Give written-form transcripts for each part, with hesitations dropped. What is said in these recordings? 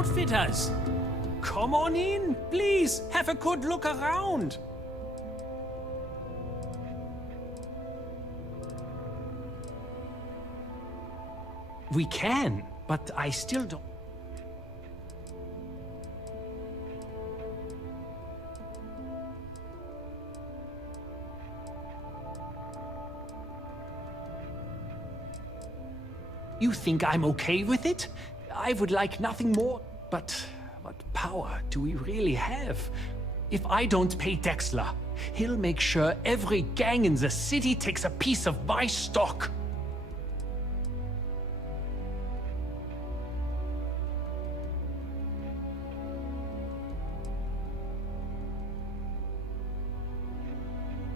outfitters. Come on in, please. Have a good look around. We can, but I still don't... You think I'm okay with it? I would like nothing more, but what power do we really have? If I don't pay Dexler, he'll make sure every gang in the city takes a piece of my stock.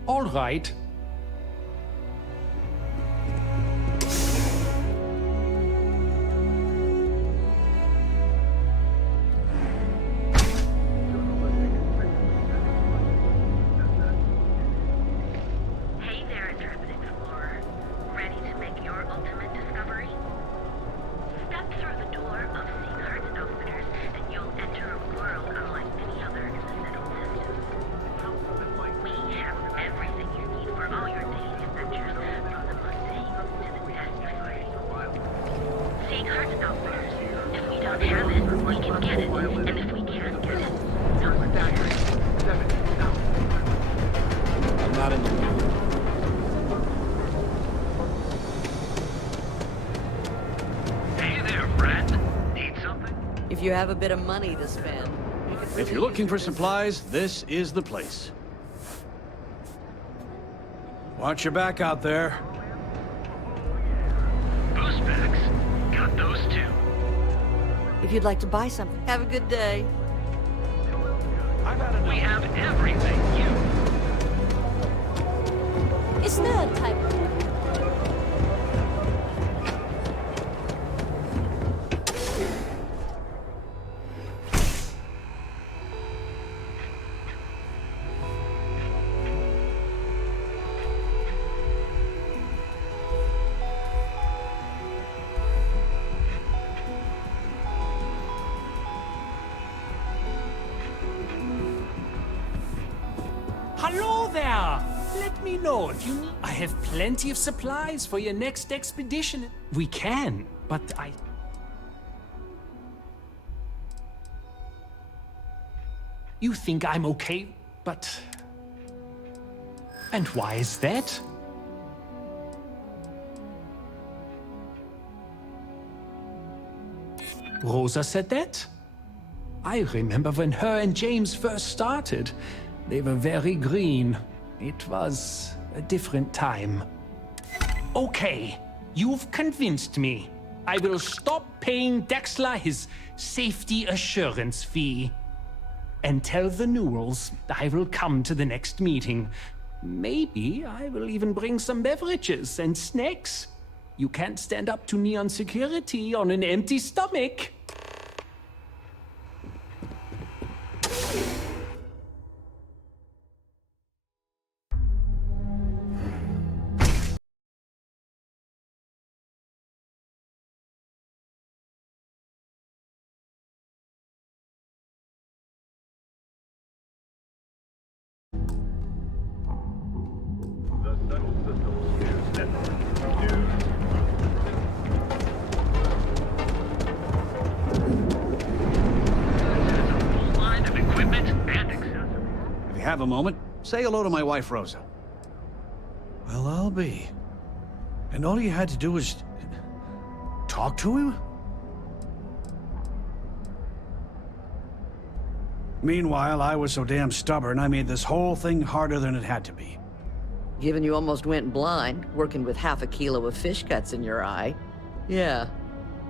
All right. If you have a bit of money to spend. If you're looking for supplies, this is the place. Watch your back out there. Boost packs? Got those too. If you'd like to buy something, have a good day. We have everything you... It's nerd type. Hello there! Let me know if you need... I have plenty of supplies for your next expedition. We can, but I... You think I'm okay, but... And why is that? Rosa said that? I remember when her and James first started. They were very green. It was a different time. Okay, you've convinced me. I will stop paying Dexler his safety assurance fee. And tell the Newells I will come to the next meeting. Maybe I will even bring some beverages and snacks. You can't stand up to Neon security on an empty stomach. Have a moment, say hello to my wife, Rosa. Well, I'll be. And all you had to do was... talk to him? Meanwhile, I was so damn stubborn, I made this whole thing harder than it had to be. Given you almost went blind, working with half a kilo of fish guts in your eye. Yeah,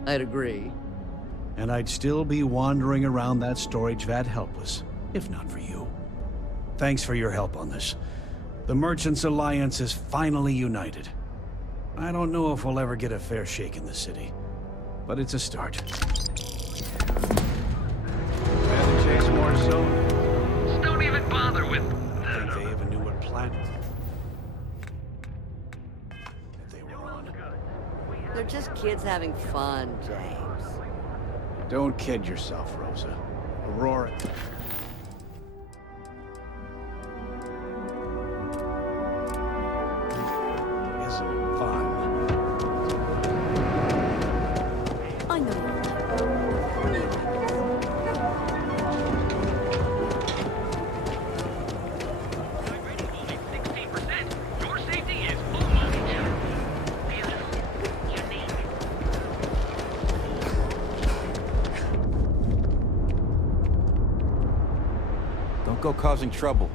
I'd agree. And I'd still be wandering around that storage vat helpless, if not for you. Thanks for your help on this. The Merchants Alliance is finally united. I don't know if we'll ever get a fair shake in the city, but it's a start. Rather chase more so? Just don't even bother with... I think they even knew what planet they were on. They're just kids having fun, James. Don't kid yourself, Rosa. Aurora... isn't fun. I know your type. My rating's only 16%. Your safety is almost beautiful. Unique. Don't go causing trouble.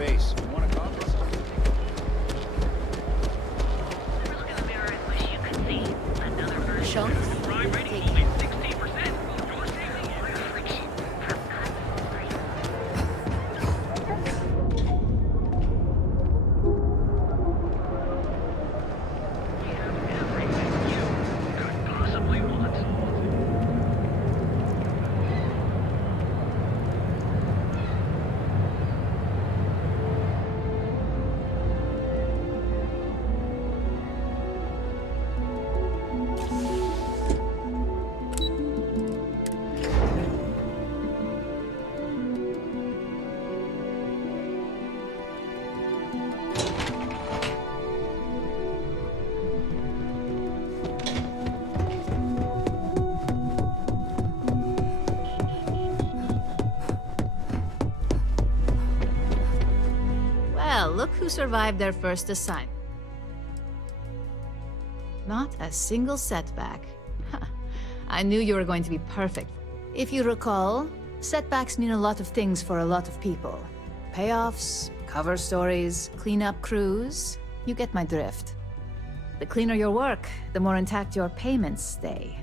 face. You want to conquer something? Look in the mirror and wish you could see another version Chunks? of the Prime rating Take only it. 16%. Your safety is friction from constantly. You have everything you could possibly want. Well, look who survived their first assignment. Not a single setback. I knew you were going to be perfect. If you recall, setbacks mean a lot of things for a lot of people. Payoffs, cover stories, cleanup crews. You get my drift. The cleaner your work, the more intact your payments stay.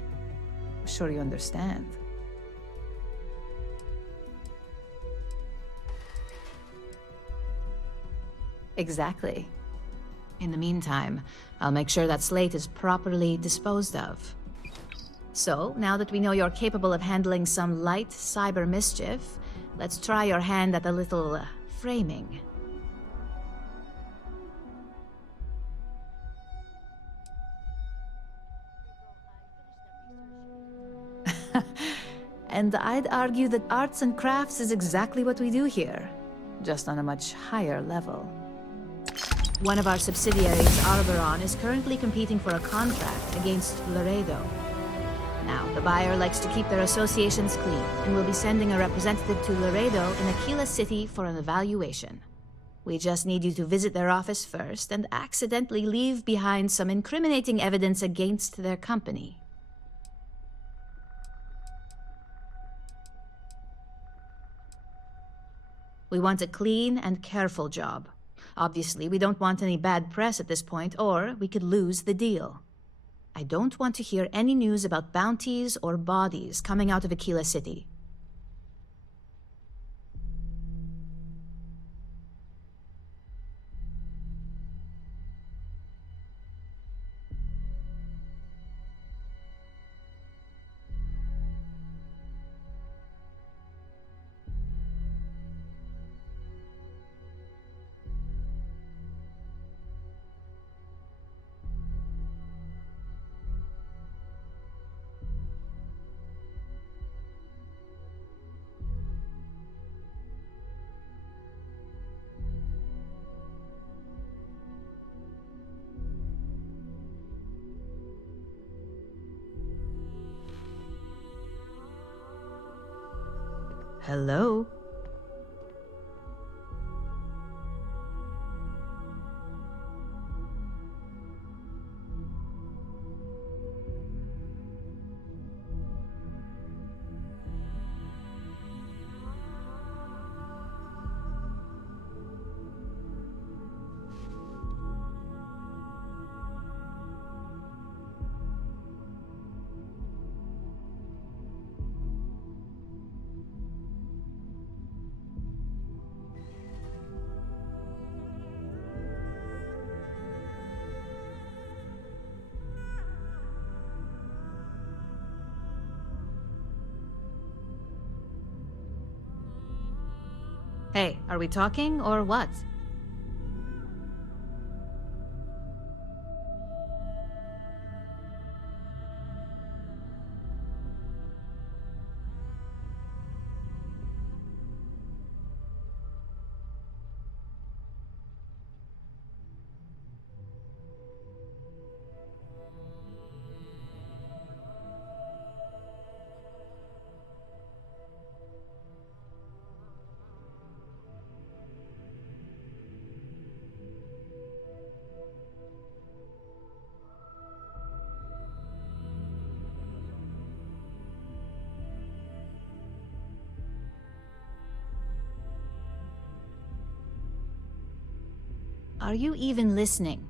I'm sure you understand. Exactly. In the meantime, I'll make sure that slate is properly disposed of. So, now that we know you're capable of handling some light cyber mischief, let's try your hand at a little framing. And I'd argue that arts and crafts is exactly what we do here, just on a much higher level. One of our subsidiaries, Arboron, is currently competing for a contract against Laredo. Now, the buyer likes to keep their associations clean, and will be sending a representative to Laredo in Aquila City for an evaluation. We just need you to visit their office first and accidentally leave behind some incriminating evidence against their company. We want a clean and careful job. Obviously, we don't want any bad press at this point, or we could lose the deal. I don't want to hear any news about bounties or bodies coming out of Aquila City. Hello? Hey, are we talking or what? Are you even listening?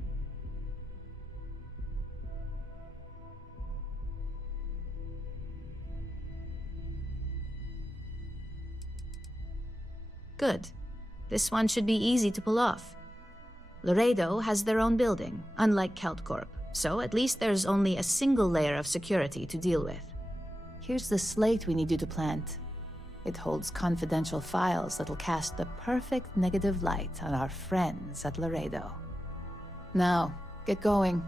Good. This one should be easy to pull off. Laredo has their own building, unlike Keltcorp, so at least there's only a single layer of security to deal with. Here's the slate we need you to plant. It holds confidential files that'll cast the perfect negative light on our friends at Laredo. Now, get going.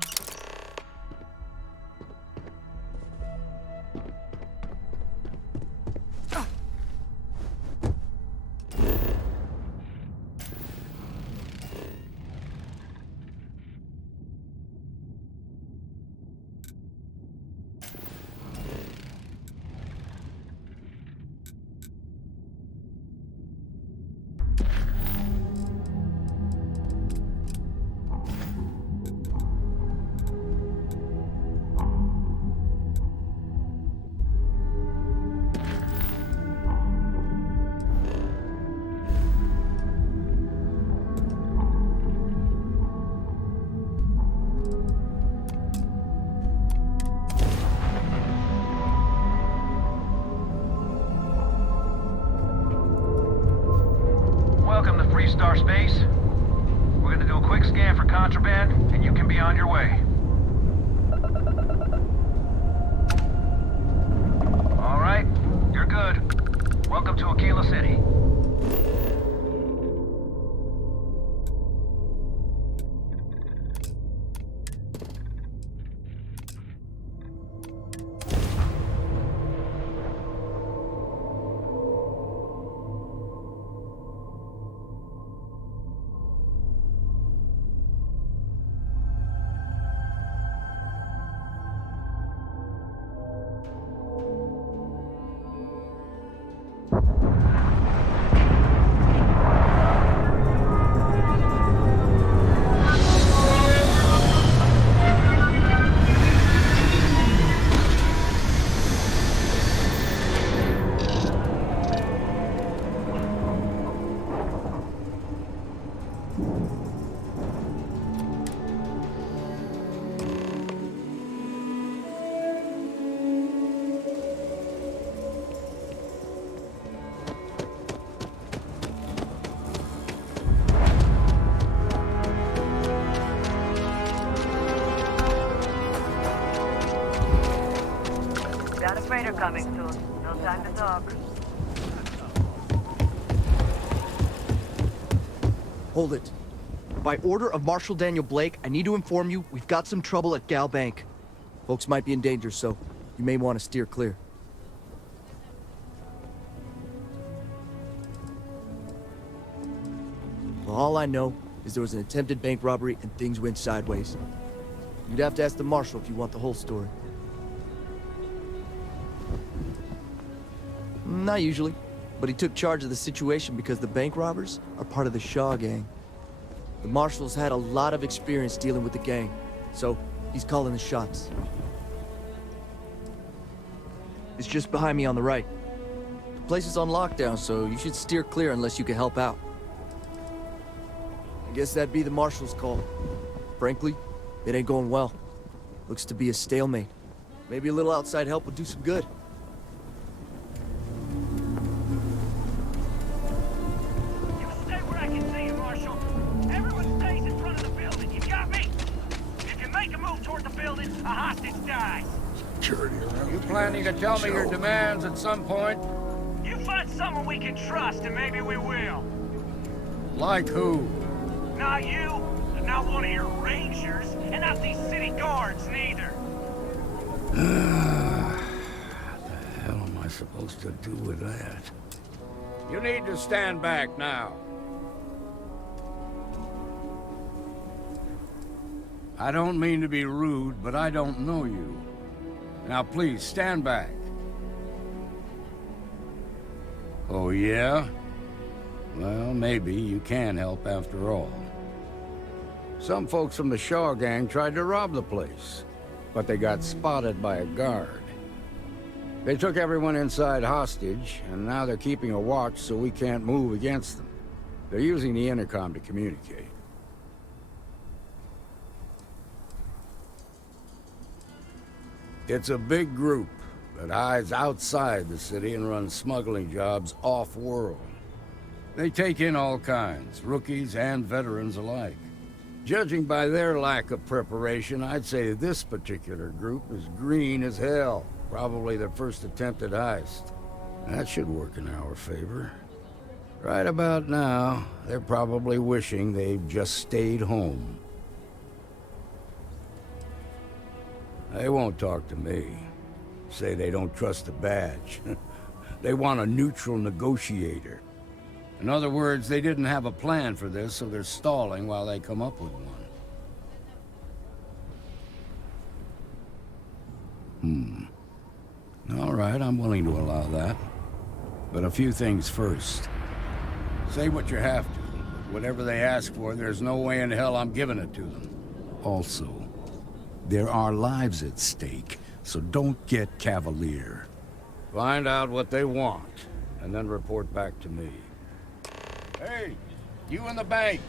scan for contraband, and you can be on your way. All right, you're good. Welcome to Aquila City. Got a freighter coming soon. No time to talk. Hold it. By order of Marshal Daniel Blake, I need to inform you we've got some trouble at Gal Bank. Folks might be in danger, so you may want to steer clear. Well, all I know is there was an attempted bank robbery and things went sideways. You'd have to ask the Marshal if you want the whole story. Not usually, but he took charge of the situation because the bank robbers are part of the Shaw gang. The Marshal's had a lot of experience dealing with the gang, so he's calling the shots. It's just behind me on the right. The place is on lockdown, so you should steer clear unless you can help out. I guess that'd be the Marshal's call. Frankly, it ain't going well. Looks to be a stalemate. Maybe a little outside help would do some good. You planning to tell me your demands at some point? You find someone we can trust, and maybe we will. Like who? Not you, and not one of your rangers, and not these city guards, neither. What the hell am I supposed to do with that? You need to stand back now. I don't mean to be rude, but I don't know you. Now please, stand back. Oh yeah? Well, maybe you can help after all. Some folks from the Shaw gang tried to rob the place, but they got spotted by a guard. They took everyone inside hostage, and now they're keeping a watch so we can't move against them. They're using the intercom to communicate. It's a big group that hides outside the city and runs smuggling jobs off-world. They take in all kinds, rookies and veterans alike. Judging by their lack of preparation, I'd say this particular group is green as hell. Probably their first attempt at heist. That should work in our favor. Right about now, they're probably wishing they'd just stayed home. They won't talk to me. Say they don't trust the badge. They want a neutral negotiator. In other words, they didn't have a plan for this, so they're stalling while they come up with one. All right, I'm willing to allow that. But a few things first. Say what you have to. Whatever they ask for, there's no way in hell I'm giving it to them. Also, there are lives at stake, so don't get cavalier. Find out what they want, and then report back to me. Hey, you in the bank.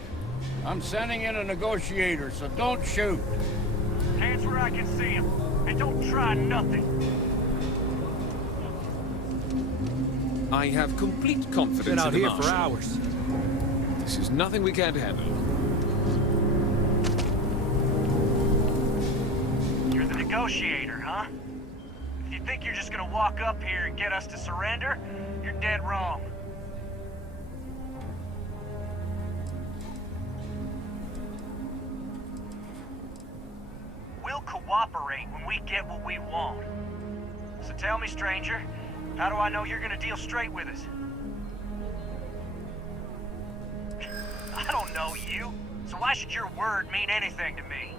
I'm sending in a negotiator, so don't shoot. Hands where I can see him, and don't try nothing. I have complete confidence Been out in the here for Marshal. hours. This is nothing we can't handle. negotiator, huh? If you think you're just gonna walk up here and get us to surrender, you're dead wrong. We'll cooperate when we get what we want. So tell me, stranger, how do I know you're gonna deal straight with us? I don't know you, so why should your word mean anything to me?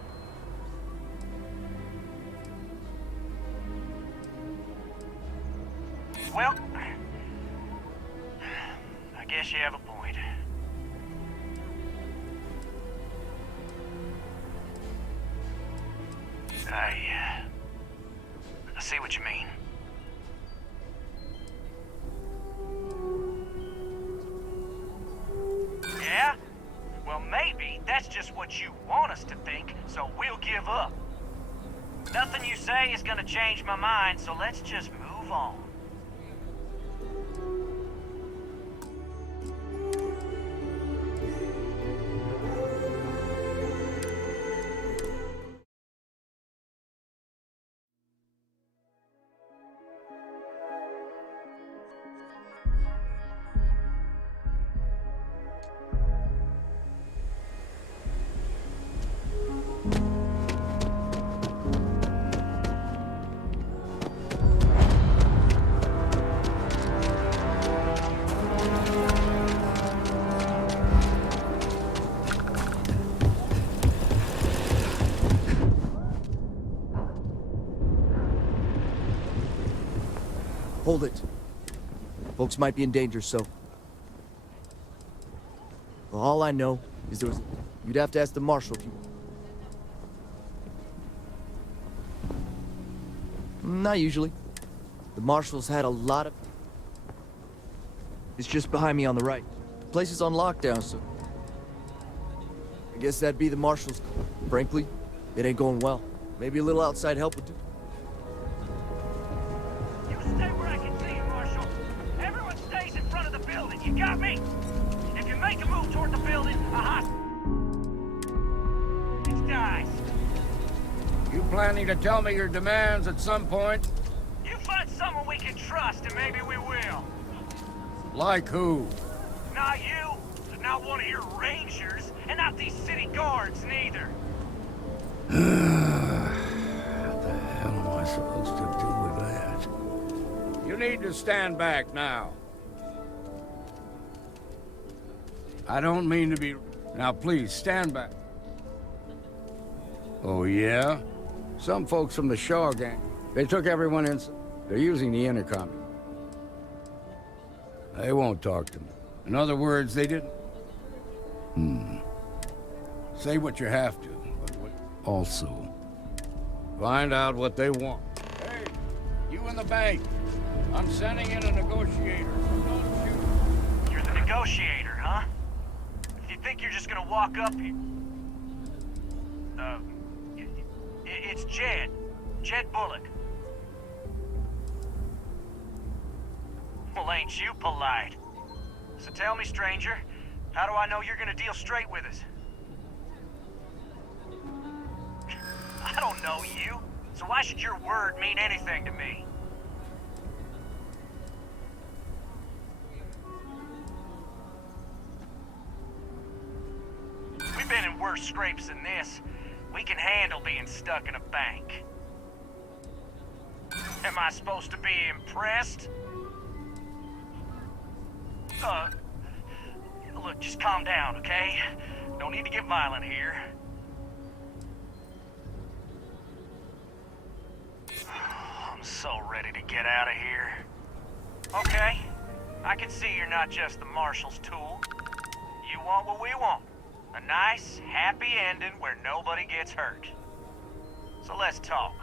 Well, I guess you have a point. I see what you mean. Yeah? Well, maybe that's just what you want us to think, so we'll give up. Nothing you say is gonna change my mind, so let's just move on. Hold it. Folks might be in danger, so... Well, all I know is there was... You'd have to ask the marshal if you... Not usually. The marshal's had a lot of... It's just behind me on the right. The place is on lockdown, so... I guess that'd be the marshal's... Frankly, it ain't going well. Maybe a little outside help would do. You got me? If you make a move toward the building, it dies. You planning to tell me your demands at some point? You find someone we can trust, and maybe we will. Like who? Not you, not one of your rangers, and not these city guards, neither. What the hell am I supposed to do with that? You need to stand back now. I don't mean to be... Now, please, stand back. Oh, yeah? Some folks from the Shaw gang. They took everyone in... They're using the intercom. They won't talk to me. In other words, they didn't... Say what you have to, but also... Find out what they want. Hey, you in the bank. I'm sending in a negotiator. Don't shoot. You're the negotiator, huh? Think you're just gonna walk up here? It's Jed. Jed Bullock. Well, ain't you polite? So tell me, stranger, how do I know you're gonna deal straight with us? I don't know you, so why should your word mean anything to me? We've been in worse scrapes than this. We can handle being stuck in a bank. Am I supposed to be impressed? Look, just calm down, okay? No need to get violent here. I'm so ready to get out of here. Okay, I can see you're not just the marshal's tool. You want what we want. A nice, happy ending where nobody gets hurt. So let's talk.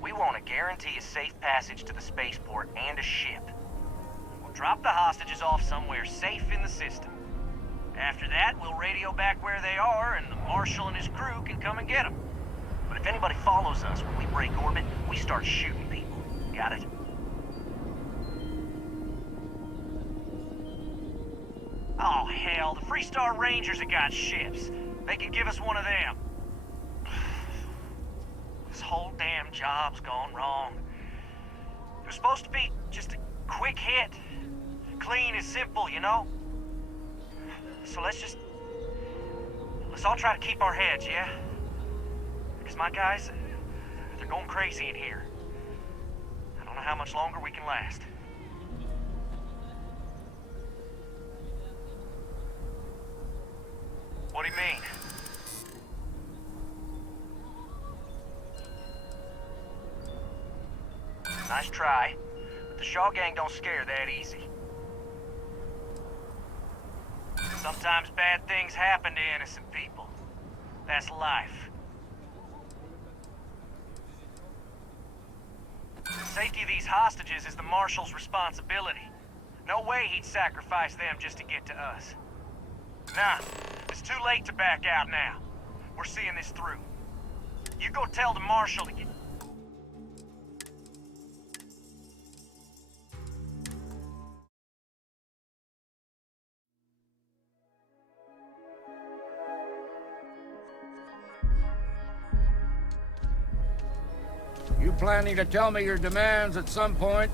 We want to guarantee a safe passage to the spaceport and a ship. We'll drop the hostages off somewhere safe in the system. After that, we'll radio back where they are, and the Marshal and his crew can come and get them. But if anybody follows us when we break orbit, we start shooting people. Got it? Oh, hell, the Freestar Rangers have got ships. They can give us one of them. This whole damn job's gone wrong. It was supposed to be just a quick hit. Clean and simple, you know? So let's all try to keep our heads, yeah? Because my guys, they're going crazy in here. I don't know how much longer we can last. What do you mean? Nice try, but the Shaw gang don't scare that easy. Sometimes bad things happen to innocent people. That's life. The safety of these hostages is the Marshal's responsibility. No way he'd sacrifice them just to get to us. Nah, it's too late to back out now. We're seeing this through. You go tell the Marshal to get... You planning to tell me your demands at some point?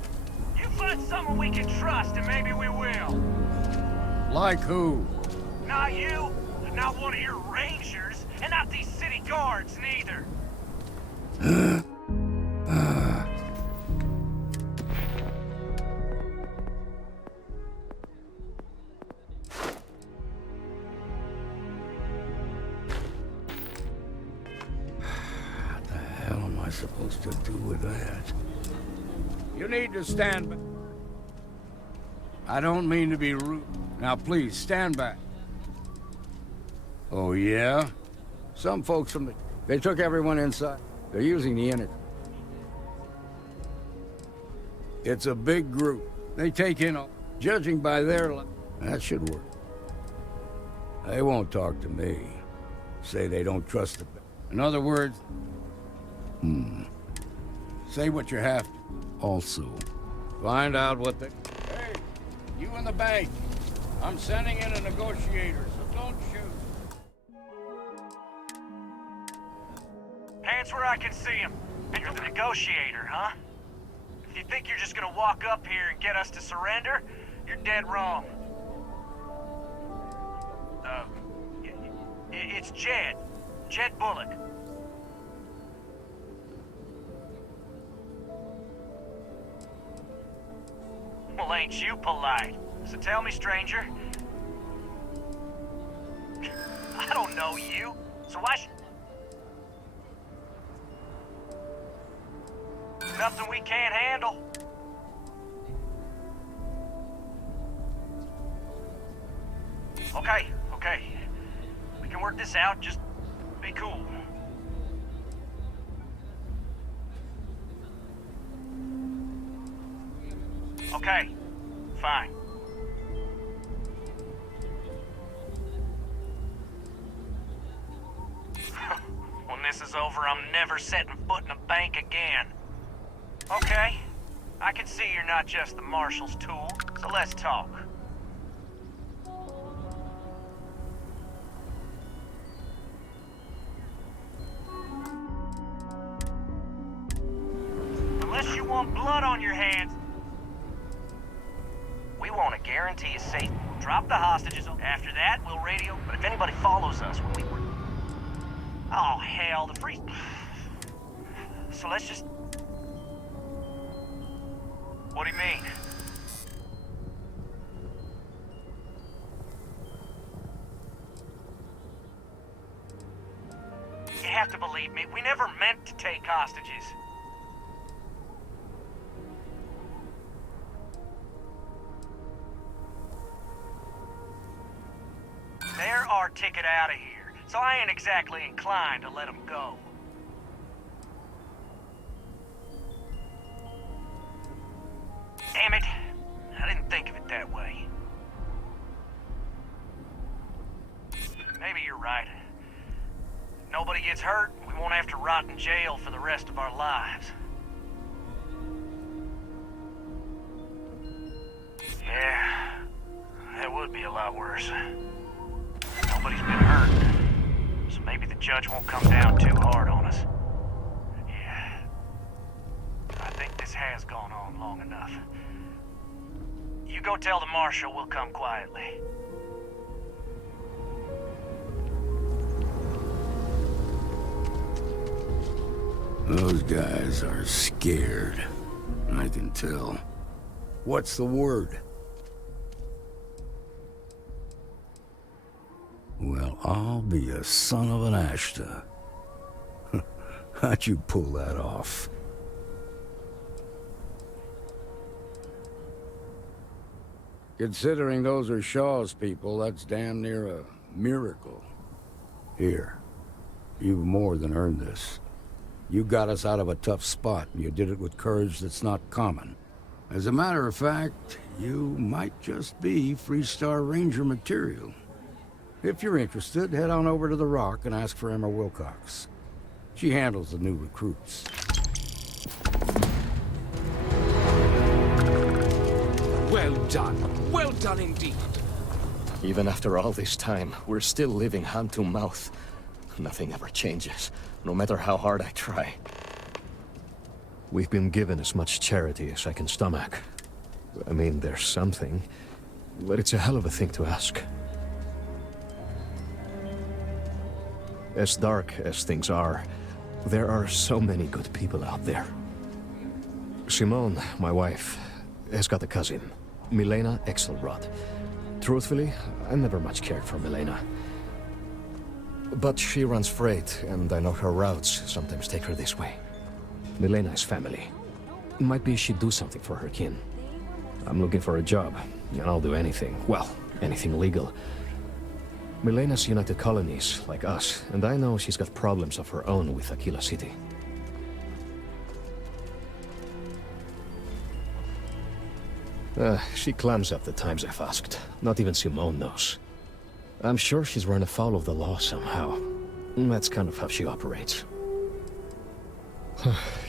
You find someone we can trust, and maybe we will. Like who? Not you, not one of your rangers, and not these city guards, neither. What the hell am I supposed to do with that? You need to stand back. I don't mean to be rude. Now please, stand back. Oh yeah? Some folks from the... They took everyone inside. They're using the internet. It's a big group. They take in all... Judging by their... That should work. They won't talk to me. Say they don't trust the... In other words... Say what you have to. Also, find out what they... Hey, you in the bank. I'm sending in a negotiator, so don't shoot. Hands where I can see him. You're the negotiator, huh? If you think you're just gonna walk up here and get us to surrender, you're dead wrong. It's Jed. Jed Bullock. Well, ain't you polite? So tell me, stranger. I don't know you, so why should... Nothing we can't handle. Okay, okay. We can work this out, just be cool. Okay, fine. When this is over, I'm never setting foot in a bank again. Okay, I can see you're not just the Marshal's tool, so let's talk. Unless you want blood on your hands, we want to guarantee a safe. Drop the hostages. After that, we'll radio. But if anybody follows us when we were... Oh, hell, the free... So let's just... What do you mean? You have to believe me. We never meant to take hostages. They're our ticket out of here, so I ain't exactly inclined to let them go. Damn it. I didn't think of it that way. Maybe you're right. If nobody gets hurt, we won't have to rot in jail for the rest of our lives. Yeah, that would be a lot worse. Nobody's been hurt, so maybe the judge won't come down too hard on us. Yeah. I think this has gone on long enough. You go tell the marshal we'll come quietly. Those guys are scared. I can tell. What's the word? Well, I'll be a son of an Ashta. How'd you pull that off? Considering those are Shaw's people, that's damn near a miracle. Here, you've more than earned this. You got us out of a tough spot, and you did it with courage that's not common. As a matter of fact, you might just be Freestar Ranger material. If you're interested, head on over to the Rock and ask for Emma Wilcox. She handles the new recruits. Well done. Well done indeed. Even after all this time, we're still living hand to mouth. Nothing ever changes, no matter how hard I try. We've been given as much charity as I can stomach. I mean, there's something, but it's a hell of a thing to ask. As dark as things are, there are so many good people out there. Simone, my wife, has got a cousin, Milena Exelrod. Truthfully, I never much cared for Milena. But she runs freight, and I know her routes sometimes take her this way. Milena is family. Might be she'd do something for her kin. I'm looking for a job, and I'll do anything. Well, anything legal. Milena's United Colonies, like us, and I know she's got problems of her own with Aquila City. She clams up the times I've asked. Not even Simone knows. I'm sure she's run afoul of the law somehow. That's kind of how she operates.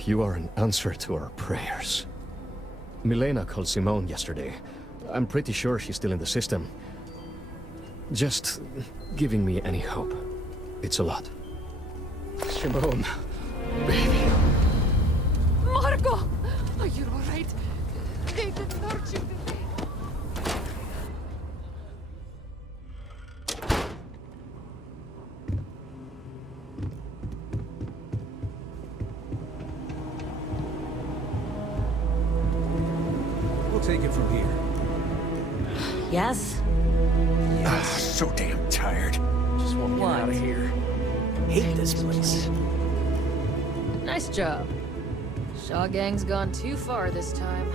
You are an answer to our prayers. Milena called Simone yesterday. I'm pretty sure she's still in the system. Just giving me any hope. It's a lot. Simone, baby. Marco! Are you alright? They didn't hurt you, did they? We'll take it from here. Yes? So damn tired. Just want to get out of here. Hate this place. Nice job. Shaw Gang's gone too far this time.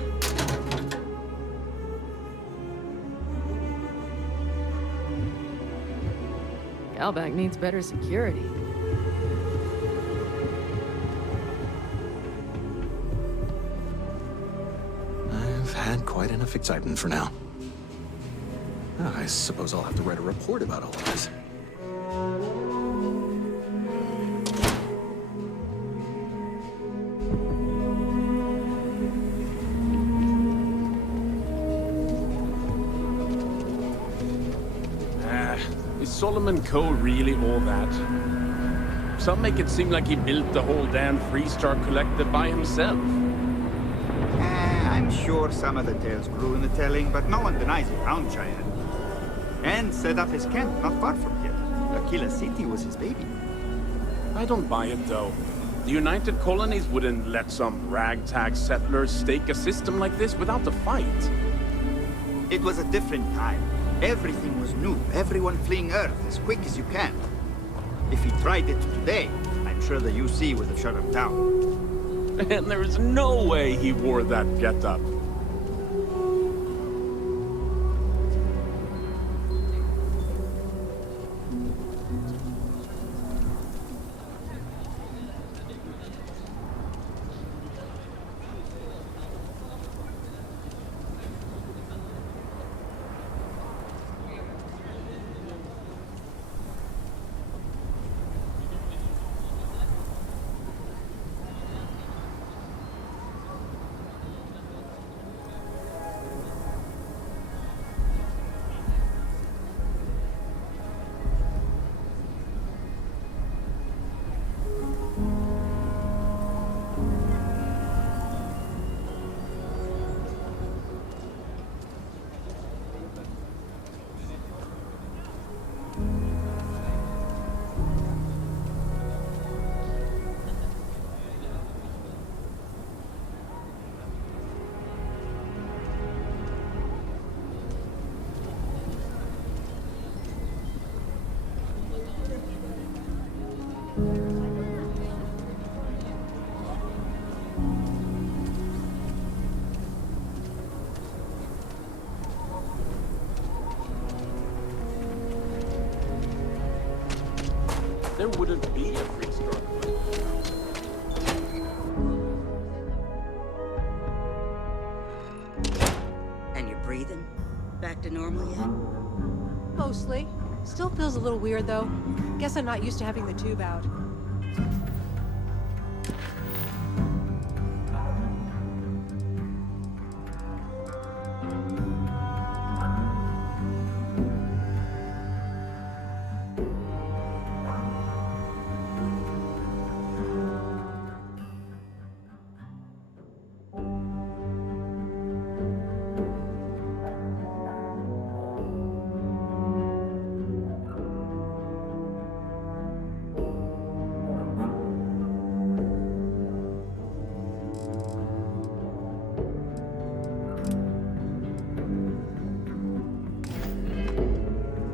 Galbank needs better security. I've had quite enough excitement for now. I suppose I'll have to write a report about all of this. Is Solomon Cole really all that? Some make it seem like he built the whole damn Freestar Collective by himself. I'm sure some of the tales grew in the telling, but no one denies he found Cheyenne. And set up his camp not far from here. Aquila City was his baby. I don't buy it, though. The United Colonies wouldn't let some ragtag settlers stake a system like this without a fight. It was a different time. Everything was new. Everyone fleeing Earth as quick as you can. If he tried it today, I'm sure the UC would have shut him down. And there's no way he wore that getup. there wouldn't be a free Starfield. And you're breathing? Back to normal yet? Mostly. Still feels a little weird, though. Guess I'm not used to having the tube out.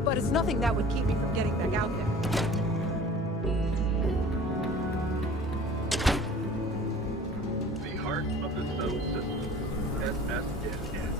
But it's nothing that would keep me from getting back out there. The heart of the stone system, SSN.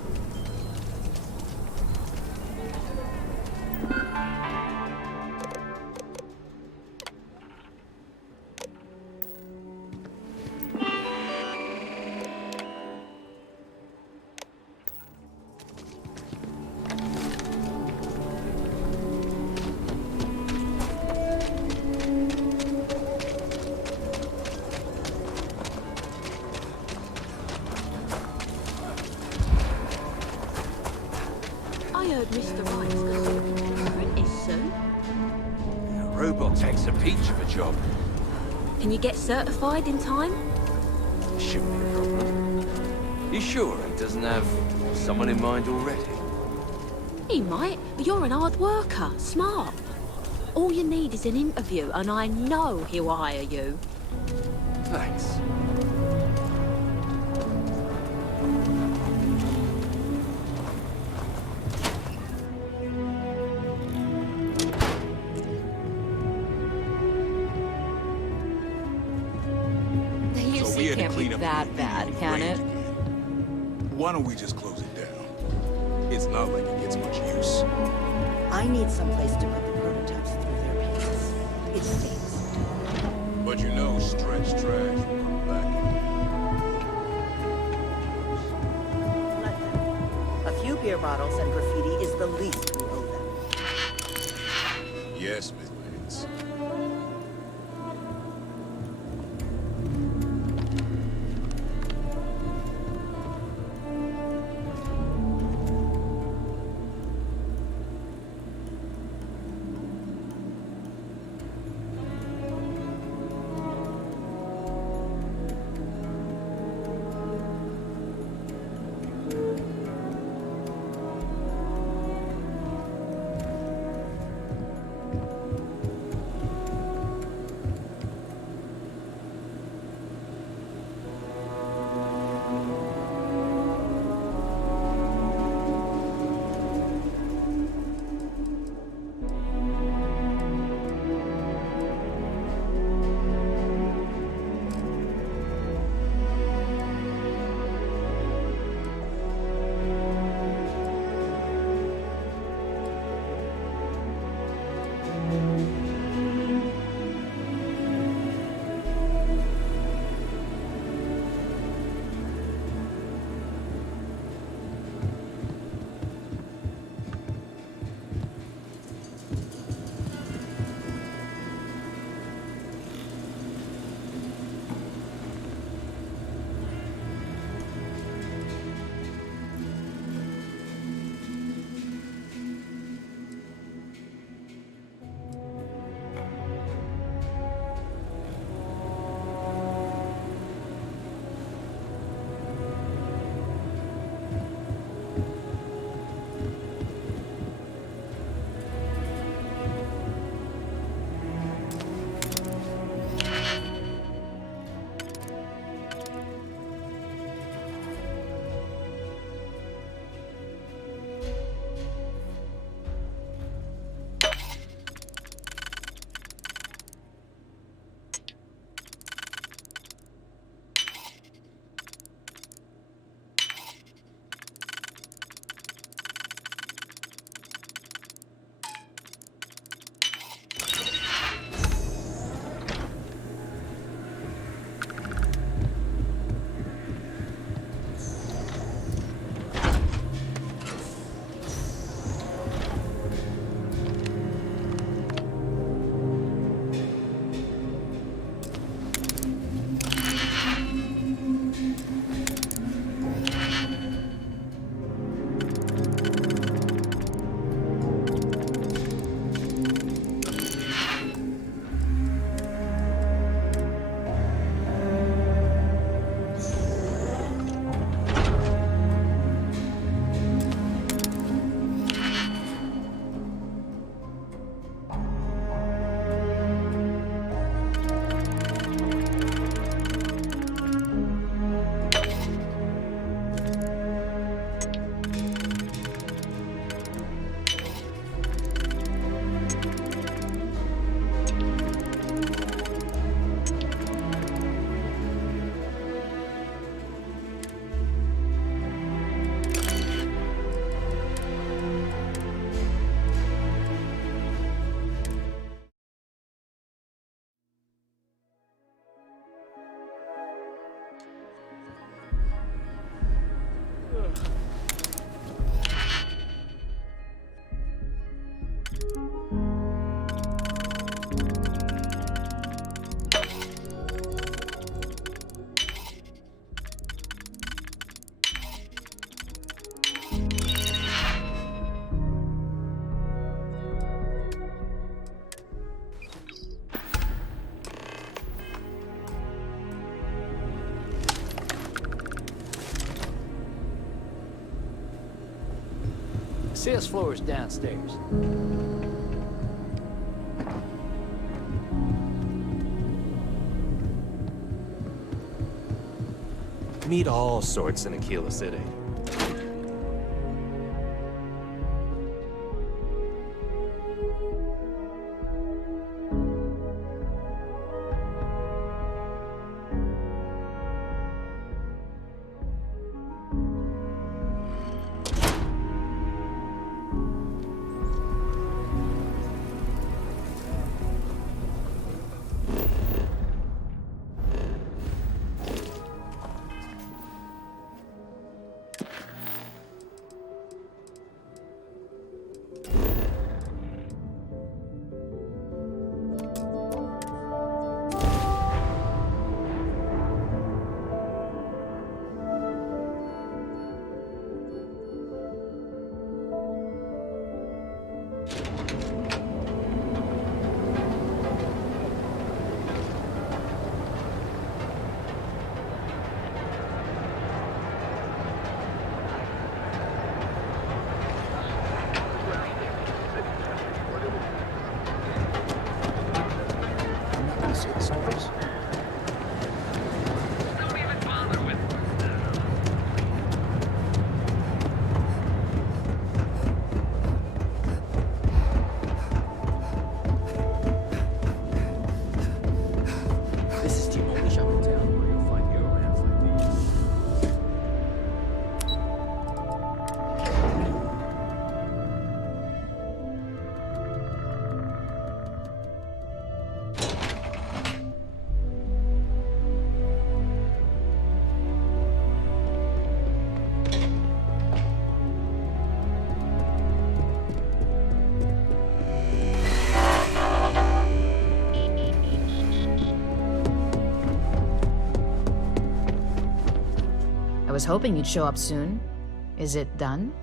I heard Mr. Wright's got some apprentice soon. A robot takes a peach of a job. Can you get certified in time? Shouldn't be a problem. You sure he doesn't have someone in mind already? He might, but you're an hard worker, smart. All you need is an interview, and I know he'll hire you. Thanks. The So we UC had to can't be clean up that bad, can it? Why don't we just close it down? It's not like it gets much use. I need someplace to put the prototypes through their paces. It stinks. But you know, stretch trash will come back. Let them. A few beer bottles and graffiti is the least we owe them. Yes, Miss Lance. Sales floor is downstairs. Meet all sorts in Aquila City. I was hoping you'd show up soon. Is it done?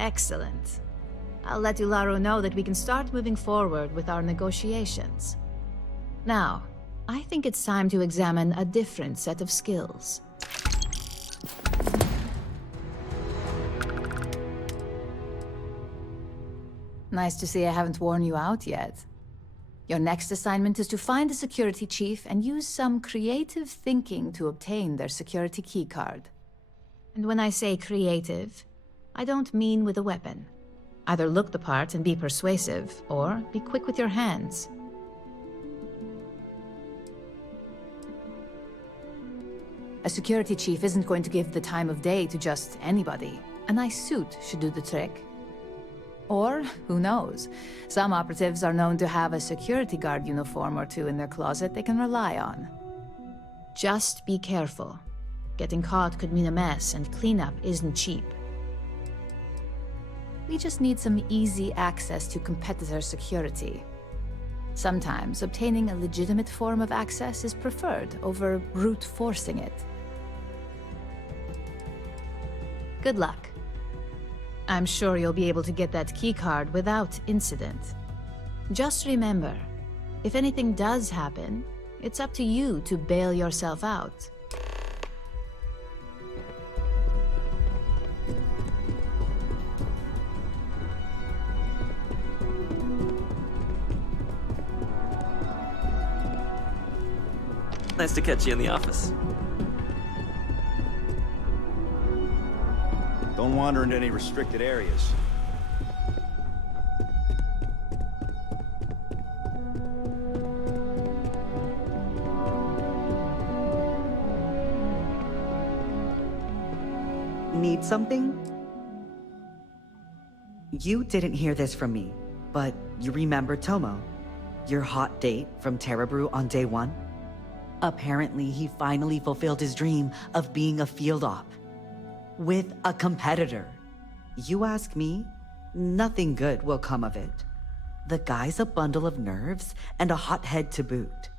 Excellent. I'll let Ularo know that we can start moving forward with our negotiations. Now, I think it's time to examine a different set of skills. Nice to see I haven't worn you out yet. Your next assignment is to find the security chief and use some creative thinking to obtain their security keycard. And when I say creative, I don't mean with a weapon. Either look the part and be persuasive, or be quick with your hands. A security chief isn't going to give the time of day to just anybody. A nice suit should do the trick. Or, who knows, some operatives are known to have a security guard uniform or two in their closet they can rely on. Just be careful. Getting caught could mean a mess, and cleanup isn't cheap. We just need some easy access to competitor security. Sometimes obtaining a legitimate form of access is preferred over brute forcing it. Good luck. I'm sure you'll be able to get that keycard without incident. Just remember, if anything does happen, it's up to you to bail yourself out. Nice to catch you in the office. Don't wander into any restricted areas. Need something? You didn't hear this from me, but you remember Tomo, your hot date from Terrabrew on day 1? Apparently, he finally fulfilled his dream of being a field op. With a competitor. You ask me, nothing good will come of it. The guy's a bundle of nerves and a hothead to boot.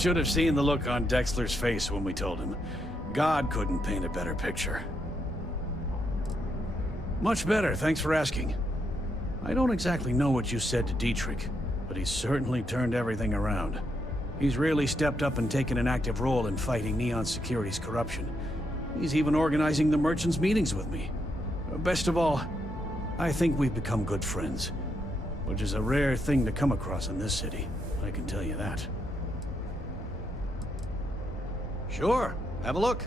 should have seen the look on Dexler's face when we told him. God couldn't paint a better picture. Much better, thanks for asking. I don't exactly know what you said to Dietrich, but he's certainly turned everything around. He's really stepped up and taken an active role in fighting Neon Security's corruption. He's even organizing the merchants' meetings with me. Best of all, I think we've become good friends, which is a rare thing to come across in this city, I can tell you that. Sure, have a look.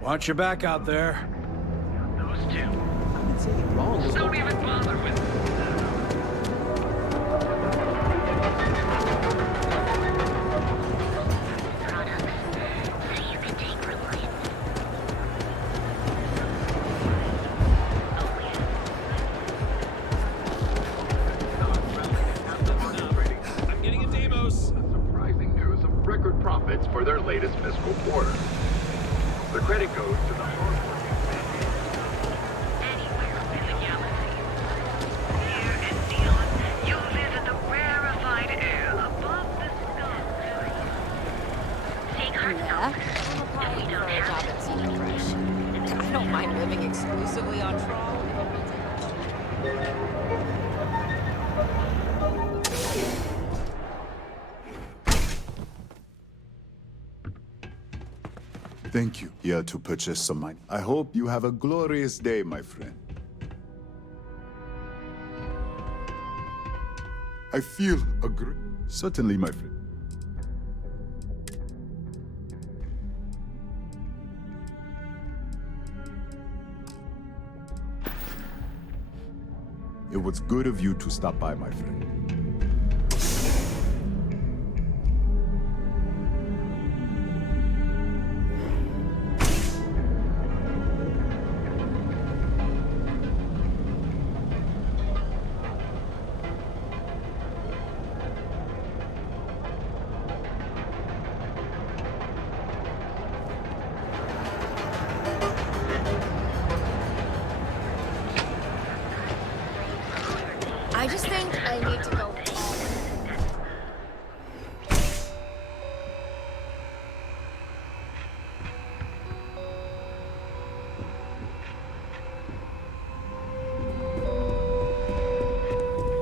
Watch your back out there. Those two. Don't even bother with it. I'm getting a Deimos. Surprising news of record profits for their latest fiscal quarter. The credit goes to the hard-working anywhere in the galaxy. Here in Neon, you live in the rarefied air above the sky. Seeing her we don't have I don't mind living exclusively on Trawl. Thank you. Here to purchase some mine. I hope you have a glorious day, my friend. I feel certainly, my friend. It was good of you to stop by, my friend. I just think I need to go all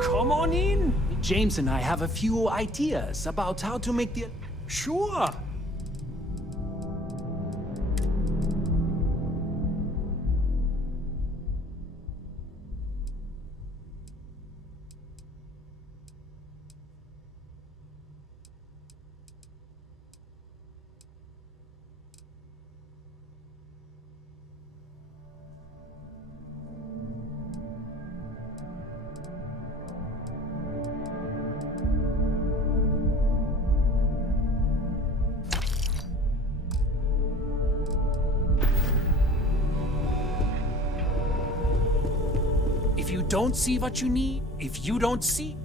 Come on in. James and I have a few ideas about how to make the... Sure. If you don't see what you need, if you don't see...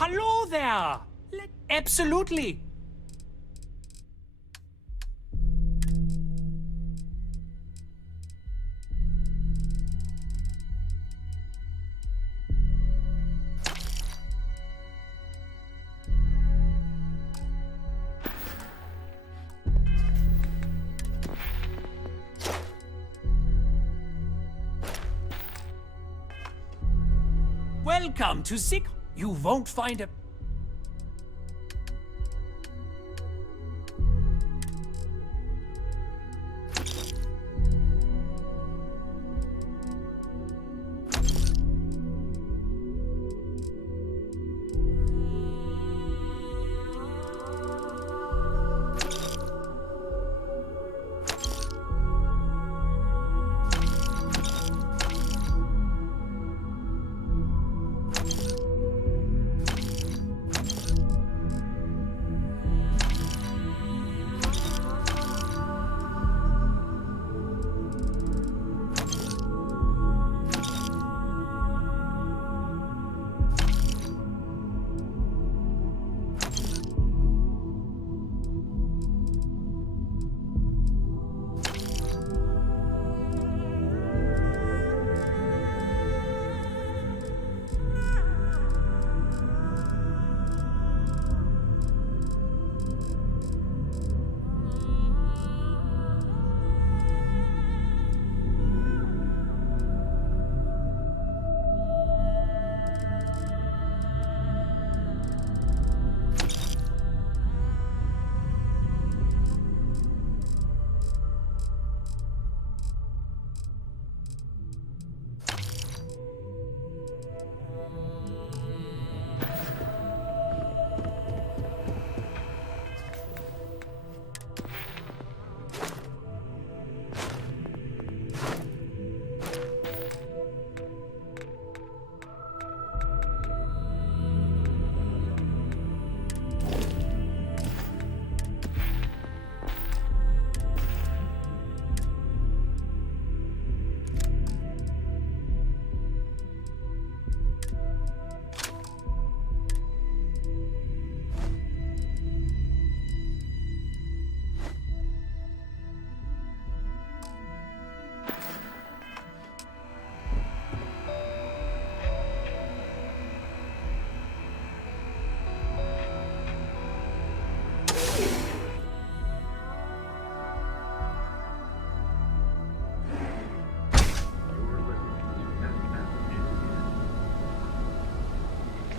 Hello there! Absolutely! Welcome to Zig. You won't find a...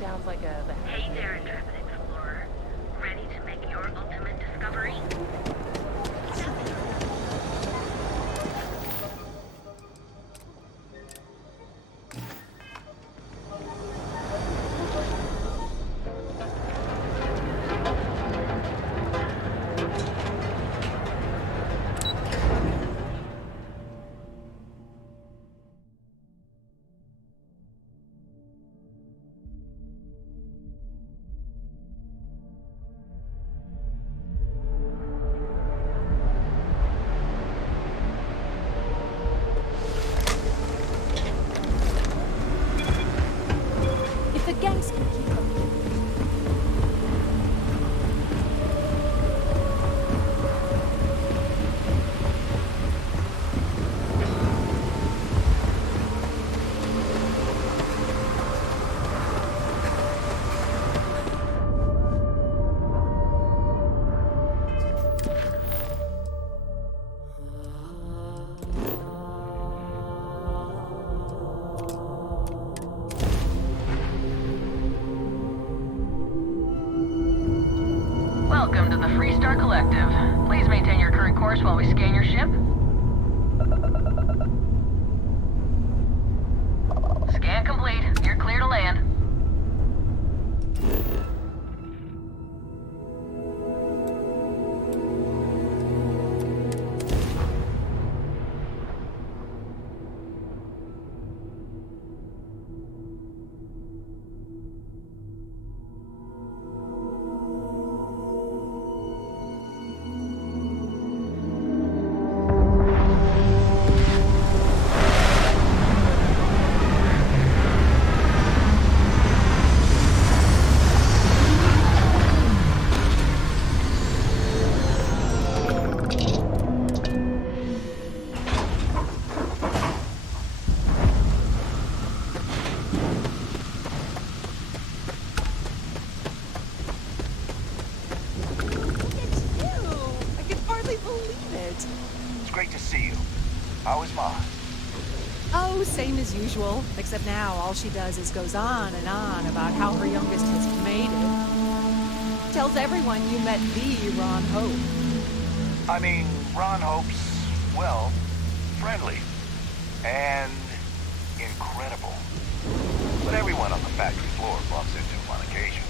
Sounds like a... Hey there, intrepid explorer. Ready to make your ultimate discovery? If the gangs can keep up. Welcome to the Freestar Collective. Please maintain your current course while we scan your ship. Scan complete. You're clear to land. as usual, except now all she does is goes on and on about how her youngest has made it. Tells everyone you met the Ron Hope. I mean, Ron Hope's, well, friendly. And incredible. But everyone on the factory floor bumps into him on occasion.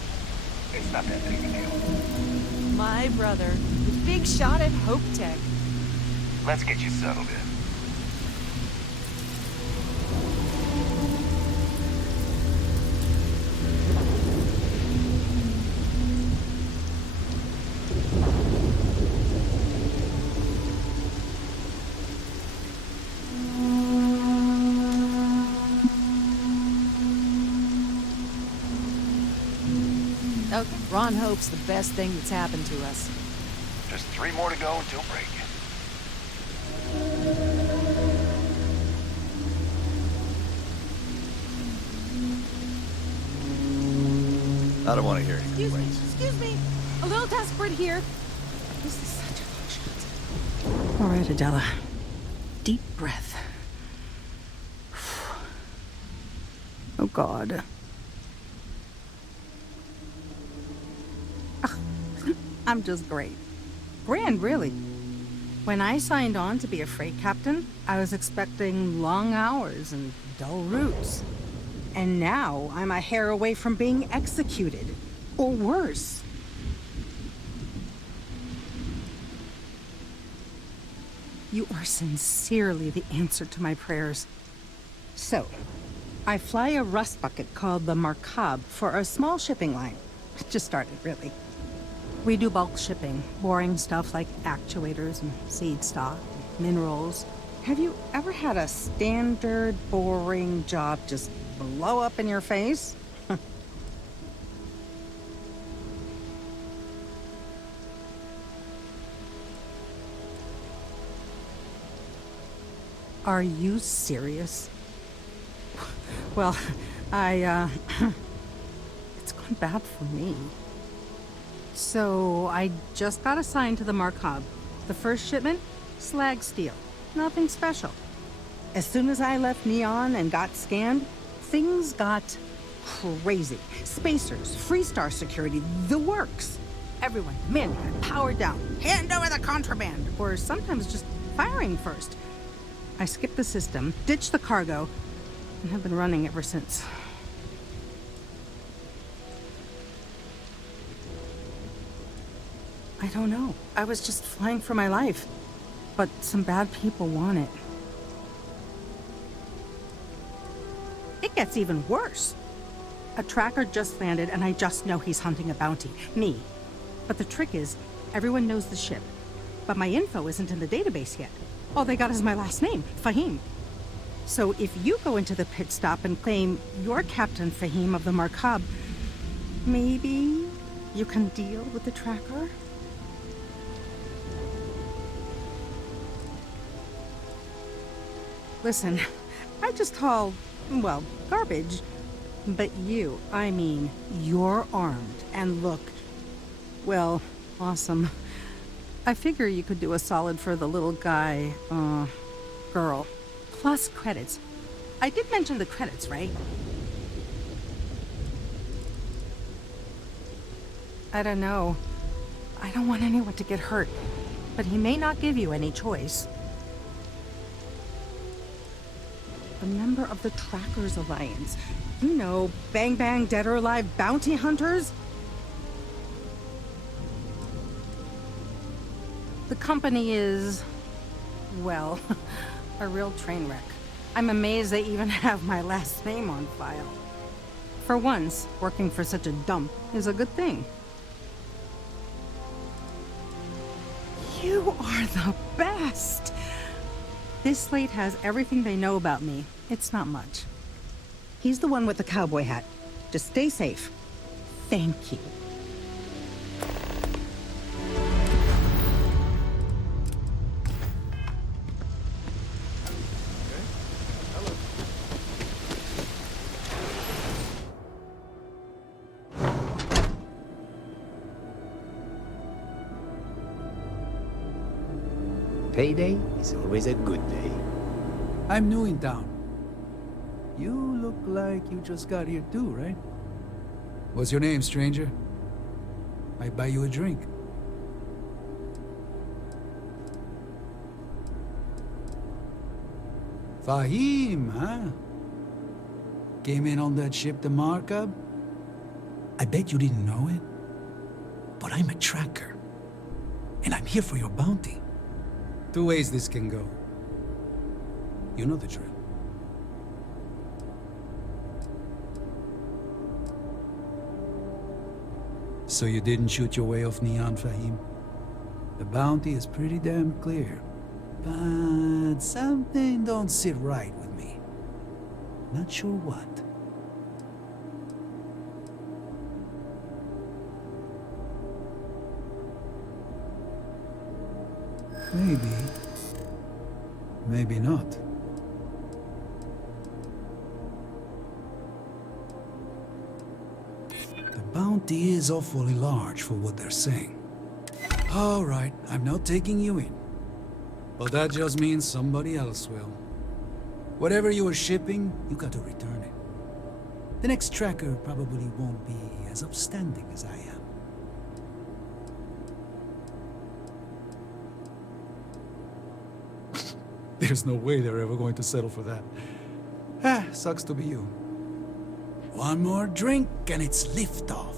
It's not that big a deal. My brother, the big shot at Hope Tech. Let's get you settled in. Okay, Ron Hope's the best thing that's happened to us. Just 3 more to go until break. I don't want to hear any Excuse me, complaints. excuse me. A little desperate here. This is such a long shot. All right, Adela. Deep breath. Oh, God. I'm just great. Grand, really. When I signed on to be a freight captain, I was expecting long hours and dull routes. And now I'm a hair away from being executed. Or worse. You are sincerely the answer to my prayers. So, I fly a rust bucket called the Markab for a small shipping line. It just started, really. We do bulk shipping, boring stuff like actuators and seed stock, and minerals. Have you ever had a standard, boring job just blow up in your face? Are you serious? Well, it's gone bad for me. So, I just got assigned to the Markab. The first shipment? Slag steel. Nothing special. As soon as I left Neon and got scanned, things got crazy. Spacers, Freestar security, the works. Everyone demanding I power down, hand over the contraband, or sometimes just firing first. I skipped the system, ditched the cargo, and have been running ever since. I don't know. I was just flying for my life. But some bad people want it. It gets even worse. A tracker just landed and I just know he's hunting a bounty. Me. But the trick is, everyone knows the ship. But my info isn't in the database yet. All they got is my last name, Fahim. So if you go into the pit stop and claim you're Captain Fahim of the Markab, maybe you can deal with the tracker? Listen, I just haul, well, garbage. But you, I mean, you're armed and look, well, awesome. I figure you could do a solid for the little guy, girl. Plus credits. I did mention the credits, right? I don't know. I don't want anyone to get hurt, but he may not give you any choice. A member of the Trackers Alliance. You know, bang bang dead or alive bounty hunters? The company is, well, a real train wreck. I'm amazed they even have my last name on file. For once, working for such a dump is a good thing. You are the best! This slate has everything they know about me. It's not much. He's the one with the cowboy hat. Just stay safe. Thank you. Payday is always a good day. I'm new in town. You look like you just got here too, right? What's your name, stranger? Might buy you a drink. Fahim, huh? Came in on that ship, the Markup? I bet you didn't know it, but I'm a tracker. And I'm here for your bounty. Two ways this can go. You know the drill. So you didn't shoot your way off Neon, Fahim? The bounty is pretty damn clear. But something don't sit right with me. Not sure what. Maybe. Maybe not. The bounty is awfully large for what they're saying. All right, I'm not taking you in. But that just means somebody else will. Whatever you were shipping, you got to return it. The next tracker probably won't be as upstanding as I am. There's no way they're ever going to settle for that. Ah, sucks to be you. One more drink and it's liftoff.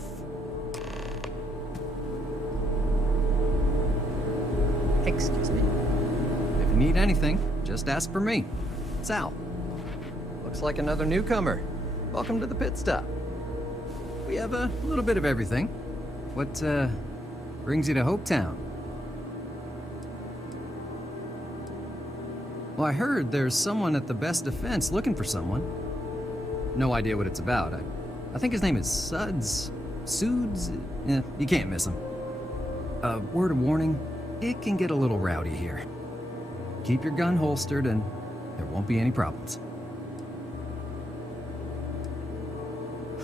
Excuse me. If you need anything, just ask for me. Sal. Looks like another newcomer. Welcome to the pit stop. We have a little bit of everything. What, brings you to Hopetown? Well, I heard there's someone at the Best Defense looking for someone. No idea what it's about. I think his name is Suds. Suds? Yeah, you can't miss him. Word of warning, it can get a little rowdy here. Keep your gun holstered and there won't be any problems.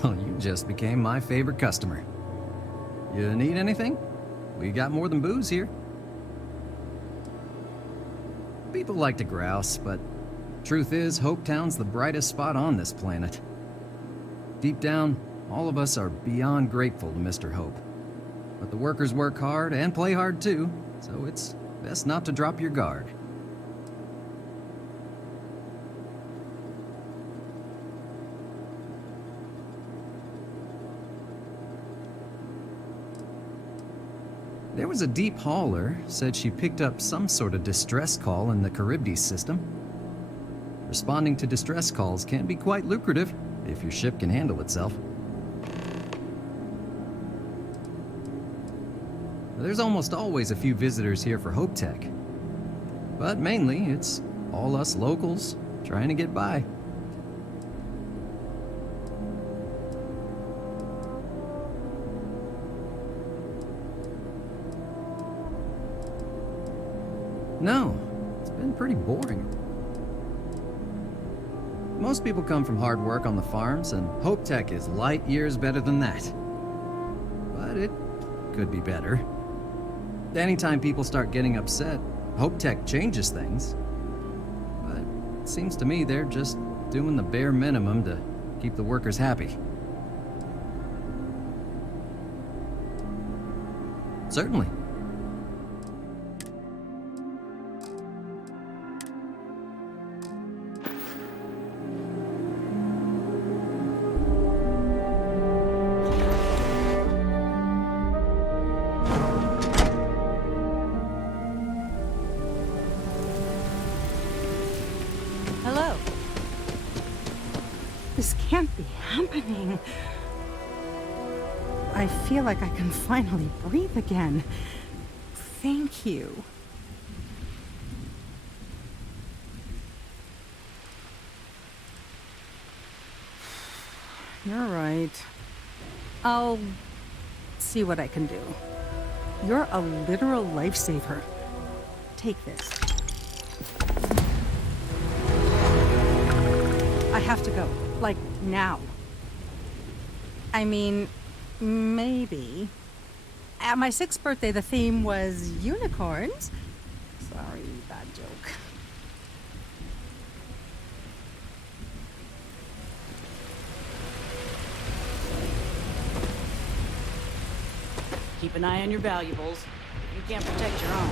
Well, you just became my favorite customer. You need anything? We got more than booze here. People like to grouse, but truth is, Hopetown's the brightest spot on this planet. Deep down, all of us are beyond grateful to Mr. Hope. But the workers work hard and play hard too, so it's best not to drop your guard. There was a deep hauler, said she picked up some sort of distress call in the Charybdis system. Responding to distress calls can be quite lucrative if your ship can handle itself. There's almost always a few visitors here for Hope Tech. But mainly, it's all us locals trying to get by. No, it's been pretty boring. Most people come from hard work on the farms, and Hope Tech is light years better than that. But it could be better. Anytime people start getting upset, Hope Tech changes things. But it seems to me they're just doing the bare minimum to keep the workers happy. Certainly. This can't be happening. I feel like I can finally breathe again. Thank you. You're right. I'll see what I can do. You're a literal lifesaver. Take this. I have to go. Like, now. I mean, maybe. At my 6th birthday, the theme was unicorns. Sorry, bad joke. Keep an eye on your valuables. You can't protect your own.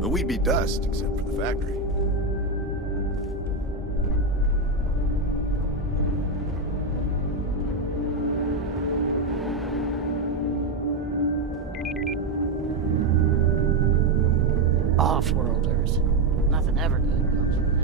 But we'd be dust, except for the factory. Off-worlders. Nothing ever good comes from them.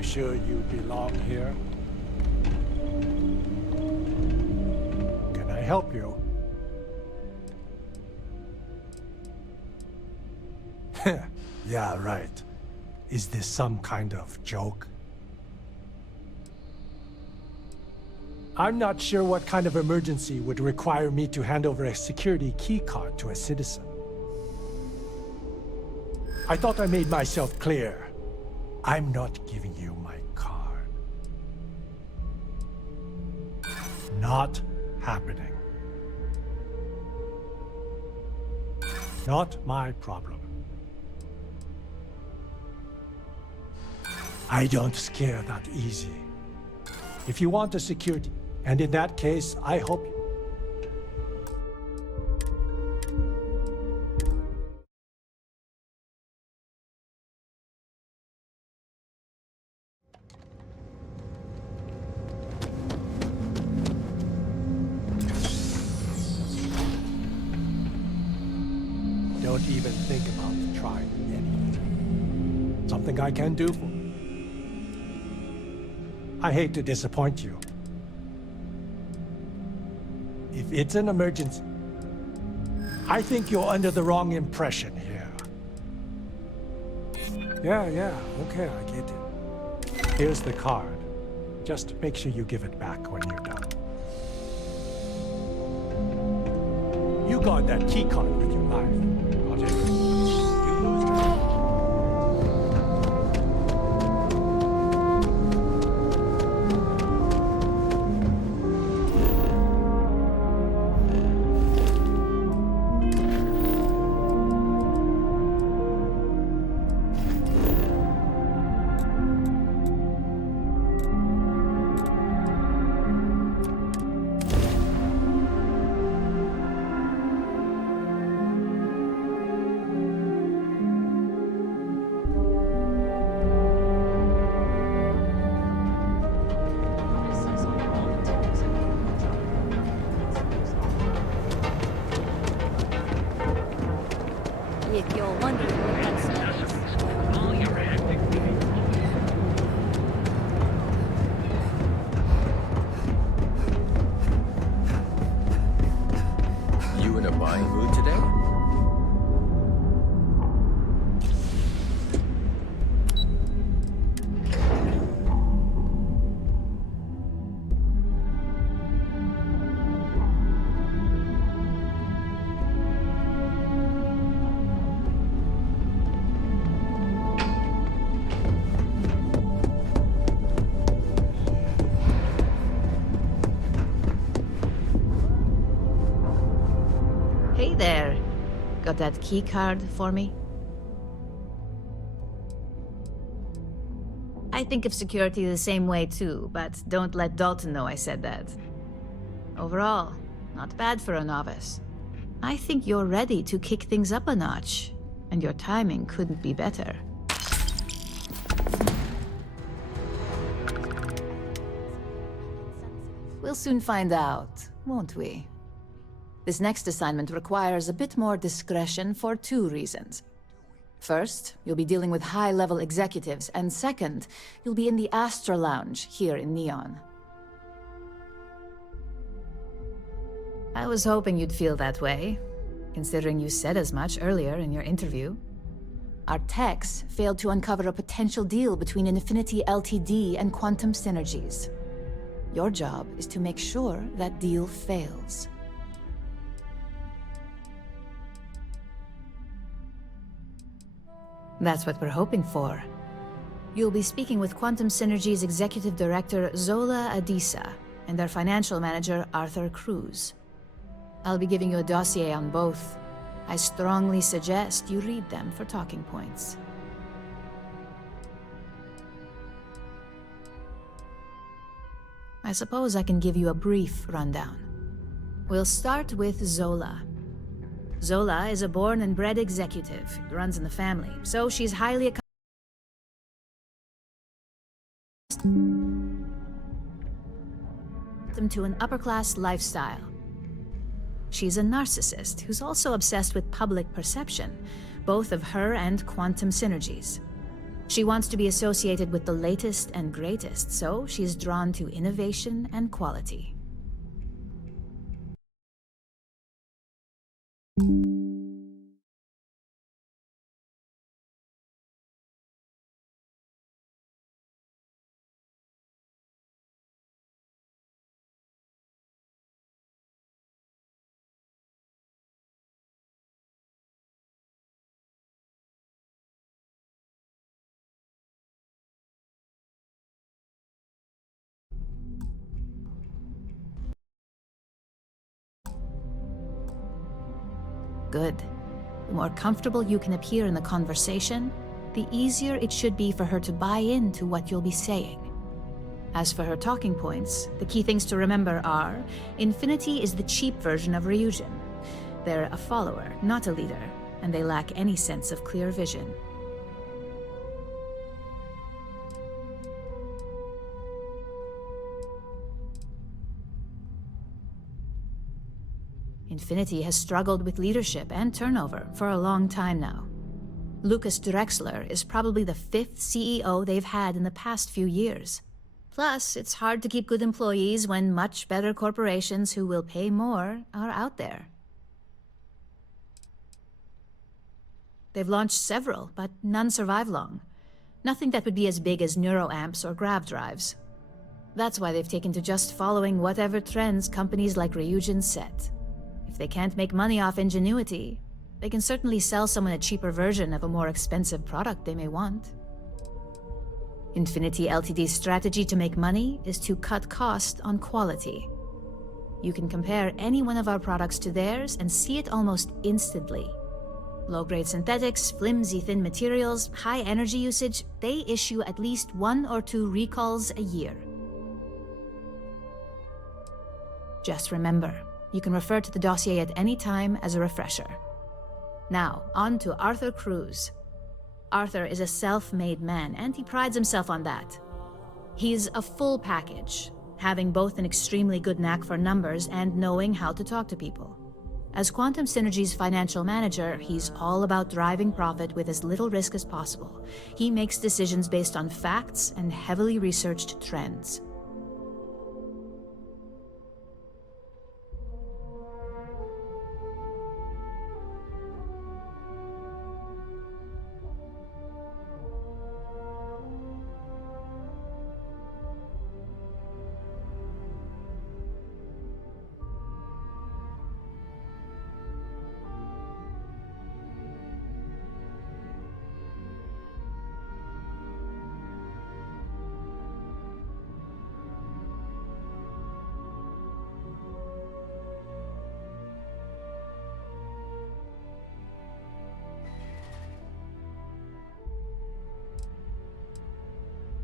Sure you belong here? Can I help you? Yeah, right. Is this some kind of joke? I'm not sure what kind of emergency would require me to hand over a security keycard to a citizen. I thought I made myself clear. I'm not giving you my card. Not happening. Not my problem. I don't scare that easy. If you want a security, and in that case, I hope you... Don't even think about trying anything. Something I can do for you. I hate to disappoint you. If it's an emergency, I think you're under the wrong impression here. Yeah, okay, I get it. Here's the card. Just make sure you give it back when you're done. You got that key card with your life. If you're wondering what that says. You in a buying mood today? Hey there. Got that key card for me? I think of security the same way too, but don't let Dalton know I said that. Overall, not bad for a novice. I think you're ready to kick things up a notch, and your timing couldn't be better. We'll soon find out, won't we? This next assignment requires a bit more discretion for 2 reasons. First, you'll be dealing with high-level executives, and second, you'll be in the Astra Lounge here in Neon. I was hoping you'd feel that way, considering you said as much earlier in your interview. Our techs failed to uncover a potential deal between Infinity Ltd. And Quantum Synergies. Your job is to make sure that deal fails. That's what we're hoping for. You'll be speaking with Quantum Synergy's Executive Director Zola Adisa and their Financial Manager Arthur Cruz. I'll be giving you a dossier on both. I strongly suggest you read them for talking points. I suppose I can give you a brief rundown. We'll start with Zola. Zola is a born and bred executive, runs in the family, so she's highly accustomed to an upper-class lifestyle. She's a narcissist who's also obsessed with public perception, both of her and Quantum Synergies. She wants to be associated with the latest and greatest, so she's drawn to innovation and quality. Good. The more comfortable you can appear in the conversation, the easier it should be for her to buy into what you'll be saying. As for her talking points, the key things to remember are, Infinity is the cheap version of Ryujin. They're a follower, not a leader, and they lack any sense of clear vision. Infinity has struggled with leadership and turnover for a long time now. Lucas Drexler is probably the 5th CEO they've had in the past few years. Plus, it's hard to keep good employees when much better corporations who will pay more are out there. They've launched several, but none survive long. Nothing that would be as big as neuroamps or grav drives. That's why they've taken to just following whatever trends companies like Ryujin set. If they can't make money off ingenuity, they can certainly sell someone a cheaper version of a more expensive product they may want. Infinity Ltd's strategy to make money is to cut cost on quality. You can compare any one of our products to theirs and see it almost instantly. Low-grade synthetics, flimsy thin materials, high energy usage, they issue at least 1 or 2 recalls a year. Just remember, you can refer to the dossier at any time as a refresher. Now, on to Arthur Cruz. Arthur is a self-made man, and he prides himself on that. He's a full package, having both an extremely good knack for numbers and knowing how to talk to people. As Quantum Synergy's financial manager, he's all about driving profit with as little risk as possible. He makes decisions based on facts and heavily researched trends.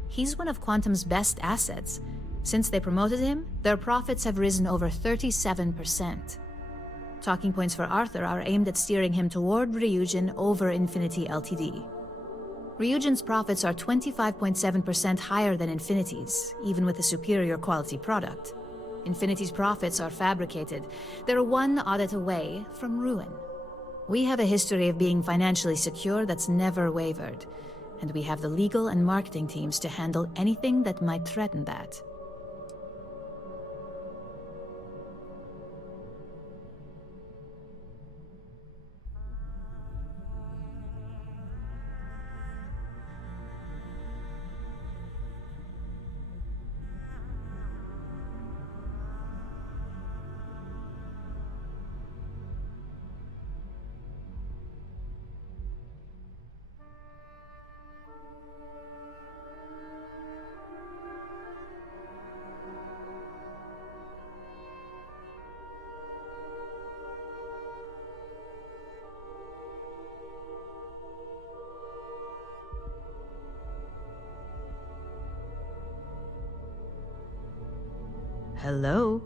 He's one of Quantum's best assets. Since they promoted him, their profits have risen over 37%. Talking points for Arthur are aimed at steering him toward Ryujin over Infinity Ltd. Ryujin's profits are 25.7% higher than Infinity's, even with a superior quality product. Infinity's profits are fabricated. They're one audit away from ruin. We have a history of being financially secure that's never wavered, and we have the legal and marketing teams to handle anything that might threaten that. Hello?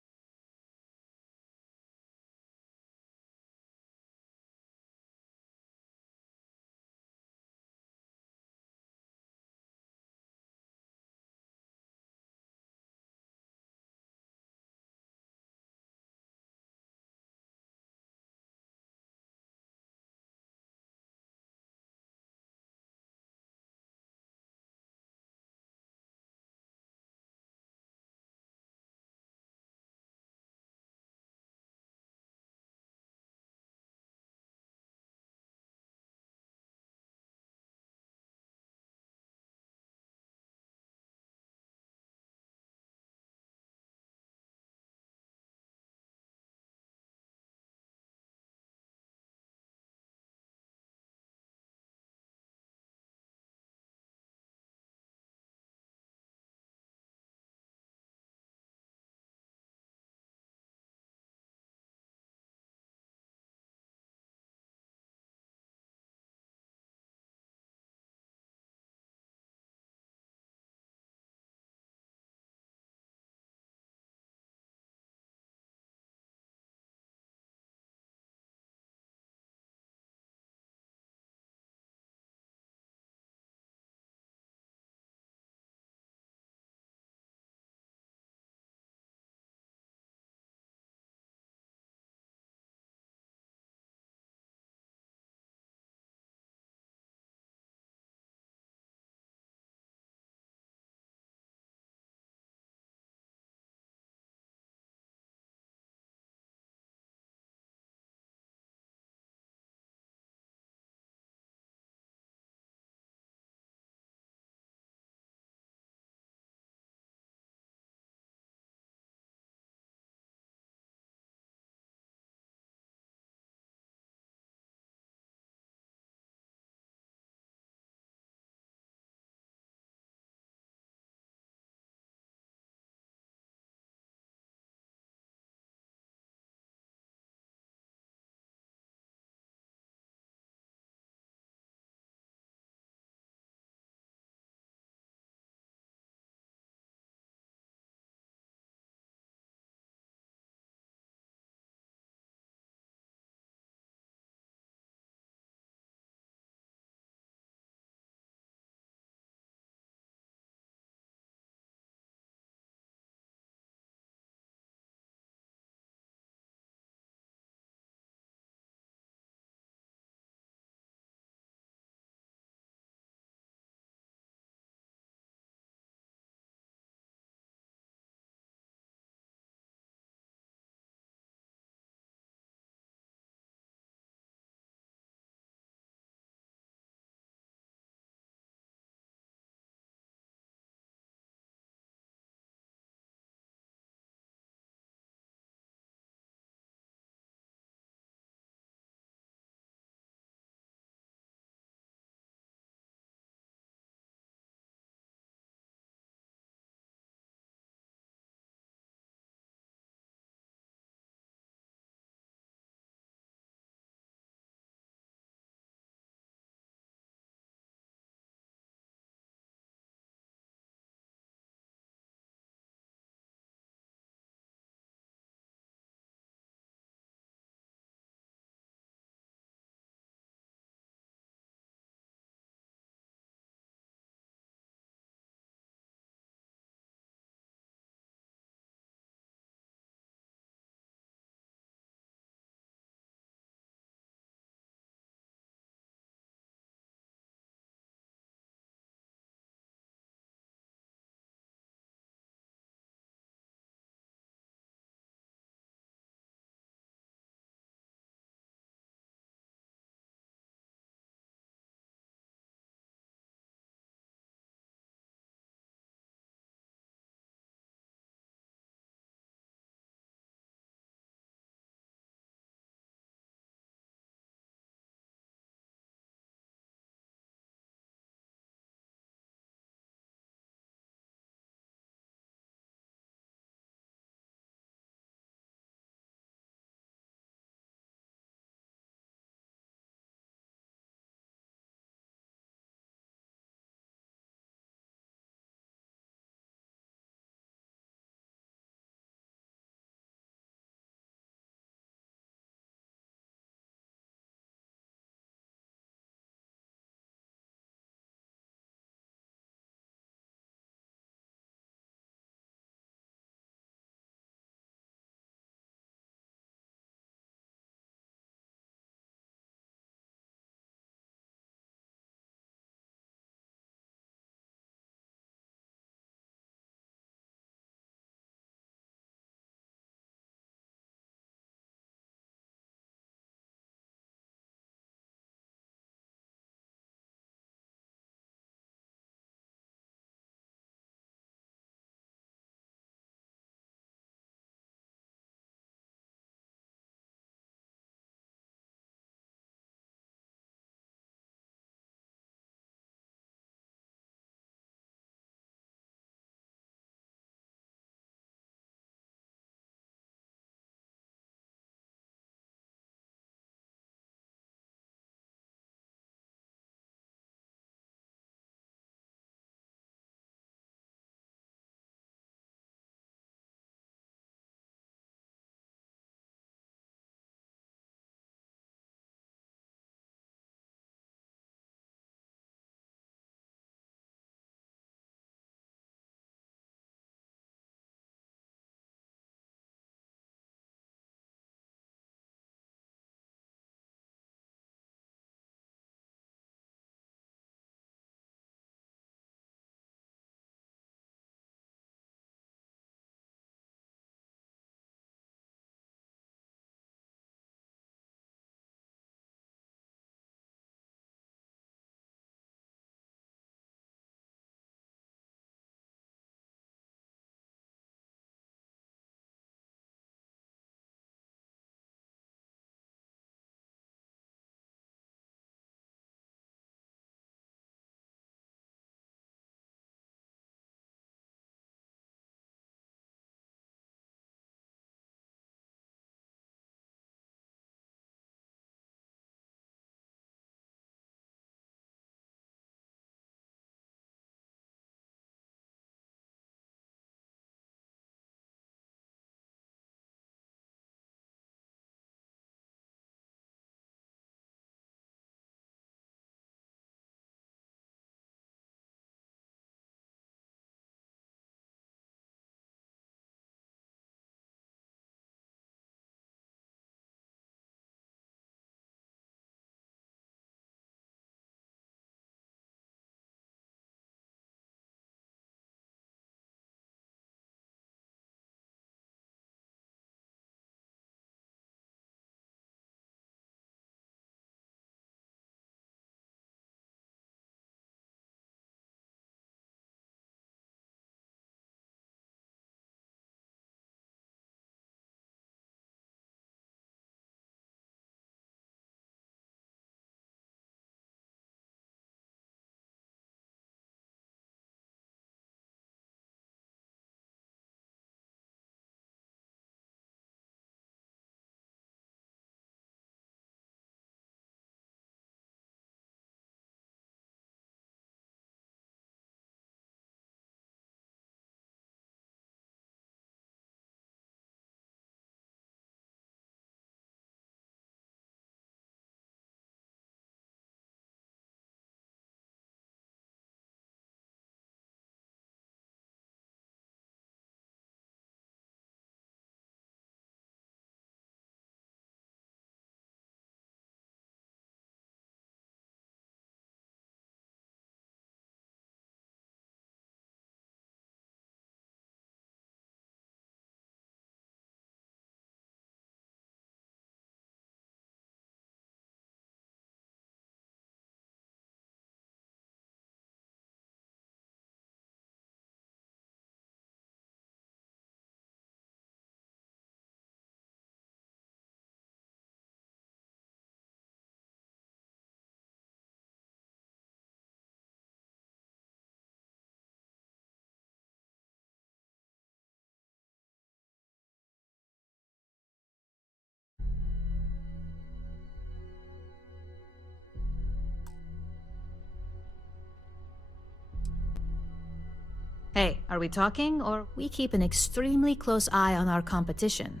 Hey, are we talking, or we keep an extremely close eye on our competition?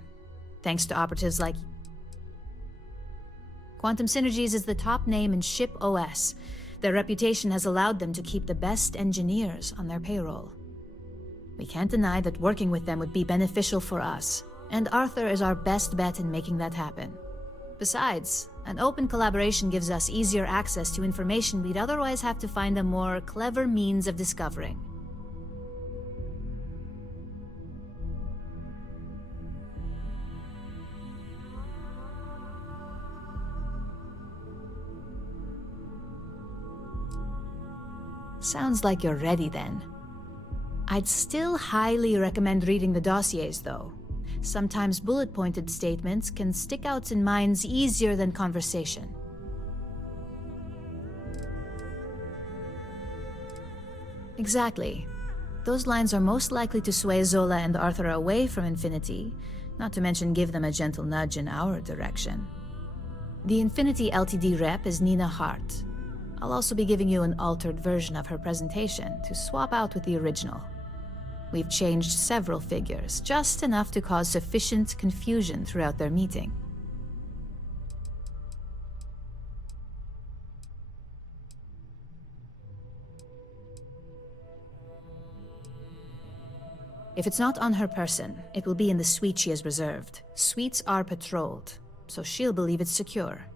Thanks to operatives like... Quantum Synergies is the top name in ship OS. Their reputation has allowed them to keep the best engineers on their payroll. We can't deny that working with them would be beneficial for us, and Arthur is our best bet in making that happen. Besides, an open collaboration gives us easier access to information we'd otherwise have to find a more clever means of discovering. Sounds like you're ready then. I'd still highly recommend reading the dossiers, though. Sometimes bullet-pointed statements can stick out in minds easier than conversation. Exactly. Those lines are most likely to sway Zola and Arthur away from Infinity, not to mention give them a gentle nudge in our direction. The Infinity Ltd rep is Nina Hart. I'll also be giving you an altered version of her presentation to swap out with the original. We've changed several figures, just enough to cause sufficient confusion throughout their meeting. If it's not on her person, it will be in the suite she has reserved. Suites are patrolled, so she'll believe it's secure.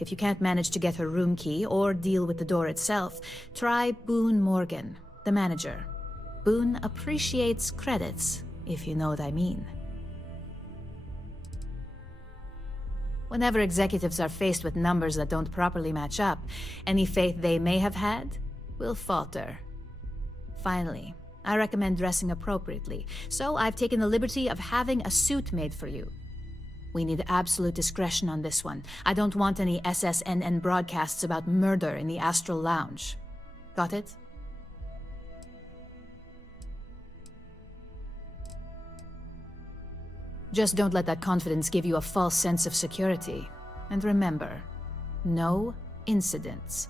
If you can't manage to get her room key or deal with the door itself, try Boone Morgan, the manager. Boone appreciates credits, if you know what I mean. Whenever executives are faced with numbers that don't properly match up, any faith they may have had will falter. Finally, I recommend dressing appropriately, so I've taken the liberty of having a suit made for you. We need absolute discretion on this one. I don't want any SSNN broadcasts about murder in the Astral Lounge. Got it? Just don't let that confidence give you a false sense of security. And remember, no incidents.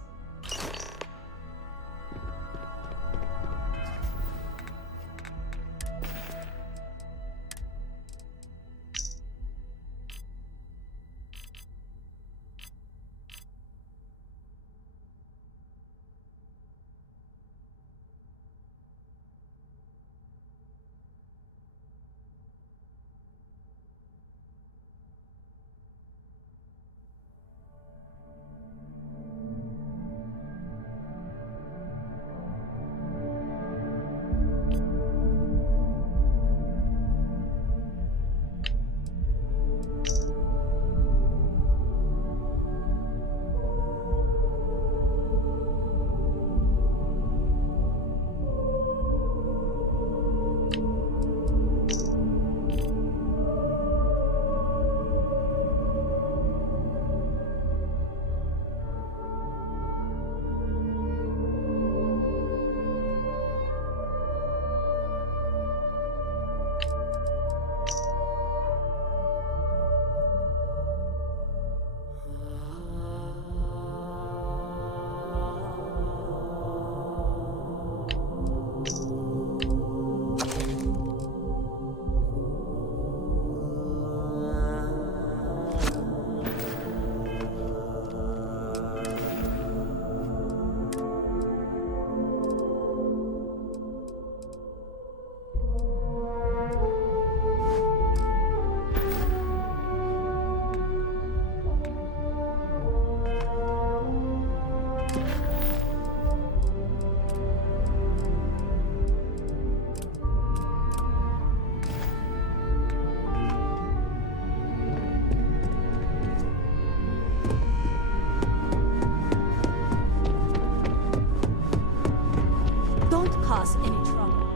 Cause any trouble.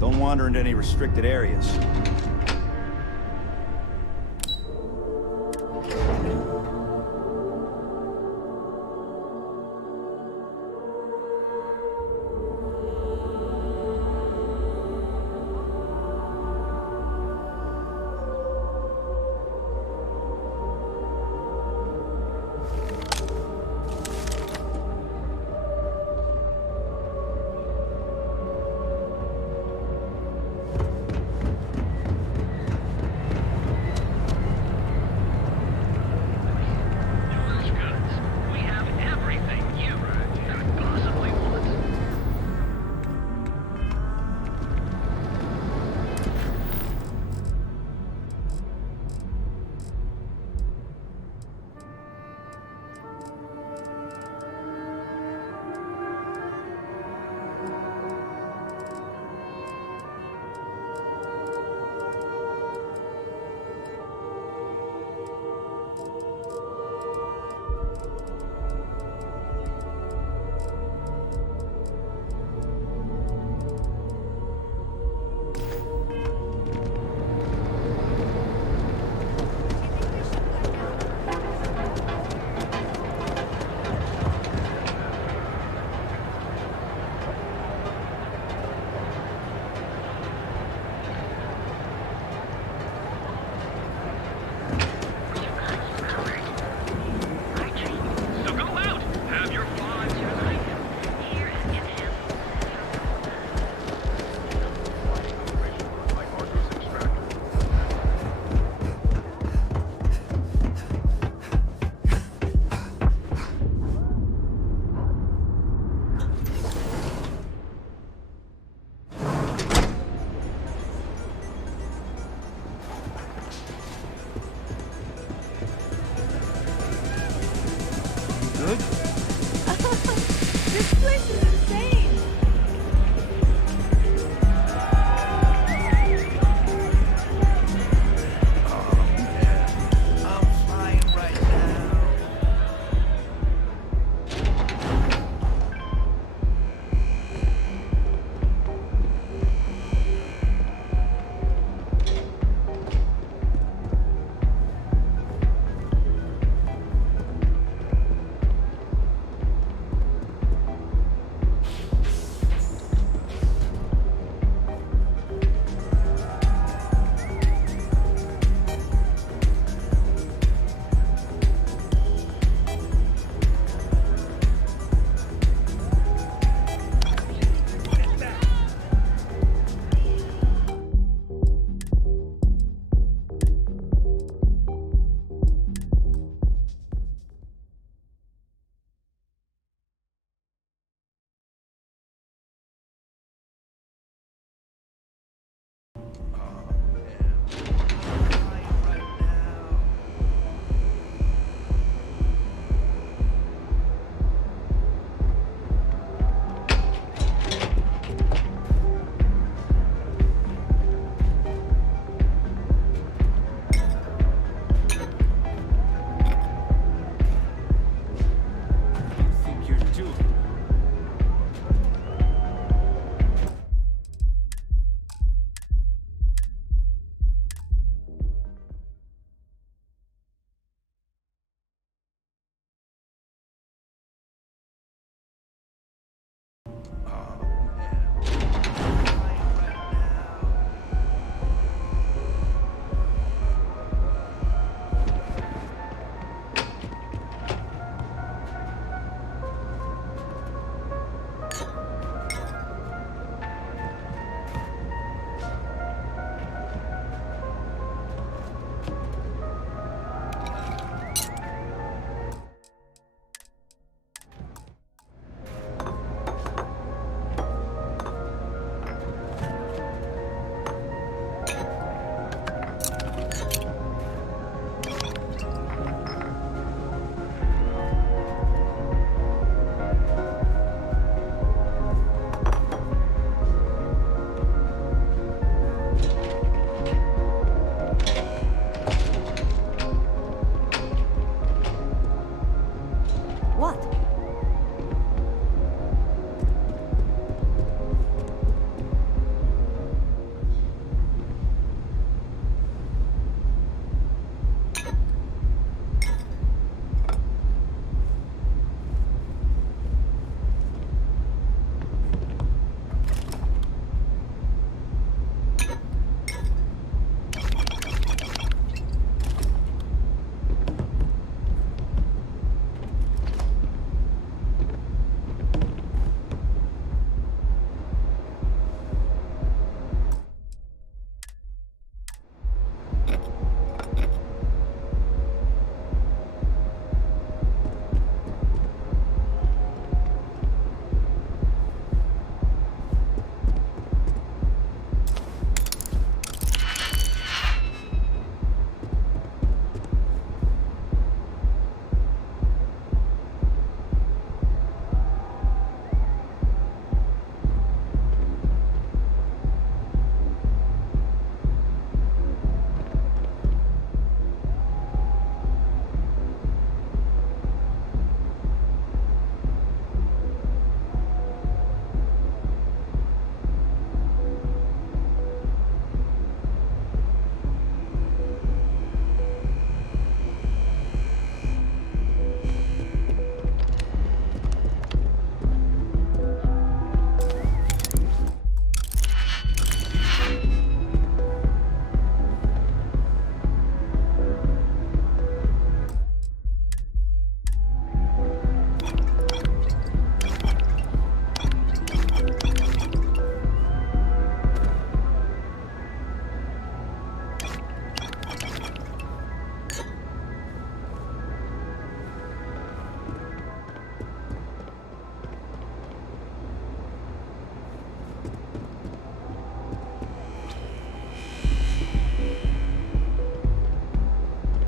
Don't wander into any restricted areas. good? This place is insane! I'm flying right now.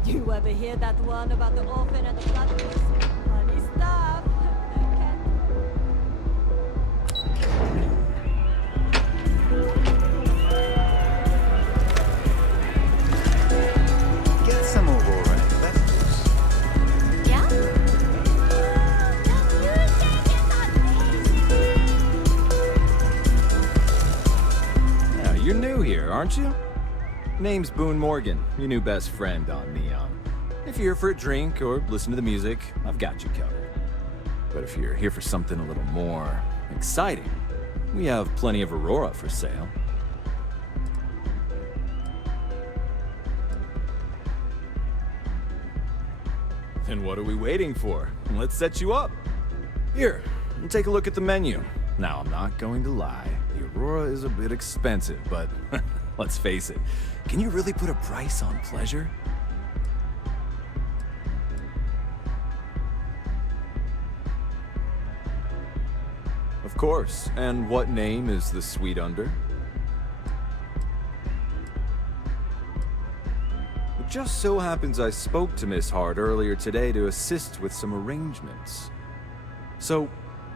You ever hear that one about the orphan and the platypus? Funny stuff. aren't you? Name's Boone Morgan, your new best friend on Neon. If you're here for a drink or listen to the music, I've got you covered. But if you're here for something a little more exciting, we have plenty of Aurora for sale. Then what are we waiting for? Let's set you up. Here, take a look at the menu. Now, I'm not going to lie. The Aurora is a bit expensive, but let's face it. Can you really put a price on pleasure? Of course. And what name is the suite under? It just so happens I spoke to Miss Hart earlier today to assist with some arrangements. So,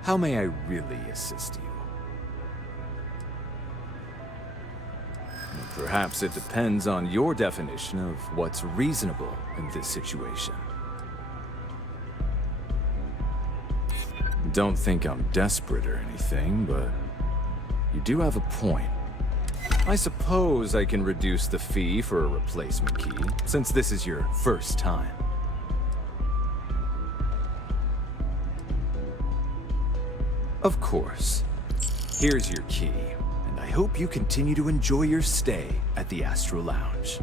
how may I really assist you? Perhaps it depends on your definition of what's reasonable in this situation. Don't think I'm desperate or anything, but you do have a point. I suppose I can reduce the fee for a replacement key, since this is your first time. Of course. Here's your key, and I hope you continue to enjoy your stay at the Astro Lounge.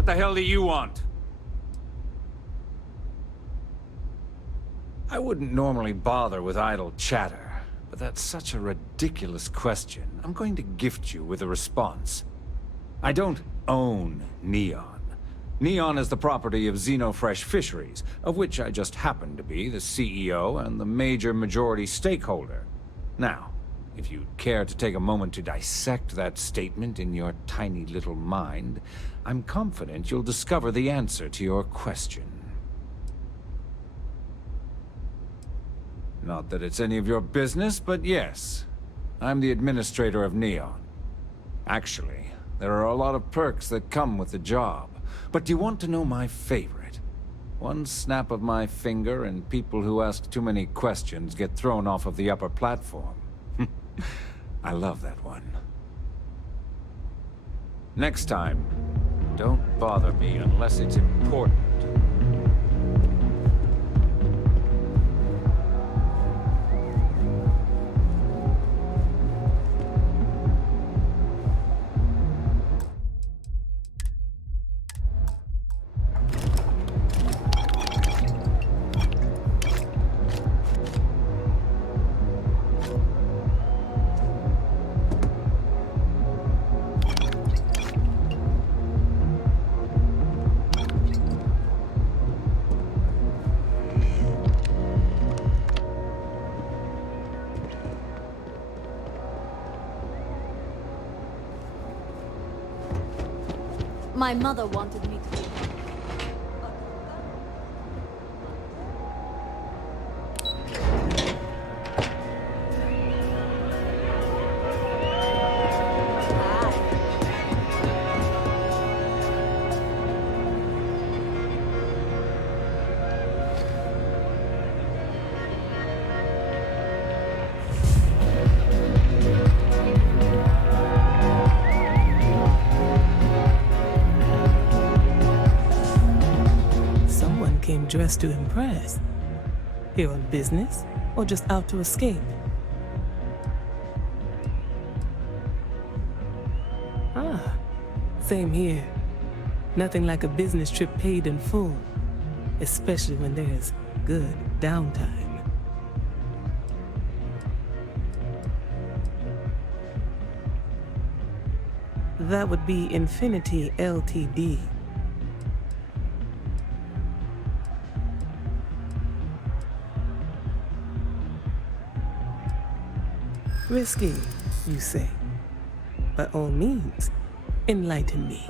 What the hell do you want? I wouldn't normally bother with idle chatter, but that's such a ridiculous question. I'm going to gift you with a response. I don't own Neon. Neon is the property of Xenofresh Fisheries, of which I just happen to be the CEO and the major majority stakeholder. Now, if you'd care to take a moment to dissect that statement in your tiny little mind, I'm confident you'll discover the answer to your question. Not that it's any of your business, but yes. I'm the administrator of Neon. Actually, there are a lot of perks that come with the job. But do you want to know my favorite? One snap of my finger and people who ask too many questions get thrown off of the upper platform. I love that one. Next time, don't bother me unless it's important. My mother wanted me to be. Dressed to impress. Here on business, or just out to escape? Ah, same here. Nothing like a business trip paid in full, especially when there's good downtime. That would be Infinity Ltd. Risky, you say? By all means, enlighten me.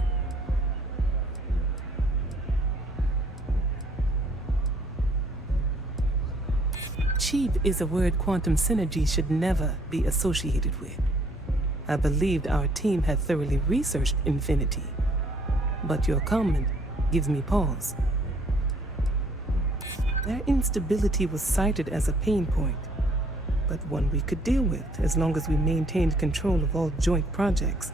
Cheap is a word quantum synergy should never be associated with. I believed our team had thoroughly researched Infinity, but your comment gives me pause. Their instability was cited as a pain point, but one we could deal with as long as we maintained control of all joint projects.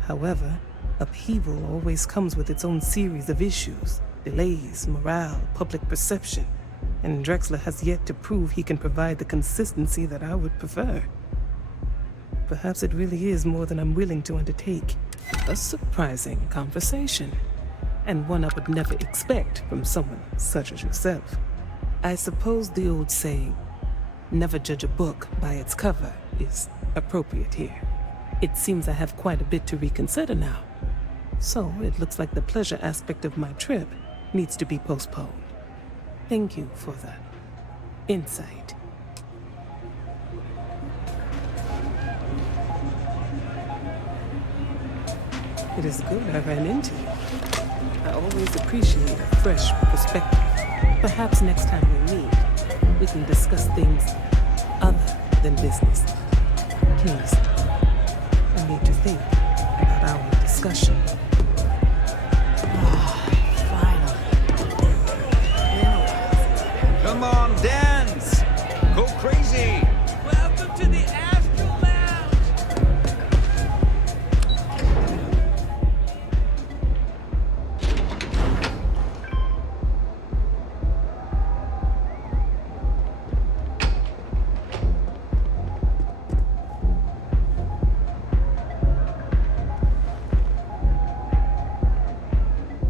However, upheaval always comes with its own series of issues, delays, morale, public perception, and Drexler has yet to prove he can provide the consistency that I would prefer. Perhaps it really is more than I'm willing to undertake. A surprising conversation, and one I would never expect from someone such as yourself. I suppose the old saying, "Never judge a book by its cover," is appropriate here. It seems I have quite a bit to reconsider now. So it looks like the pleasure aspect of my trip needs to be postponed. Thank you for that insight. It is good I ran into you. I always appreciate a fresh perspective. Perhaps next time we meet, we can discuss things other than business. Please, I need to think about our discussion. Come on, dance! Go crazy! Welcome to the Astral Lounge!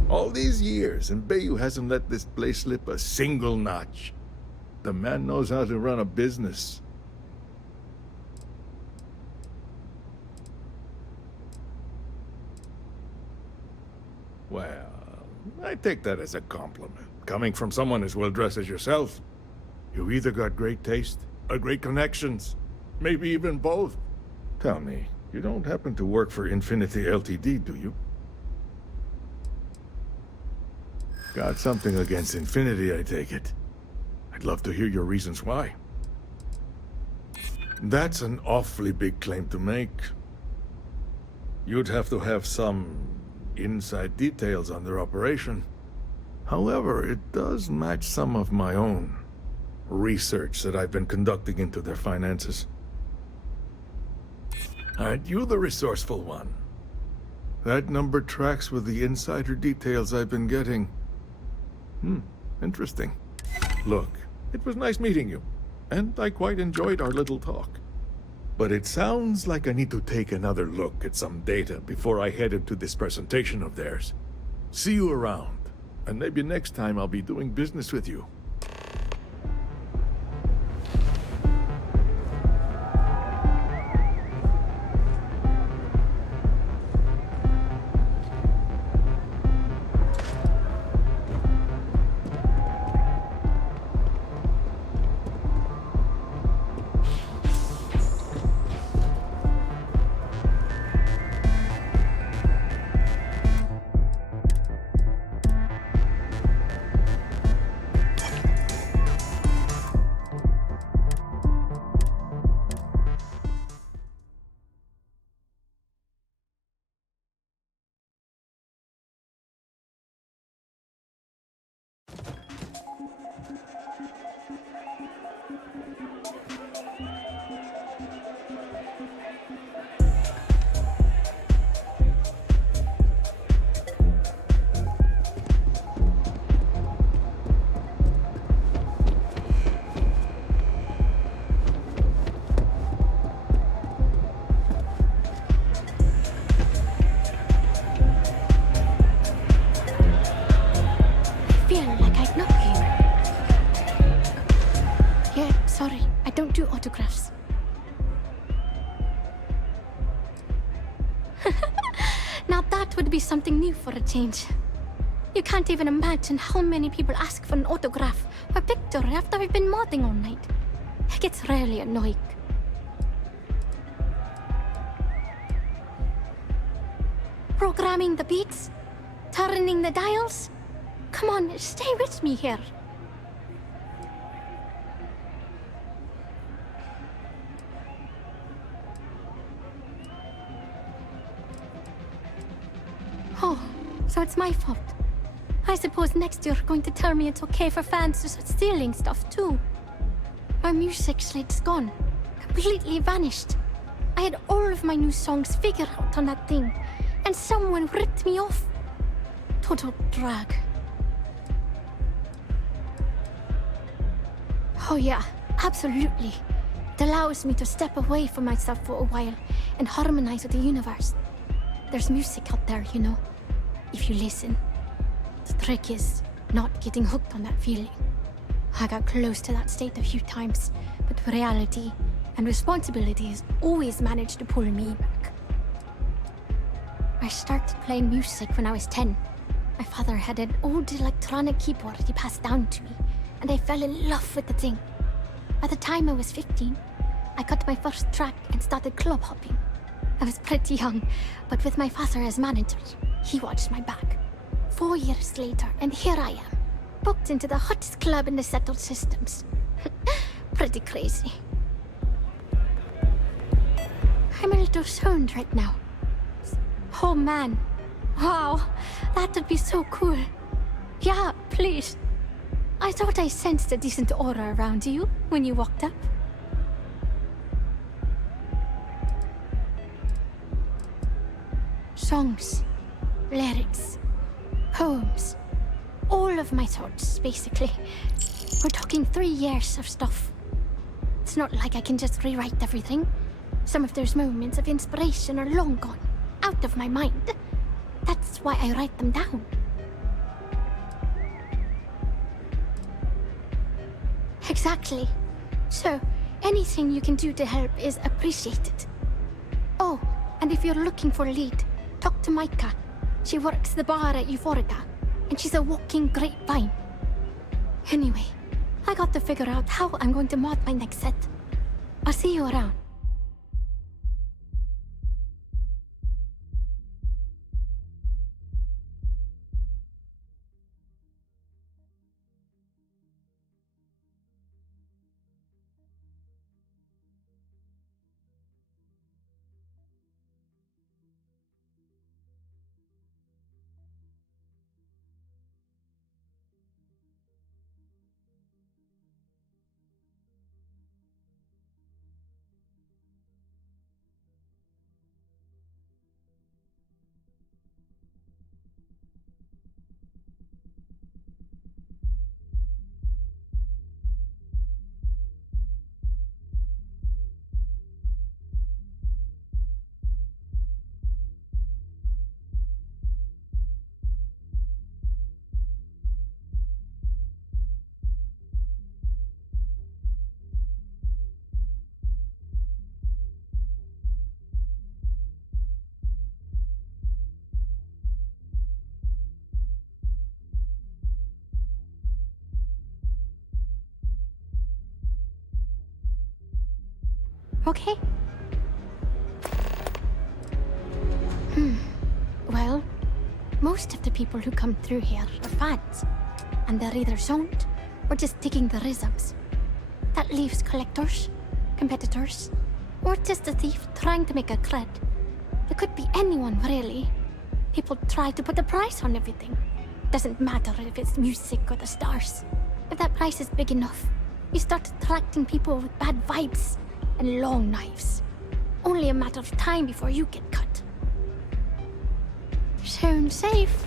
All these years, and Bayou hasn't let this place slip a single notch. The man knows how to run a business. Well, I take that as a compliment. Coming from someone as well-dressed as yourself. You either got great taste, or great connections. Maybe even both. Tell me, you don't happen to work for Infinity Ltd, do you? Got something against Infinity, I take it. I'd love to hear your reasons why. That's an awfully big claim to make. You'd have to have some inside details on their operation. However, it does match some of my own research that I've been conducting into their finances. Aren't you the resourceful one? That number tracks with the insider details I've been getting. Interesting. Look, it was nice meeting you, and I quite enjoyed our little talk. But it sounds like I need to take another look at some data before I head into this presentation of theirs. See you around, and maybe next time I'll be doing business with you. do autographs. Now that would be something new for a change. You can't even imagine how many people ask for an autograph or picture after I've been modding all night. It gets really annoying. Programming the beats? Turning the dials? Come on, stay with me here. Oh, so it's my fault. I suppose next you're going to tell me it's okay for fans to start stealing stuff too. My music slate's gone. Completely vanished. I had all of my new songs figured out on that thing, and someone ripped me off. Total drag. Oh yeah, absolutely. It allows me to step away from myself for a while and harmonize with the universe. There's music out there, you know, if you listen. The trick is not getting hooked on that feeling. I got close to that state a few times, but reality and responsibility has always managed to pull me back. I started playing music when I was 10. My father had an old electronic keyboard he passed down to me, and I fell in love with the thing. By the time I was 15, I got my first track and started club hopping. I was pretty young, but with my father as manager, he watched my back. 4 years later, and here I am, booked into the hottest club in the settled systems. Pretty crazy. I'm a little stoned right now. Oh man. Wow, that would be so cool. Yeah, please. I thought I sensed a decent aura around you when you walked up. Songs, lyrics, poems, all of my thoughts, basically. We're talking 3 years of stuff. It's not like I can just rewrite everything. Some of those moments of inspiration are long gone, out of my mind. That's why I write them down. Exactly. So, anything you can do to help is appreciated. Oh, and if you're looking for a lead, talk to Micah. She works the bar at Euphorica, and she's a walking grapevine. Anyway, I got to figure out how I'm going to mod my next set. I'll see you around. okay? Well, most of the people who come through here are fans, and they're either zoned or just digging the rhythms. That leaves collectors, competitors, or just a thief trying to make a cred. It could be anyone, really. People try to put a price on everything. Doesn't matter if it's music or the stars. If that price is big enough, you start attracting people with bad vibes and long knives. Only a matter of time before you get cut. Sound safe?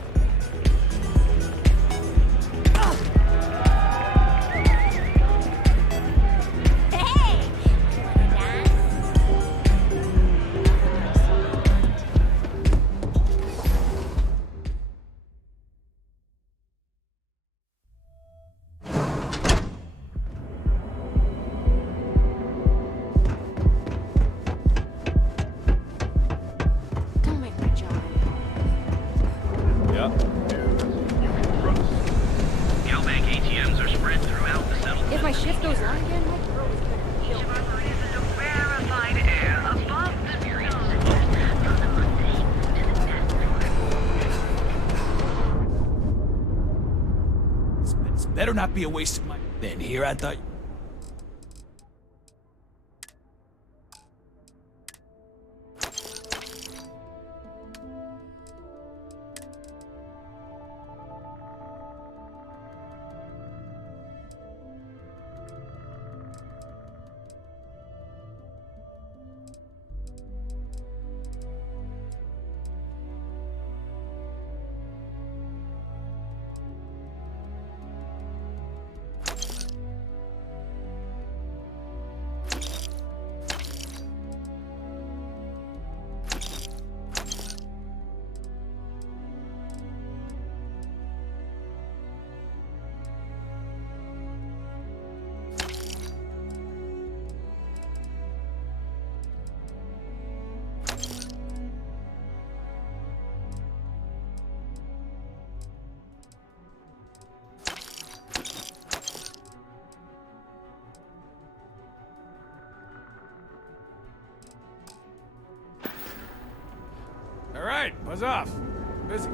If my shift goes on again, my throat is gonna heal. Rarefied air above the This better not be a waste of my... Then here I thought... All right, buzz off. Busy.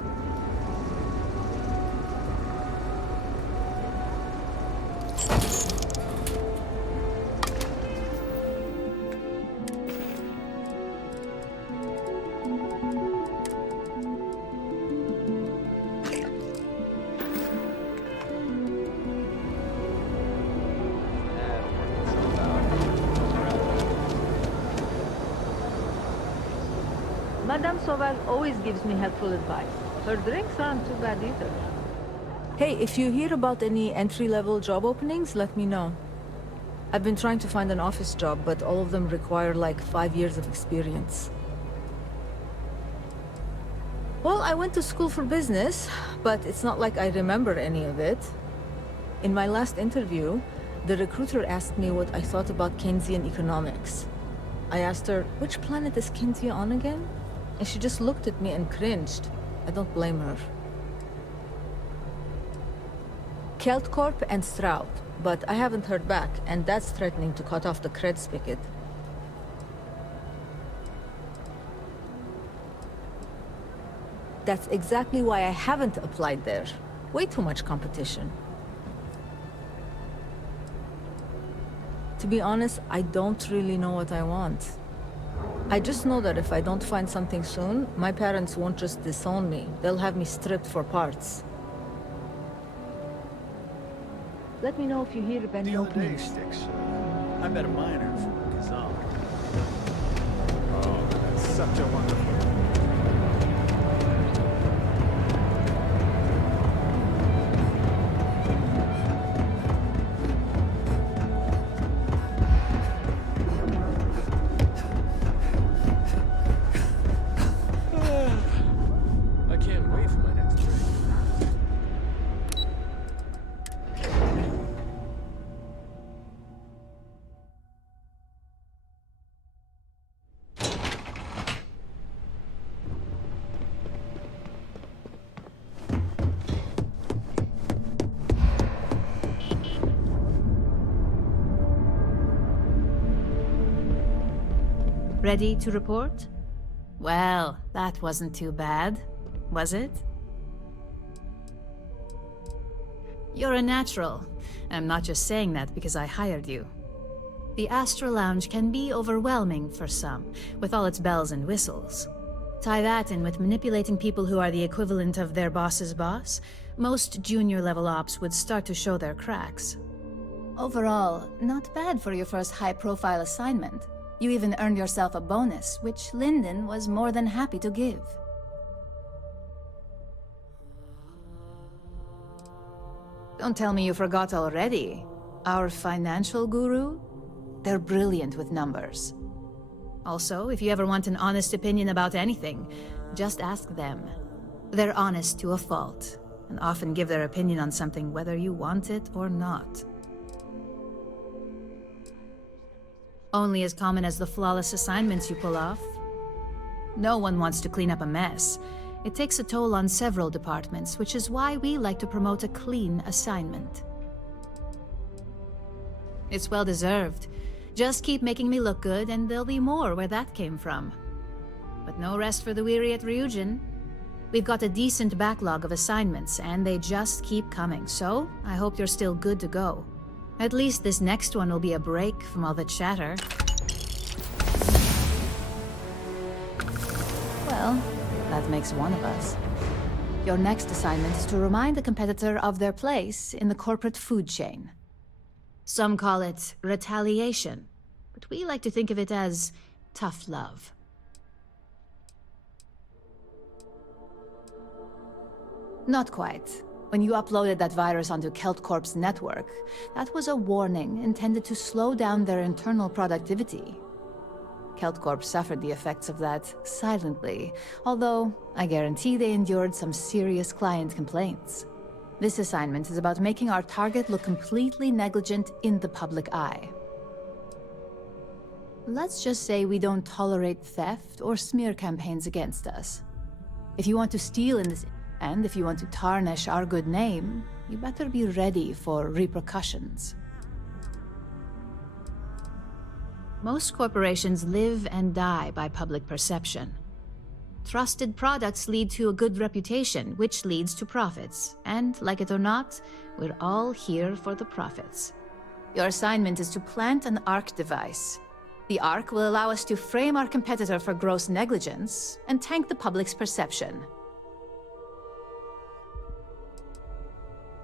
Madame Sauval always gives me helpful advice. Her drinks aren't too bad either. Hey, if you hear about any entry-level job openings, let me know. I've been trying to find an office job, but all of them require like 5 years of experience. Well, I went to school for business, but it's not like I remember any of it. In my last interview, the recruiter asked me what I thought about Keynesian economics. I asked her, which planet is Kinsey on again? And she just looked at me and cringed. I don't blame her. Keltcorp and Stroud, but I haven't heard back, and that's threatening to cut off the cred spigot. That's exactly why I haven't applied there. Way too much competition. To be honest, I don't really know what I want. I just know that if I don't find something soon, my parents won't just disown me. They'll have me stripped for parts. Let me know if you hear of any openings. I met a miner from Kazal. Oh, that's such a wonderful... I can't wait for my next drink. Ready to report? Well, that wasn't too bad, was it? You're a natural. I'm not just saying that because I hired you. The Astra Lounge can be overwhelming for some, with all its bells and whistles. Tie that in with manipulating people who are the equivalent of their boss's boss, most junior-level ops would start to show their cracks. Overall, not bad for your first high-profile assignment. You even earned yourself a bonus, which Lyndon was more than happy to give. Don't tell me you forgot already. Our financial guru? They're brilliant with numbers. Also, if you ever want an honest opinion about anything, just ask them. They're honest to a fault, and often give their opinion on something whether you want it or not. Only as common as the flawless assignments you pull off. No one wants to clean up a mess. It takes a toll on several departments, which is why we like to promote a clean assignment. It's well deserved. Just keep making me look good, and there'll be more where that came from. But no rest for the weary at Ryujin. We've got a decent backlog of assignments, and they just keep coming, so I hope you're still good to go. At least this next one will be a break from all the chatter. Well, that makes one of us. Your next assignment is to remind the competitor of their place in the corporate food chain. Some call it retaliation, but we like to think of it as tough love. Not quite. When you uploaded that virus onto KeltCorp's network, that was a warning intended to slow down their internal productivity. KeltCorp suffered the effects of that silently, although I guarantee they endured some serious client complaints. This assignment is about making our target look completely negligent in the public eye. Let's just say we don't tolerate theft or smear campaigns against us. If you want to steal in this, and if you want to tarnish our good name, you better be ready for repercussions. Most corporations live and die by public perception. Trusted products lead to a good reputation, which leads to profits. And, like it or not, we're all here for the profits. Your assignment is to plant an ARC device. The ARC will allow us to frame our competitor for gross negligence and tank the public's perception.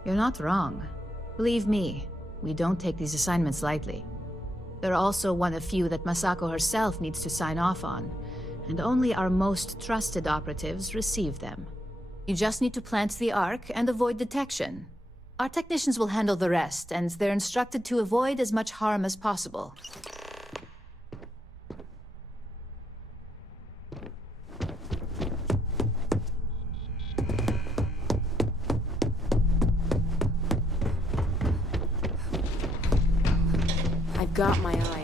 You're not wrong. Believe me, we don't take these assignments lightly. They're also one of few that Masako herself needs to sign off on, and only our most trusted operatives receive them. You just need to plant the ARC and avoid detection. Our technicians will handle the rest, and they're instructed to avoid as much harm as possible. I've got my eye.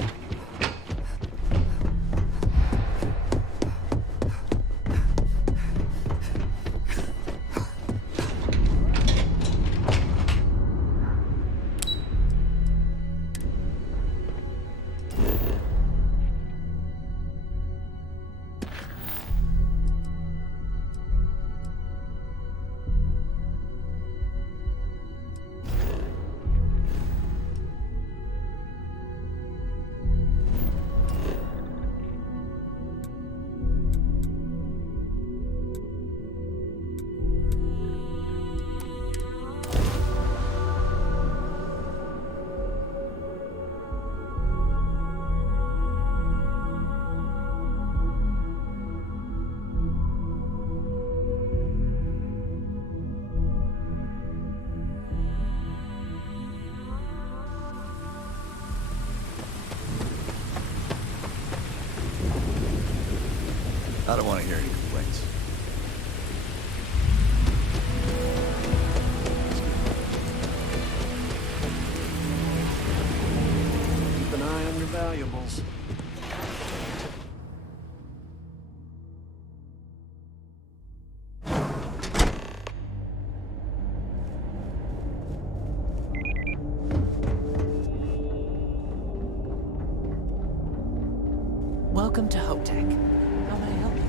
I don't want to hear any complaints. Keep an eye on your valuables. Welcome to HoTech. How may I help you?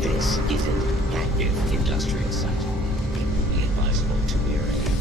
This is an active industrial site. It would be advisable to mirror it.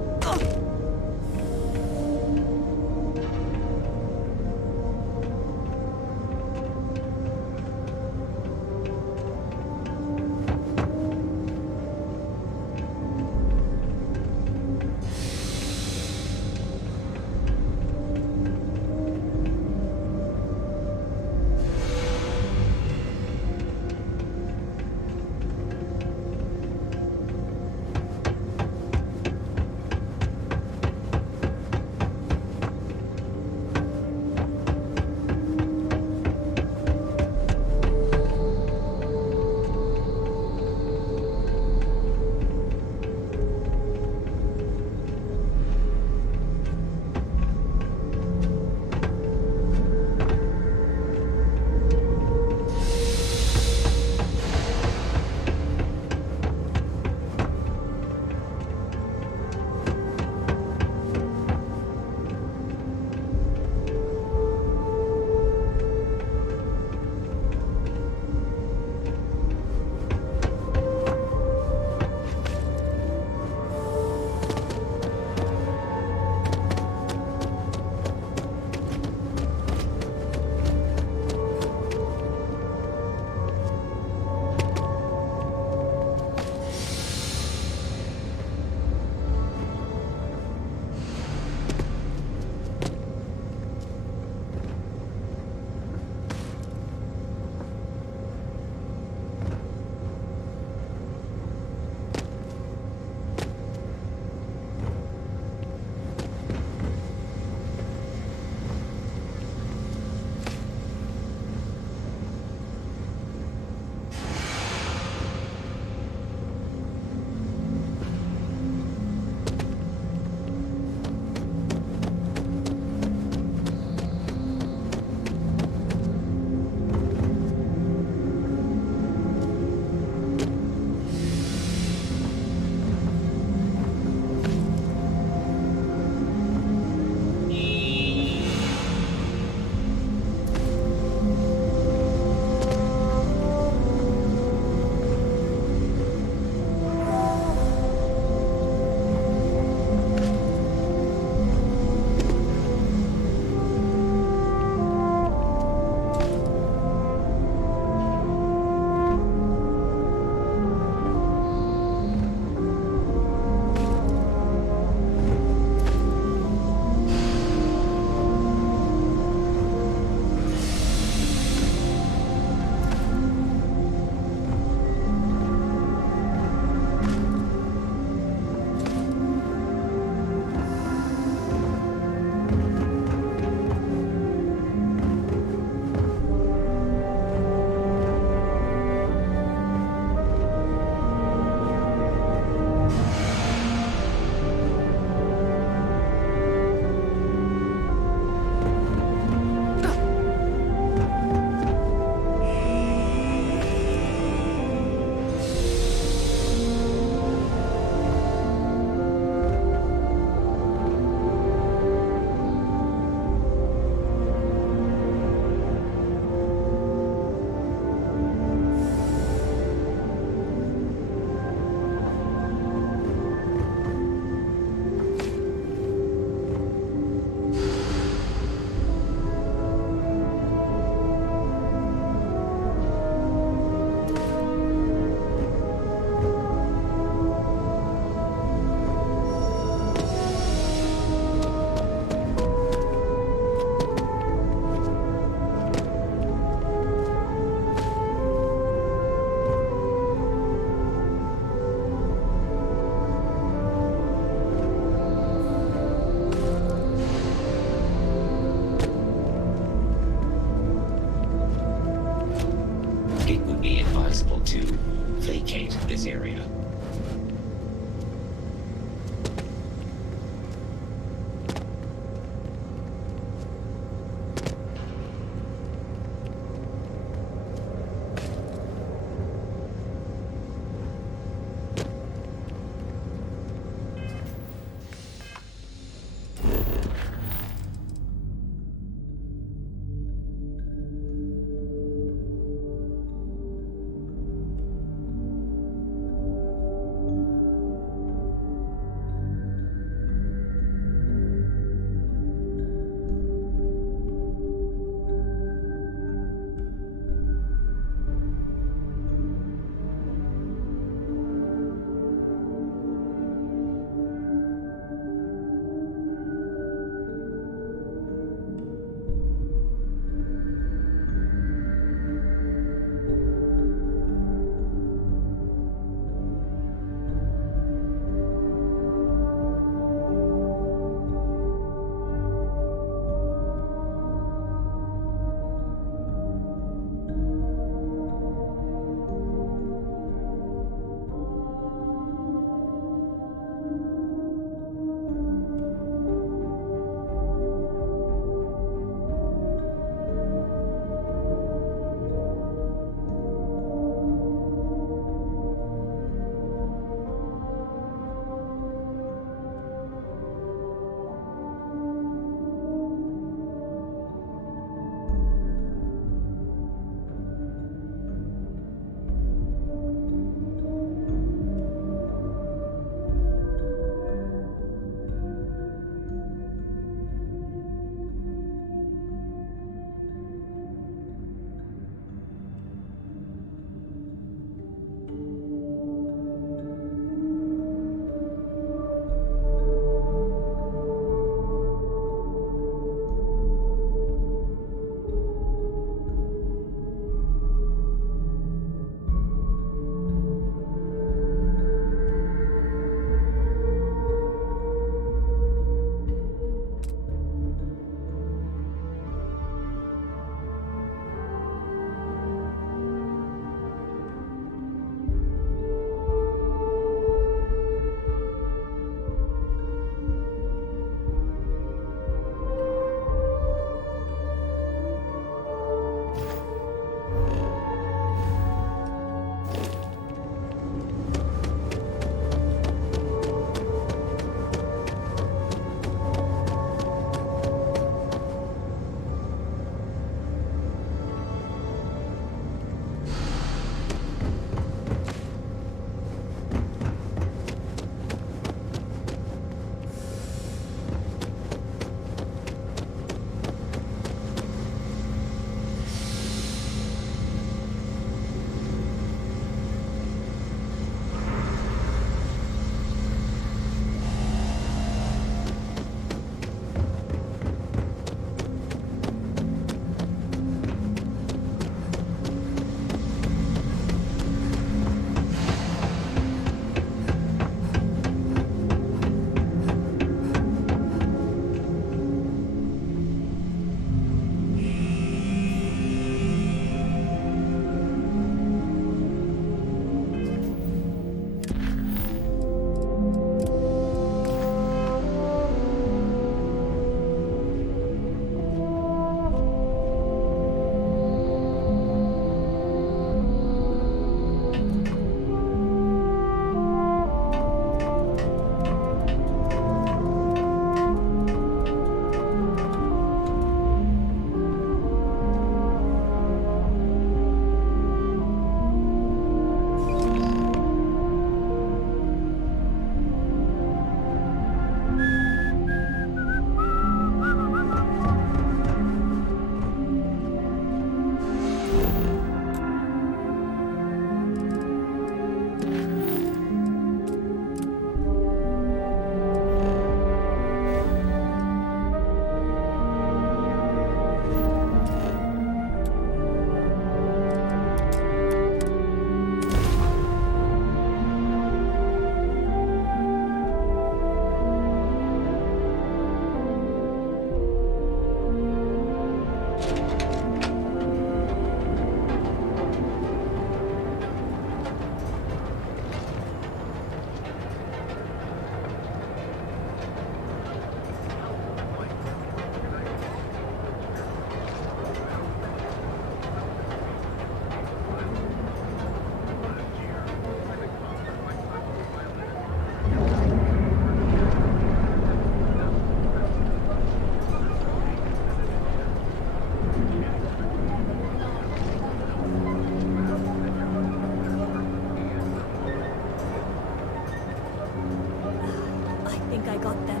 I got them.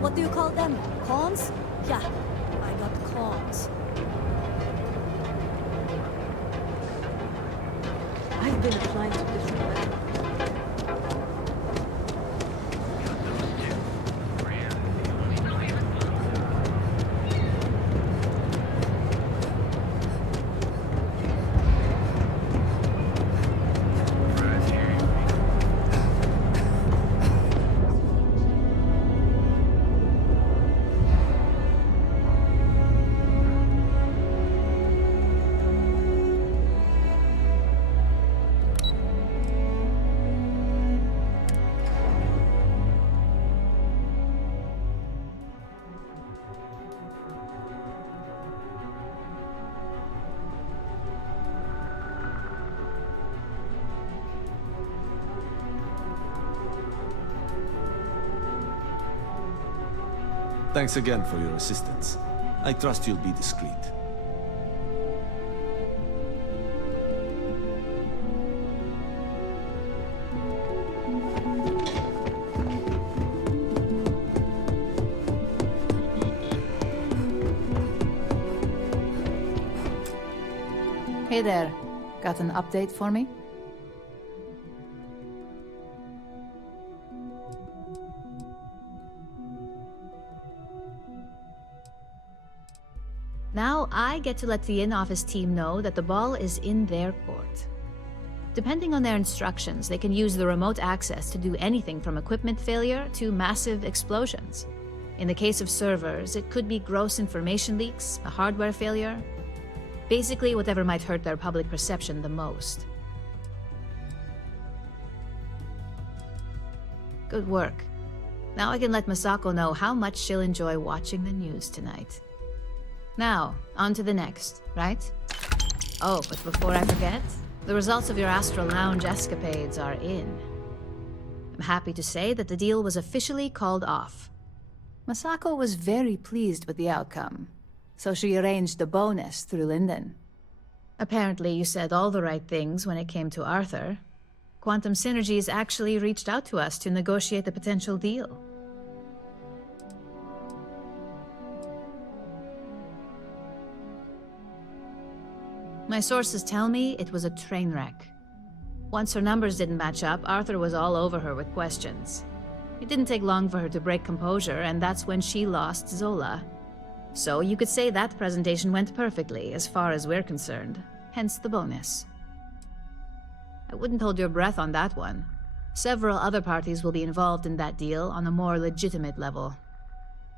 What do you call them? Cons? Yeah, I got cons. I've been applying to different levels. Thanks again for your assistance. I trust you'll be discreet. Hey there. Got an update for me? Now I get to let the in-office team know that the ball is in their court. Depending on their instructions, they can use the remote access to do anything from equipment failure to massive explosions. In the case of servers, it could be gross information leaks, a hardware failure, basically whatever might hurt their public perception the most. Good work. Now I can let Masako know how much she'll enjoy watching the news tonight. Now, on to the next, right? Oh, but before I forget, the results of your Astral Lounge escapades are in. I'm happy to say that the deal was officially called off. Masako was very pleased with the outcome, so she arranged a bonus through Linden. Apparently you said all the right things when it came to Arthur. Quantum Synergies actually reached out to us to negotiate the potential deal. My sources tell me it was a train wreck. Once her numbers didn't match up, Arthur was all over her with questions. It didn't take long for her to break composure, and that's when she lost Zola. So you could say that presentation went perfectly, as far as we're concerned. Hence the bonus. I wouldn't hold your breath on that one. Several other parties will be involved in that deal on a more legitimate level.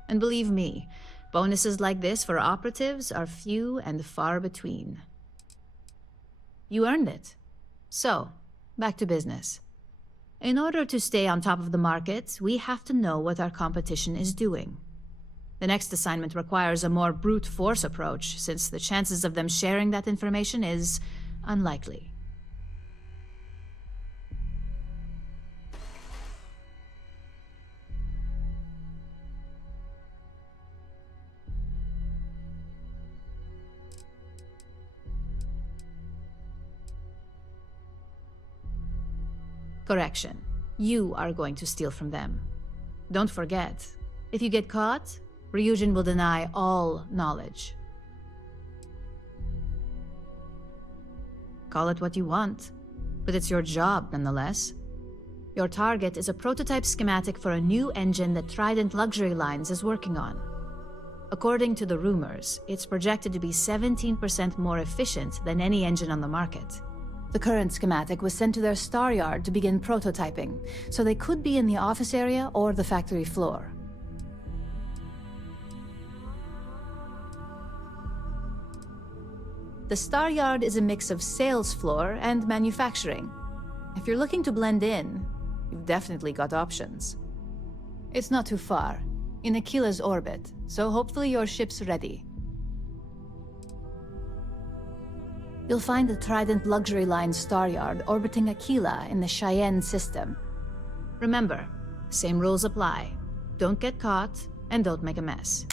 And believe me, bonuses like this for operatives are few and far between. You earned it. So, back to business. In order to stay on top of the market, we have to know what our competition is doing. The next assignment requires a more brute force approach, since the chances of them sharing that information is unlikely. Correction. You are going to steal from them. Don't forget, if you get caught, Ryujin will deny all knowledge. Call it what you want, but it's your job nonetheless. Your target is a prototype schematic for a new engine that Trident Luxury Lines is working on. According to the rumors, it's projected to be 17% more efficient than any engine on the market. The current schematic was sent to their star yard to begin prototyping, so they could be in the office area or the factory floor. The star yard is a mix of sales floor and manufacturing. If you're looking to blend in, you've definitely got options. It's not too far, in Aquila's orbit, so hopefully your ship's ready. You'll find the Trident Luxury Line star yard orbiting Aquila in the Cheyenne system. Remember, same rules apply. Don't get caught, and don't make a mess.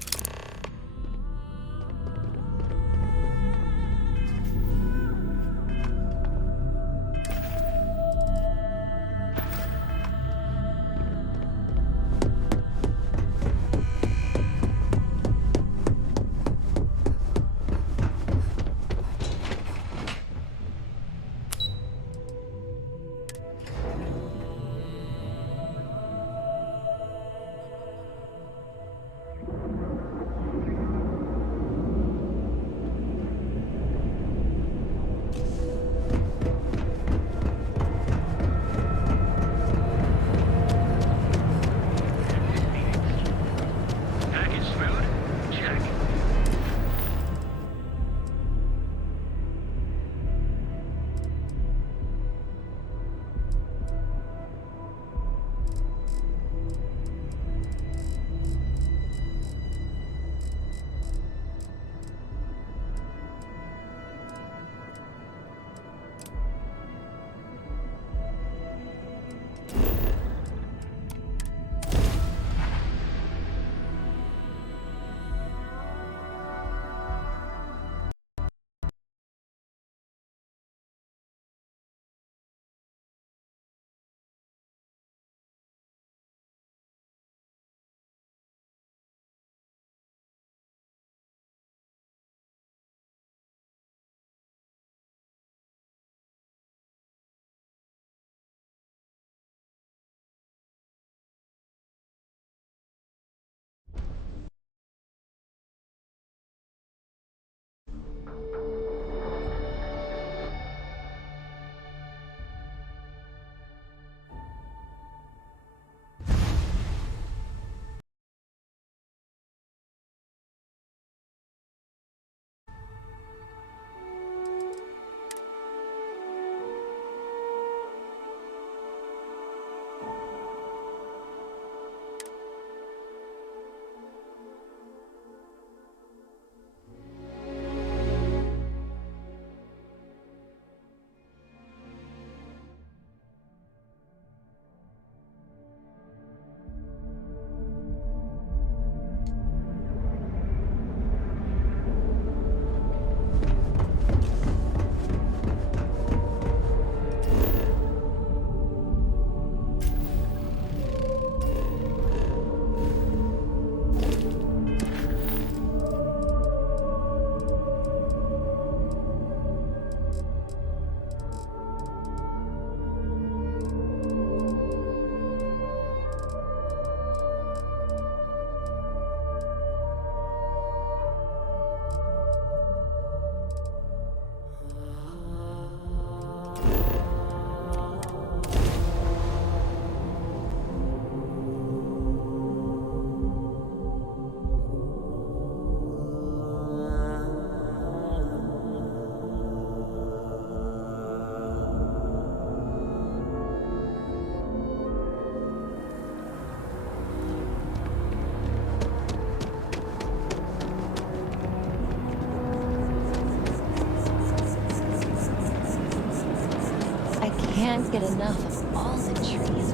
get enough of all the trees.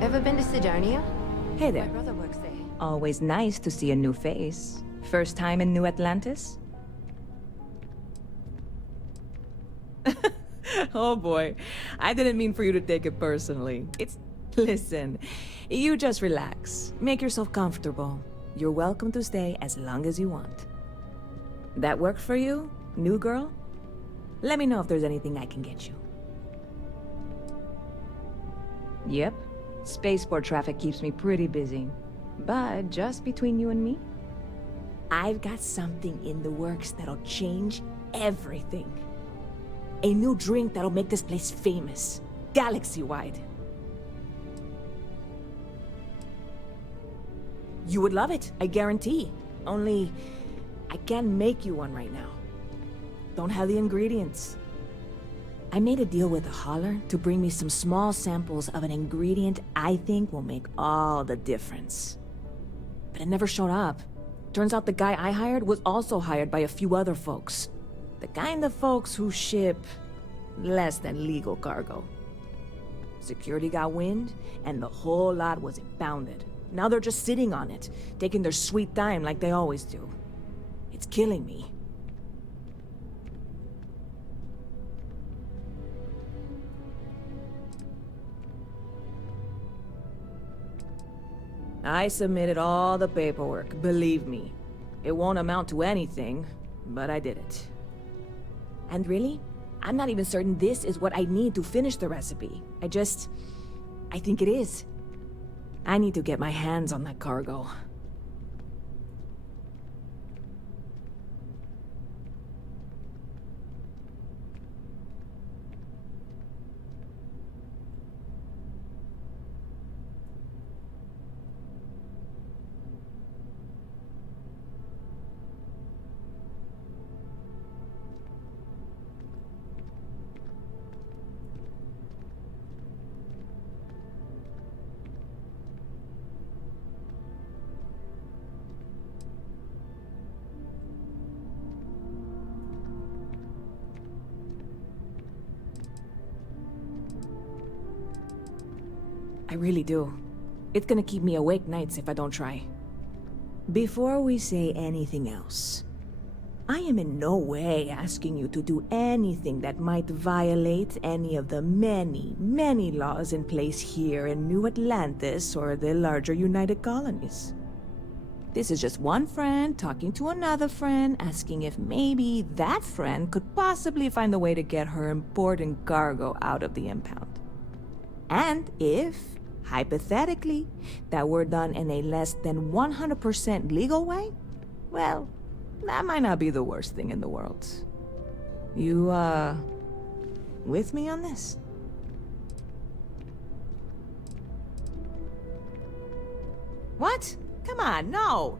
Ever been to Sidonia? Hey there. My brother works there. Always nice to see a new face. First time in New Atlantis? Oh boy, I didn't mean for you to take it personally. Listen, you just relax. Make yourself comfortable. You're welcome to stay as long as you want. That work for you, new girl? Let me know if there's anything I can get you. Yep. Spaceport traffic keeps me pretty busy. But just between you and me, I've got something in the works that'll change everything. A new drink that'll make this place famous, galaxy-wide. You would love it, I guarantee. Only, I can't make you one right now. Don't have the ingredients. I made a deal with a hauler to bring me some small samples of an ingredient I think will make all the difference. But it never showed up. Turns out the guy I hired was also hired by a few other folks. The kind of folks who ship less than legal cargo. Security got wind, and the whole lot was impounded. Now they're just sitting on it, taking their sweet time like they always do. It's killing me. I submitted all the paperwork, believe me. It won't amount to anything, but I did it. And really, I'm not even certain this is what I need to finish the recipe. I think it is. I need to get my hands on that cargo. I really do. It's gonna keep me awake nights if I don't try. Before we say anything else, I am in no way asking you to do anything that might violate any of the many, many laws in place here in New Atlantis or the larger United Colonies. This is just one friend talking to another friend, asking if maybe that friend could possibly find a way to get her important cargo out of the impound. And if, hypothetically, that were done in a less than 100% legal way, well, that might not be the worst thing in the world. You, with me on this? What? Come on, no!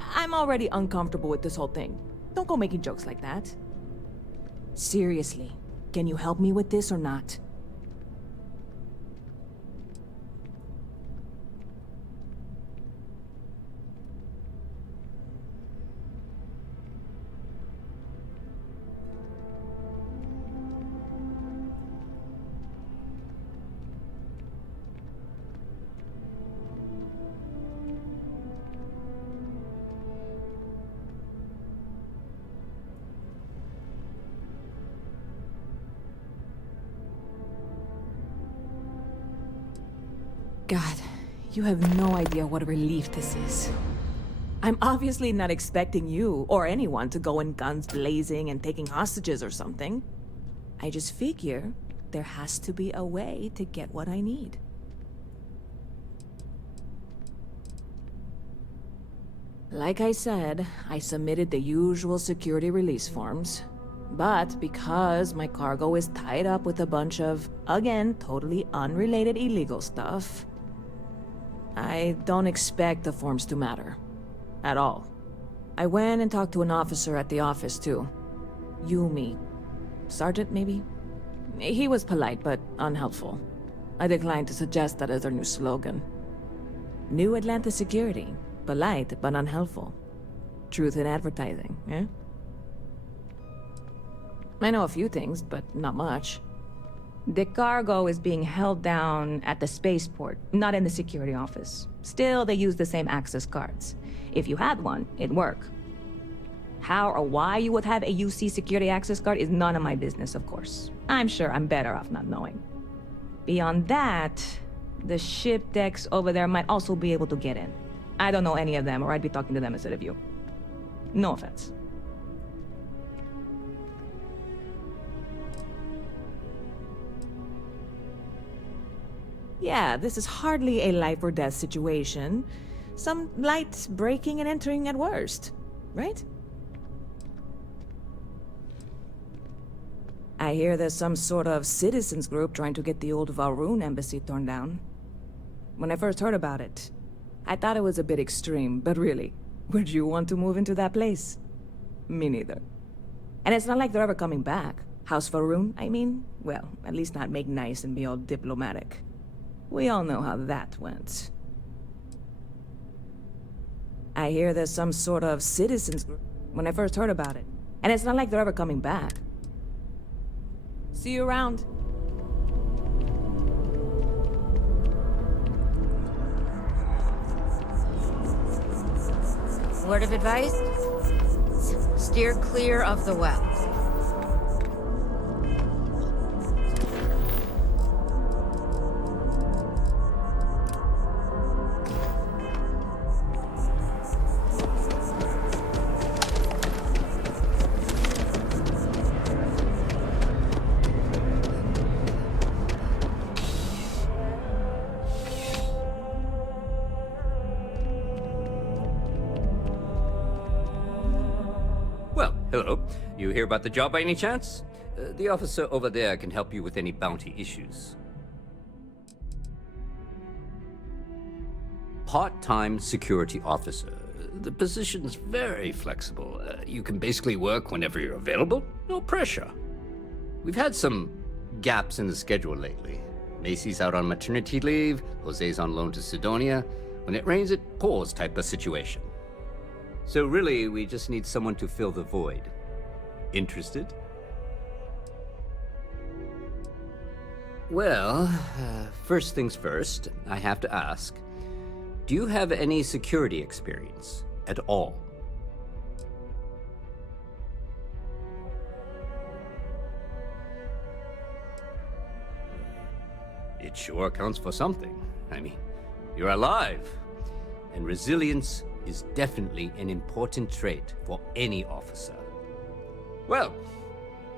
I'm already uncomfortable with this whole thing. Don't go making jokes like that. Seriously, can you help me with this or not? God, you have no idea what a relief this is. I'm obviously not expecting you or anyone to go in guns blazing and taking hostages or something. I just figure there has to be a way to get what I need. Like I said, I submitted the usual security release forms. But because my cargo is tied up with a bunch of, again, totally unrelated illegal stuff, I don't expect the forms to matter. At all. I went and talked to an officer at the office, too. Yumi. Sergeant, maybe? He was polite, but unhelpful. I declined to suggest that as our new slogan. New Atlanta Security. Polite, but unhelpful. Truth in advertising, eh? I know a few things, but not much. The cargo is being held down at the spaceport, not in the security office. Still, they use the same access cards. If you had one, it'd work. How or why you would have a UC security access card is none of my business, of course. I'm sure I'm better off not knowing. Beyond that, the ship decks over there might also be able to get in. I don't know any of them, or I'd be talking to them instead of you. No offense. Yeah, this is hardly a life or death situation. Some light breaking and entering at worst, right? I hear there's some sort of citizens group trying to get the old Valroon embassy torn down. When I first heard about it, I thought it was a bit extreme, but really, would you want to move into that place? Me neither. And it's not like they're ever coming back. House Valroon, I mean? Well, at least not make nice and be all diplomatic. We all know how that went. I hear there's some sort of citizens group when I first heard about it. And it's not like they're ever coming back. See you around. Word of advice? Steer clear of the well. Hello. You hear about the job by any chance? The officer over there can help you with any bounty issues. Part-time security officer. The position's very flexible. You can basically work whenever you're available. No pressure. We've had some gaps in the schedule lately. Macy's out on maternity leave. Jose's on loan to Sidonia. When it rains, it pours type of situation. So really, we just need someone to fill the void. Interested? Well, first things first, I have to ask, do you have any security experience at all? It sure counts for something. I mean, you're alive, and resilience is definitely an important trait for any officer. Well,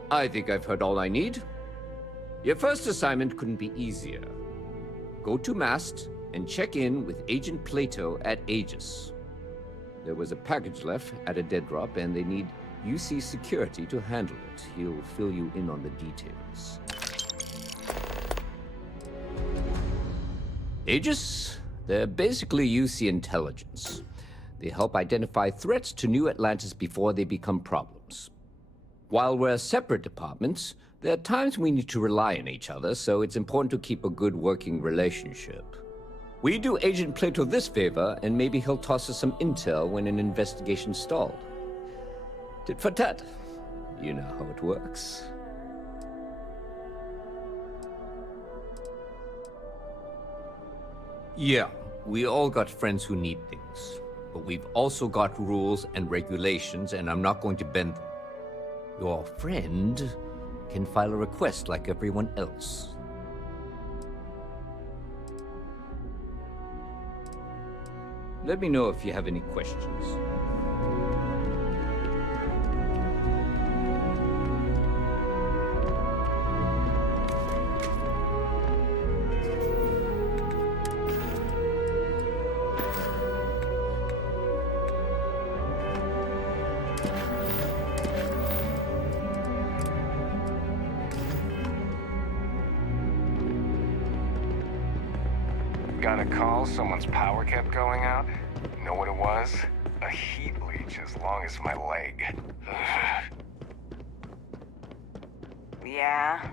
I think I've heard all I need. Your first assignment couldn't be easier. Go to Mast and check in with Agent Plato at Aegis. There was a package left at a dead drop, and they need UC security to handle it. He'll fill you in on the details. Aegis? They're basically UC intelligence. They help identify threats to New Atlantis before they become problems. While we're separate departments, there are times we need to rely on each other, so it's important to keep a good working relationship. We do Agent Plato this favor, and maybe he'll toss us some intel when an investigation stalled. Tit for tat. You know how it works. Yeah, we all got friends who need things. But we've also got rules and regulations, and I'm not going to bend them. Your friend can file a request like everyone else. Let me know if you have any questions. Got a call, someone's power kept going out? Know what it was? A heat leech as long as my leg. Yeah?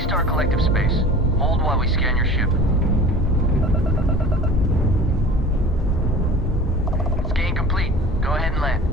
Star Collective Space. Hold while we scan your ship. Scan complete. Go ahead and land.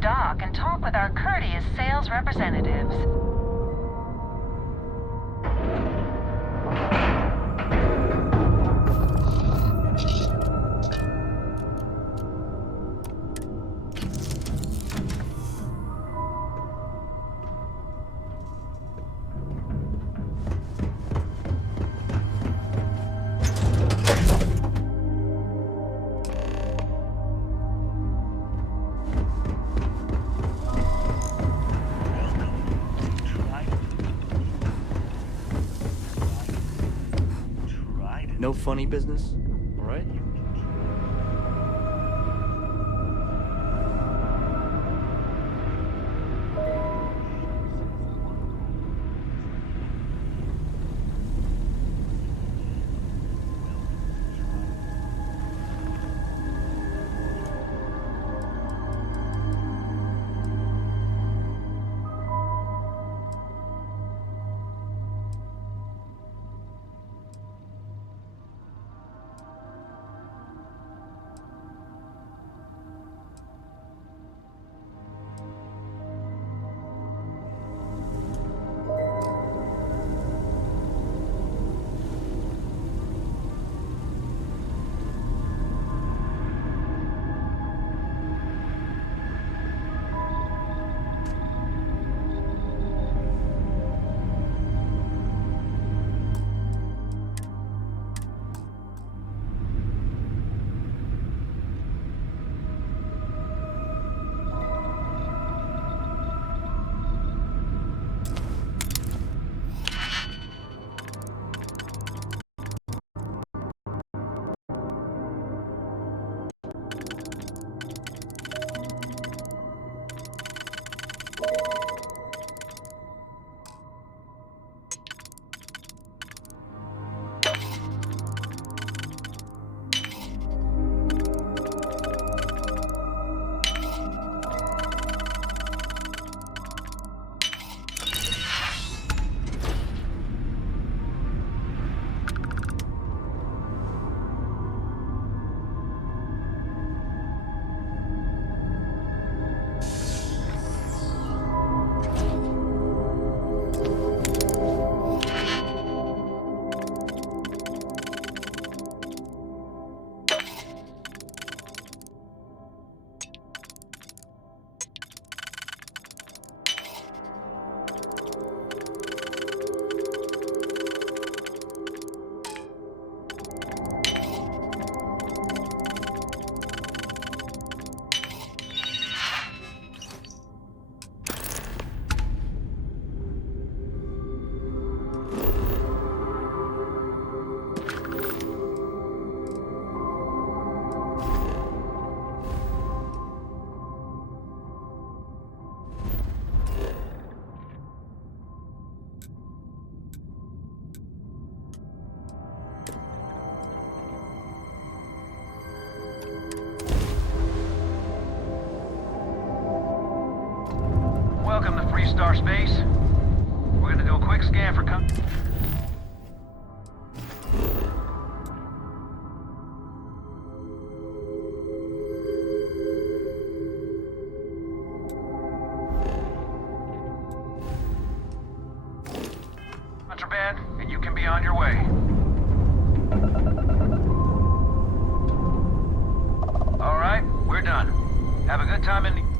to dock and talk with our courteous sales representatives. No funny business, all right? Welcome to Freestar Space. We're gonna do a quick scan for contraband, and you can be on your way. All right, we're done. Have a good time in the...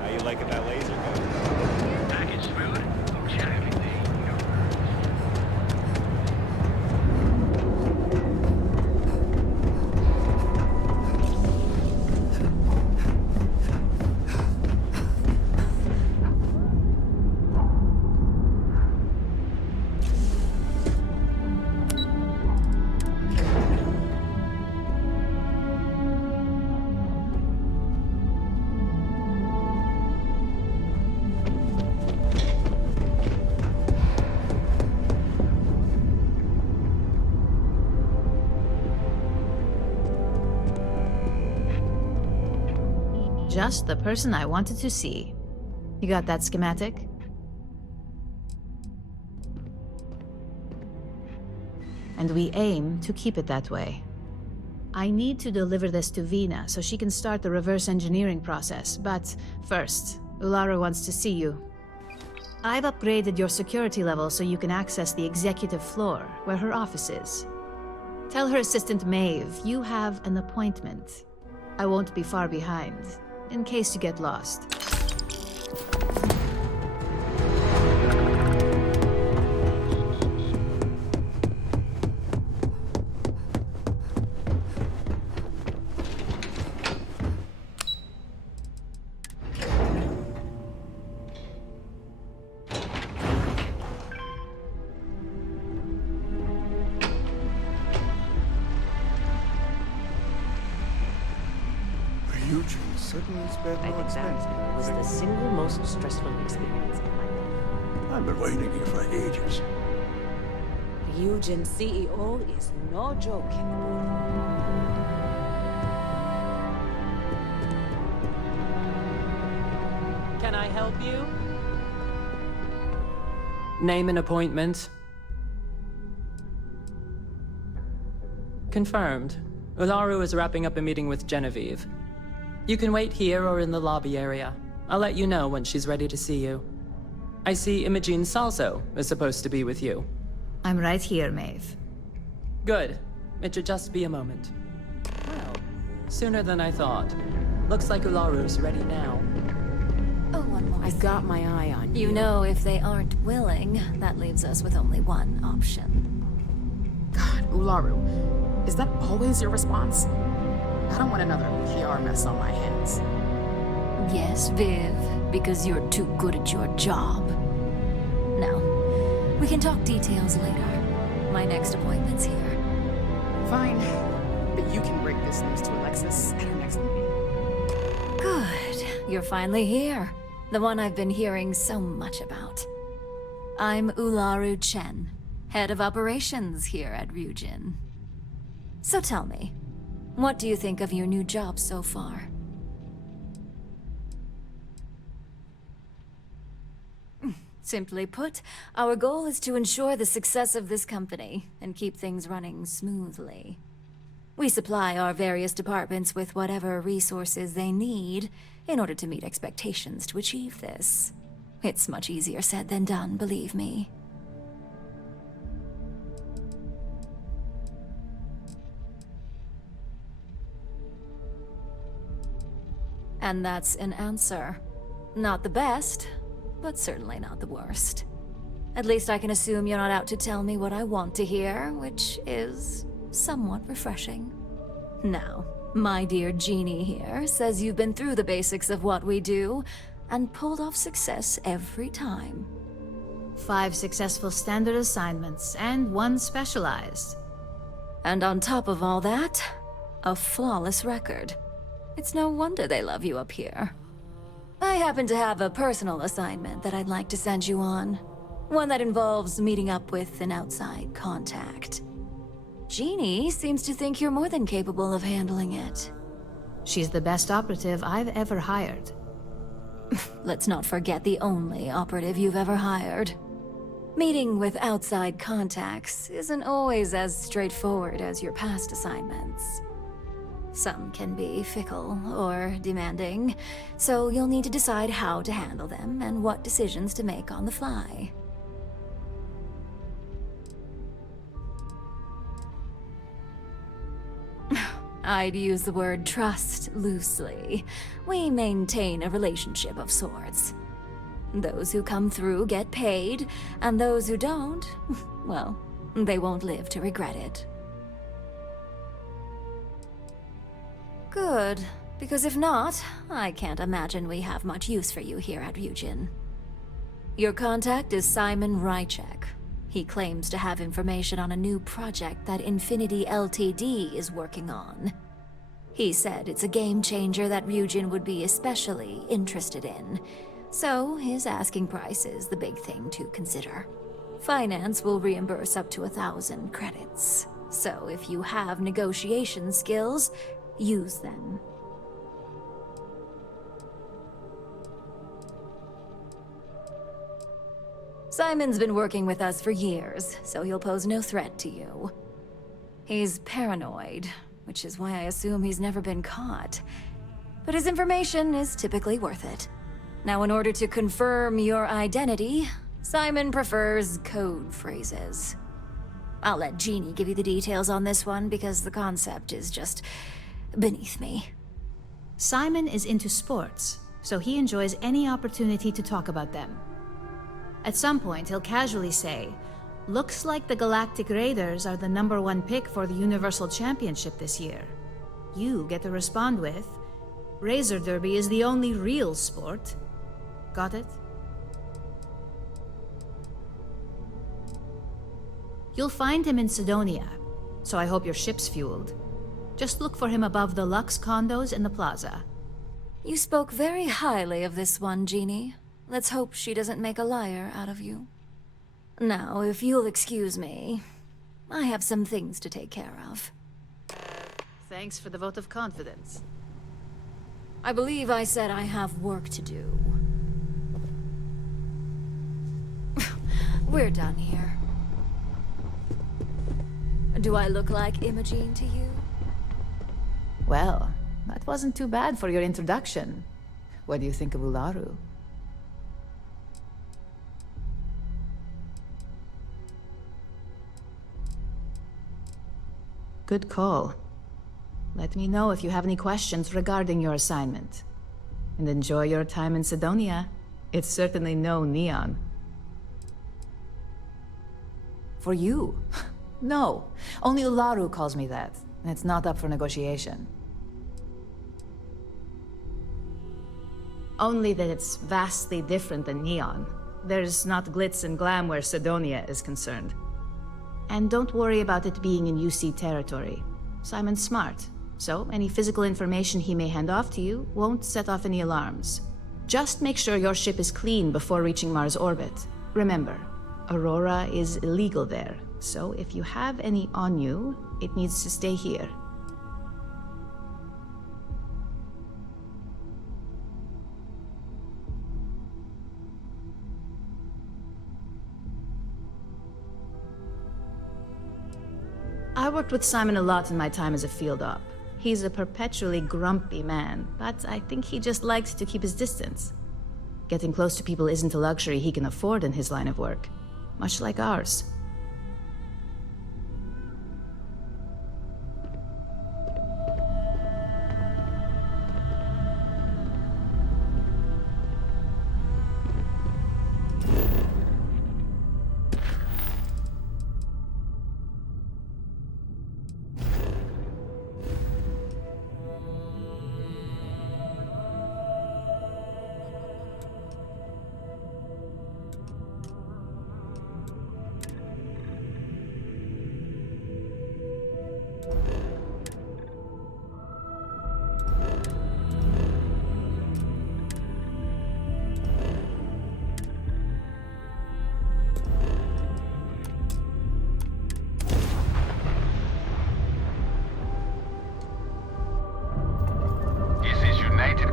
How you liking that laser gun? Package food? Oh, yeah, everything. Just the person I wanted to see. You got that schematic? And we aim to keep it that way. I need to deliver this to Vina so she can start the reverse engineering process, but first, Ularu wants to see you. I've upgraded your security level so you can access the executive floor, where her office is. Tell her assistant Maeve you have an appointment. I won't be far behind, in case you get lost. I think that was the single most stressful experience of my life. I've been waiting here for ages. Ryujin CEO is no joke anymore. Can I help you? Name and appointment. Confirmed. Ularu is wrapping up a meeting with Genevieve. You can wait here or in the lobby area. I'll let you know when she's ready to see you. I see Imogene Salso is supposed to be with you. I'm right here, Maeve. Good. It should just be a moment. Well, sooner than I thought. Looks like Ularu's ready now. Oh, one more. I've got my eye on you. You know, if they aren't willing, that leaves us with only one option. God, Ularu. Is that always your response? I don't want another PR mess on my hands. Yes, Viv, because you're too good at your job. Now, we can talk details later. My next appointment's here. Fine, but you can break this news to Alexis at our next meeting. Good. You're finally here. The one I've been hearing so much about. I'm Ularu Chen, head of operations here at Ryujin. So tell me, what do you think of your new job so far? Simply put, our goal is to ensure the success of this company and keep things running smoothly. We supply our various departments with whatever resources they need in order to meet expectations to achieve this. It's much easier said than done, believe me. And that's an answer. Not the best, but certainly not the worst. At least I can assume you're not out to tell me what I want to hear, which is somewhat refreshing. Now, my dear Jeannie here says you've been through the basics of what we do and pulled off success every time. 5 successful standard assignments and 1 specialized. And on top of all that, a flawless record. It's no wonder they love you up here. I happen to have a personal assignment that I'd like to send you on. One that involves meeting up with an outside contact. Jeannie seems to think you're more than capable of handling it. She's the best operative I've ever hired. Let's not forget the only operative you've ever hired. Meeting with outside contacts isn't always as straightforward as your past assignments. Some can be fickle or demanding, so you'll need to decide how to handle them and what decisions to make on the fly. I'd use the word trust loosely. We maintain a relationship of sorts. Those who come through get paid, and those who don't, well, they won't live to regret it. Good, because if not, I can't imagine we have much use for you here at Ryujin. Your contact is Simon Rychek. He claims to have information on a new project that Infinity Ltd is working on. He said it's a game changer that Ryujin would be especially interested in, so his asking price is the big thing to consider. Finance will reimburse up to 1,000 credits, so if you have negotiation skills, use them. Simon's been working with us for years, so he'll pose no threat to you. He's paranoid, which is why I assume he's never been caught. But his information is typically worth it. Now, in order to confirm your identity, Simon prefers code phrases. I'll let Jeannie give you the details on this one because the concept is just beneath me. Simon is into sports, so he enjoys any opportunity to talk about them. At some point, he'll casually say, "Looks like the Galactic Raiders are the #1 pick for the Universal Championship this year." You get to respond with, "Razor Derby is the only real sport." Got it? You'll find him in Sidonia, so I hope your ship's fueled. Just look for him above the Lux condos in the plaza. You spoke very highly of this one, Jeannie. Let's hope she doesn't make a liar out of you. Now, if you'll excuse me, I have some things to take care of. Thanks for the vote of confidence. I believe I said I have work to do. We're done here. Do I look like Immersion to you? Well, that wasn't too bad for your introduction. What do you think of Ularu? Good call. Let me know if you have any questions regarding your assignment. And enjoy your time in Sidonia. It's certainly no Neon. For you? No. Only Ularu calls me that, and it's not up for negotiation. Only that it's vastly different than Neon. There's not glitz and glam where Sidonia is concerned. And don't worry about it being in UC territory. Simon's smart, so any physical information he may hand off to you won't set off any alarms. Just make sure your ship is clean before reaching Mars orbit. Remember, Aurora is illegal there, so if you have any on you, it needs to stay here. I worked with Simon a lot in my time as a field op. He's a perpetually grumpy man, but I think he just likes to keep his distance. Getting close to people isn't a luxury he can afford in his line of work, much like ours.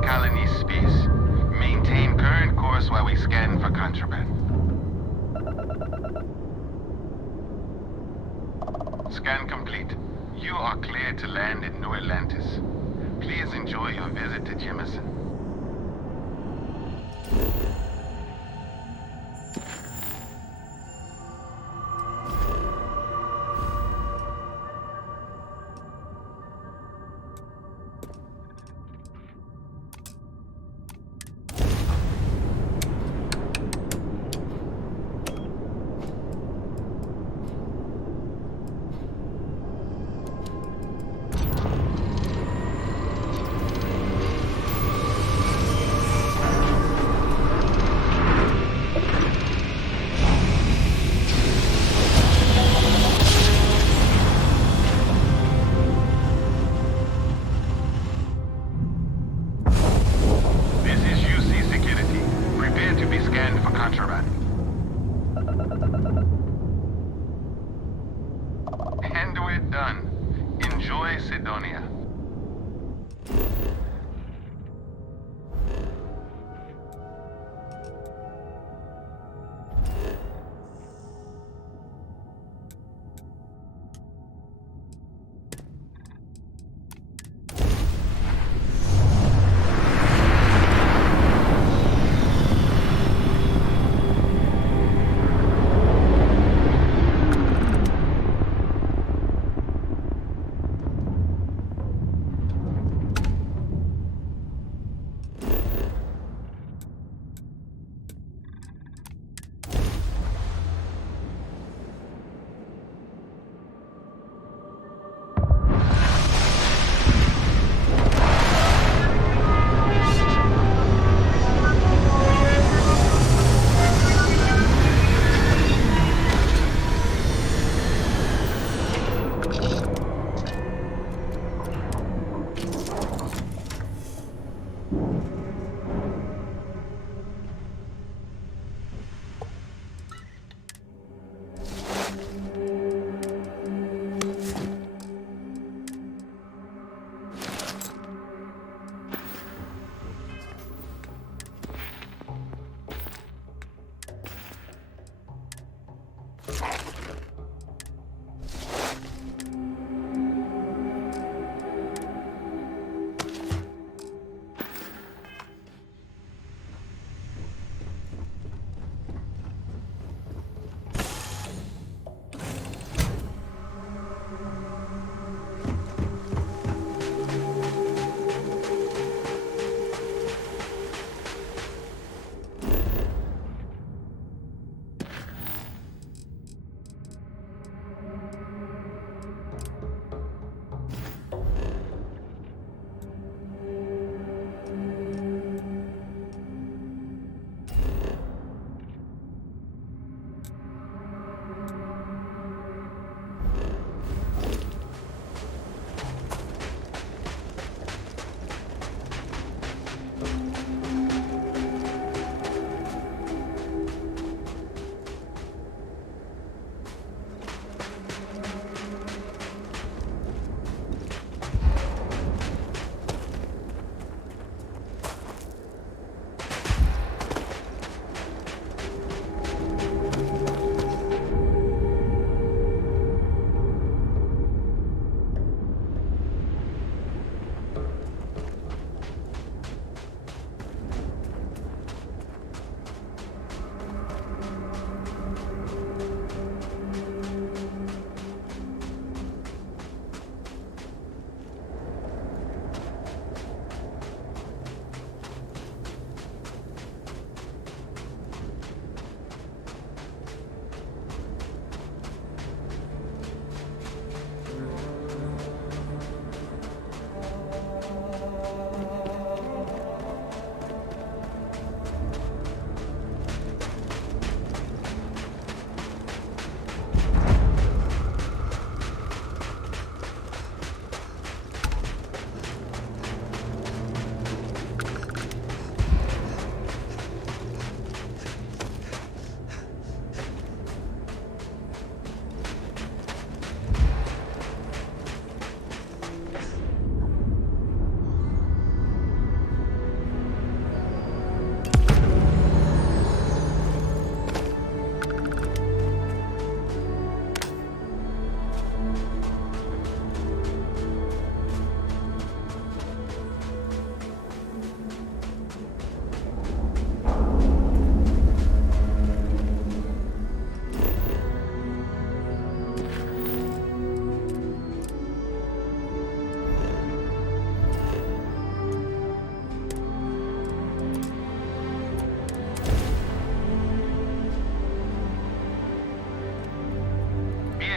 Colony space. Maintain current course while we scan for contraband. Scan complete. You are cleared to land in New Atlantis. Please enjoy your visit to Immersion. And we're done. Enjoy Sidonia.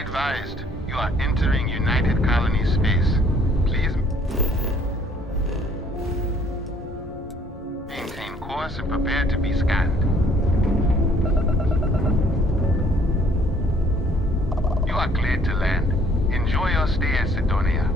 advised, you are entering United Colony space. Please maintain course and prepare to be scanned. You are cleared to land. Enjoy your stay at Sidonia.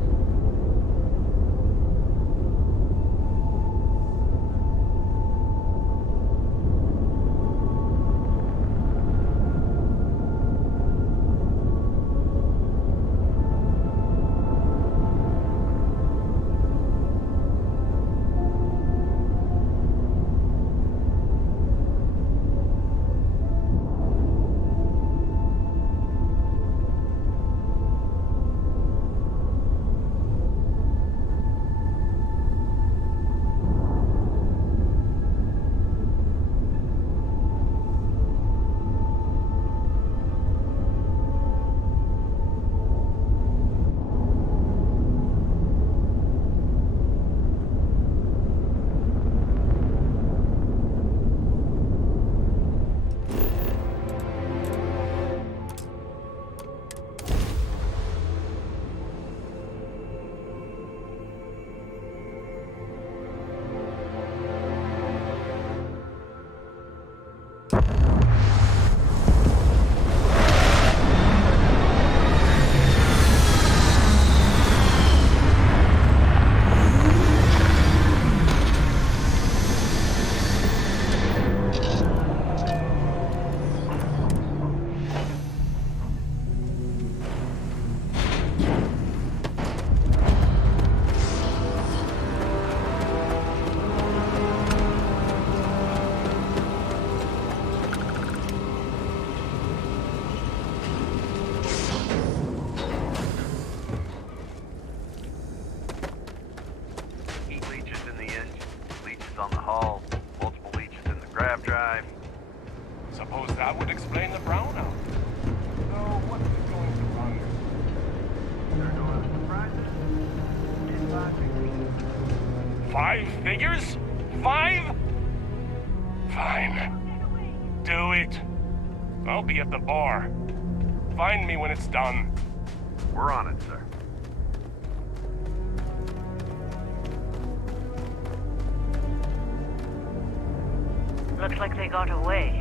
That would explain the brownout. So, what is it going to run? There are no other surprises? 5 figures? 5? Fine. Do it. I'll be at the bar. Find me when it's done. We're on it, sir. Looks like they got away.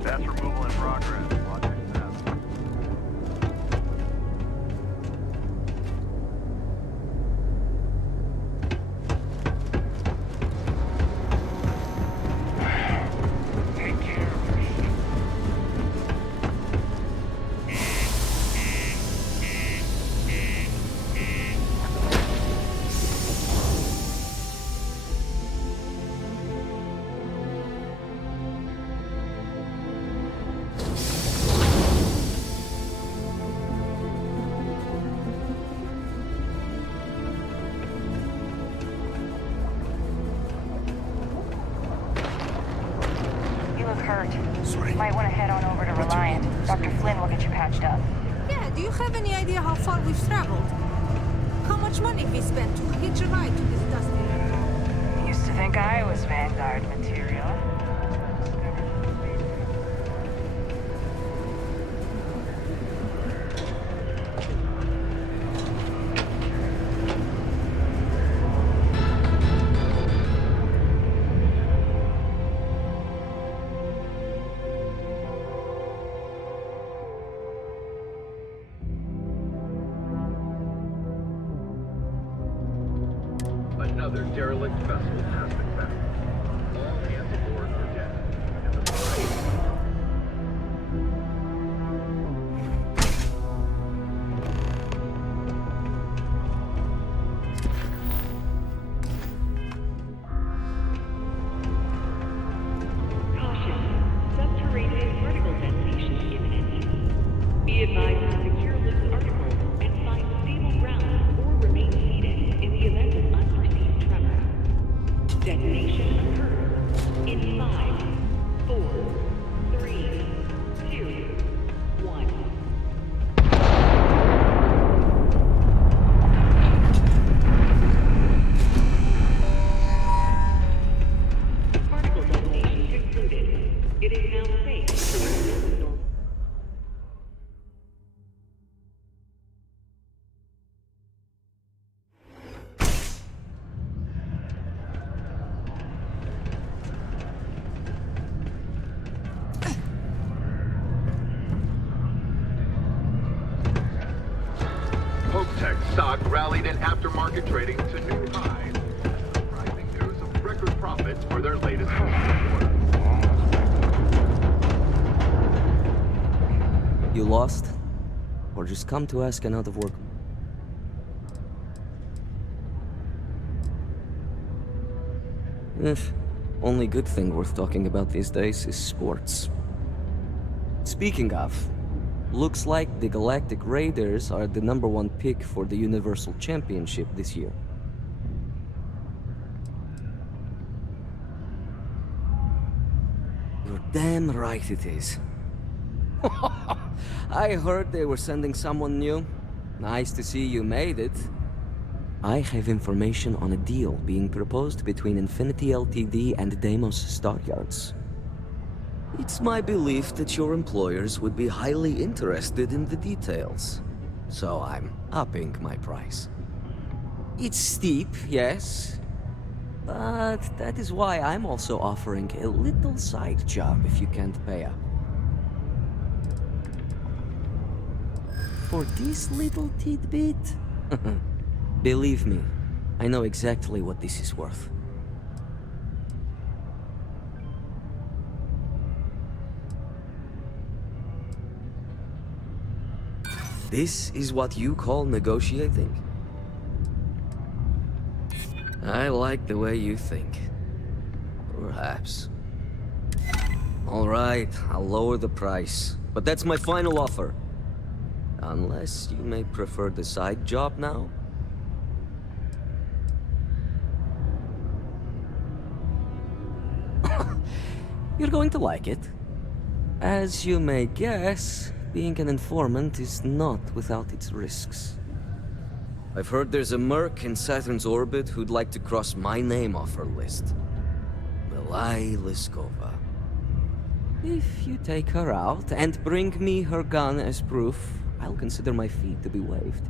That's removal in progress. Watch your step. Take care of yourself. Might want to head on over to Reliant. Dr. Flynn will get you patched up. Yeah, do you have any idea how far we've traveled? How much money we spent to hitch a ride to this dusty... Used to think I was Vanguard material. Another derelict vessel has been found. All hands aboard are dead. And the Caution. Subterranean particle detonation imminent. Be advised to secure loose articles and find stable ground or remain seated in the event of unforeseen tremor. Detonation rallied in aftermarket trading to new highs. Surprising news of record profits for their latest quarter. You lost? Or just come to ask an out-of-work? Only good thing worth talking about these days is sports. Speaking of, looks like the Galactic Raiders are the #1 pick for the Universal Championship this year. You're damn right it is. I heard they were sending someone new. Nice to see you made it. I have information on a deal being proposed between Infinity Ltd and Deimos Stockyards. It's my belief that your employers would be highly interested in the details, so I'm upping my price. It's steep, yes, but that is why I'm also offering a little side job if you can't pay up. For this little tidbit? Believe me, I know exactly what this is worth. This is what you call negotiating? I like the way you think. Perhaps. All right, I'll lower the price, but that's my final offer. Unless you may prefer the side job now? You're going to like it. As you may guess, being an informant is not without its risks. I've heard there's a merc in Saturn's orbit who'd like to cross my name off her list. Milai Liskova. If you take her out and bring me her gun as proof, I'll consider my fee to be waived.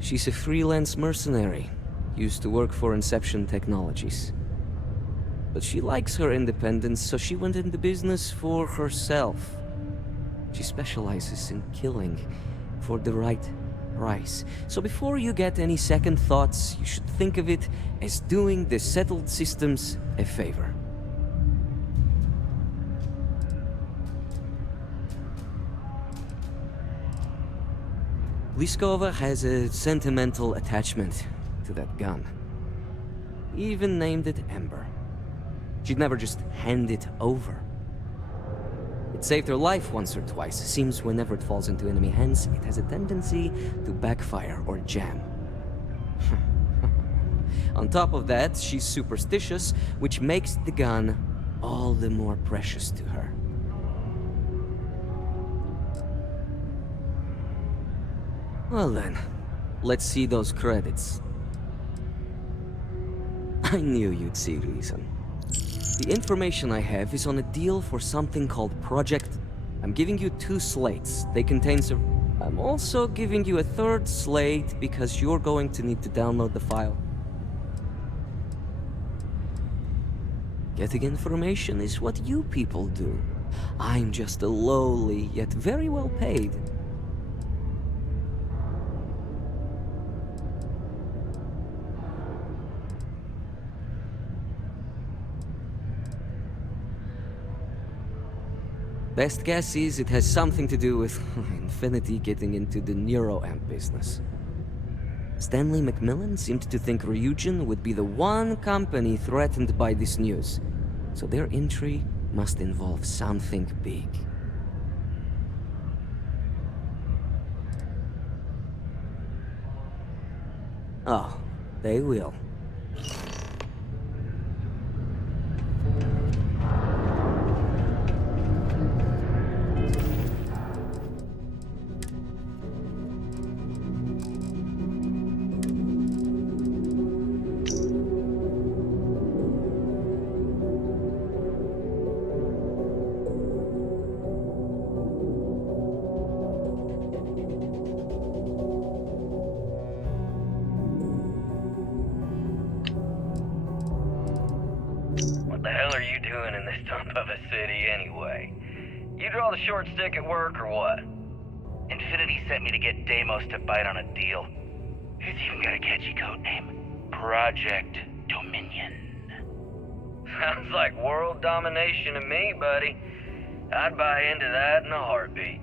She's a freelance mercenary, used to work for Inception Technologies. But she likes her independence, so she went into business for herself. She specializes in killing for the right price. So before you get any second thoughts, you should think of it as doing the settled systems a favor. Liskova has a sentimental attachment to that gun. Even named it Ember. She'd never just hand it over. It saved her life once or twice. Seems whenever it falls into enemy hands, it has a tendency to backfire or jam. On top of that, she's superstitious, which makes the gun all the more precious to her. Well then, let's see those credits. I knew you'd see reason. The information I have is on a deal for something called Project. I'm giving you 2 slates. They contain I'm also giving you a 3rd slate because you're going to need to download the file. Getting information is what you people do. I'm just a lowly, yet very well paid. Best guess is it has something to do with Infinity getting into the neuroamp business. Stanley Macmillan seemed to think Ryujin would be the one company threatened by this news, so their entry must involve something big. Oh, they will. you draw the short stick at work or what? Infinity sent me to get Deimos to bite on a deal. He's even got a catchy code name. Project Dominion. Sounds like world domination to me, buddy. I'd buy into that in a heartbeat.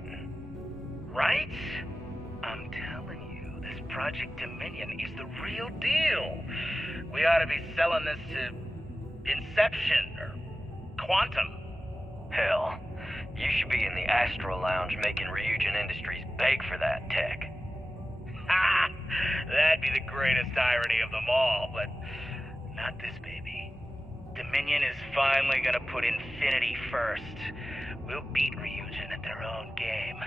Right? I'm telling you, this Project Dominion is the real deal. We ought to be selling this to Inception or Quantum. Hell, you should be in the Astro Lounge making Ryujin Industries beg for that tech. Ha! That'd be the greatest irony of them all, but not this baby. Dominion is finally gonna put Infinity first. We'll beat Ryujin at their own game.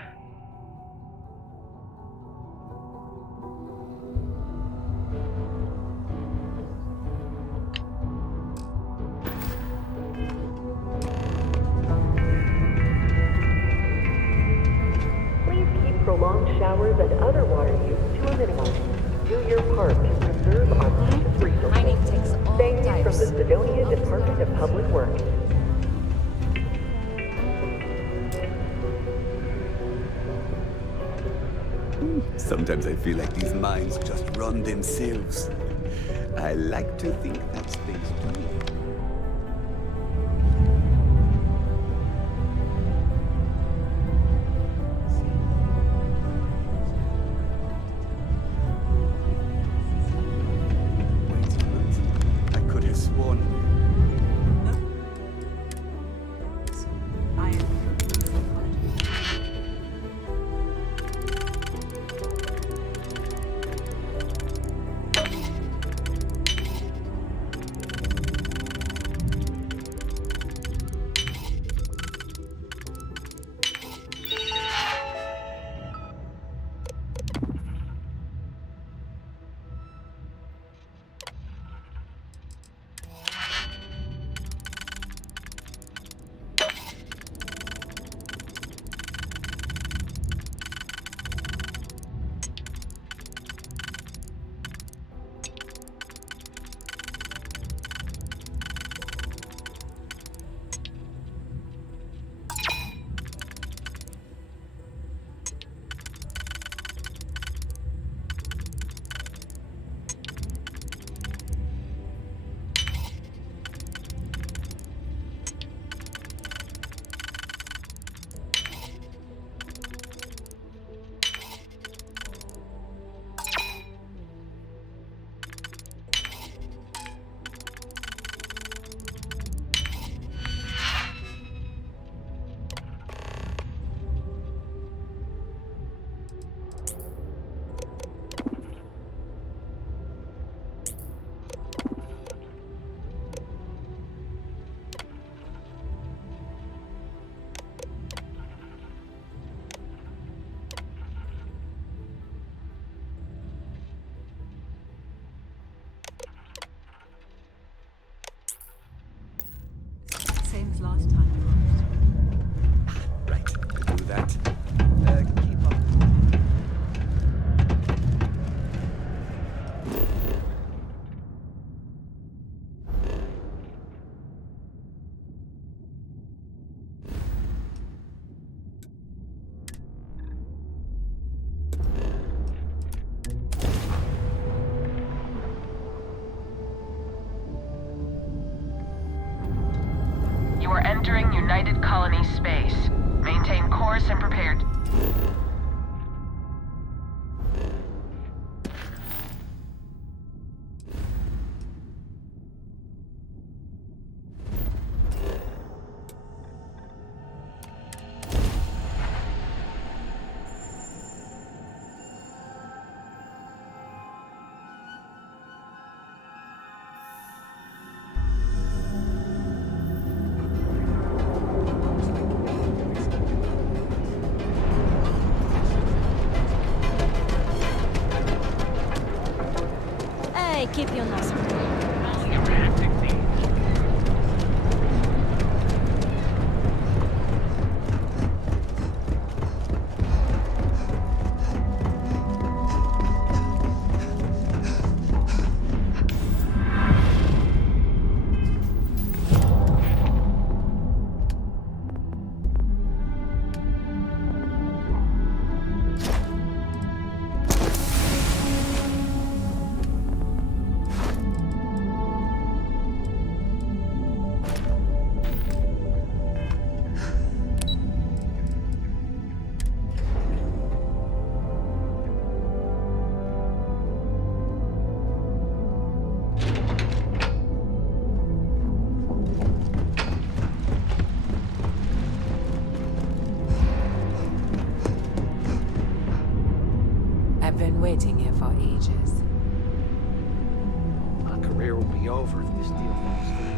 Prolonged showers and other water use to a minimum. Do your part to preserve our precious resources. Thank you from the Sidonia Department of Public Works. Sometimes I feel like these mines just run themselves. I like to think that's thanks to me. Same as last time. Right, do that. Keep up. You are entering United Colony space. Maintain course and prepared. Hey, keep your nose clean. waiting here for ages. My career will be over if this deal falls through.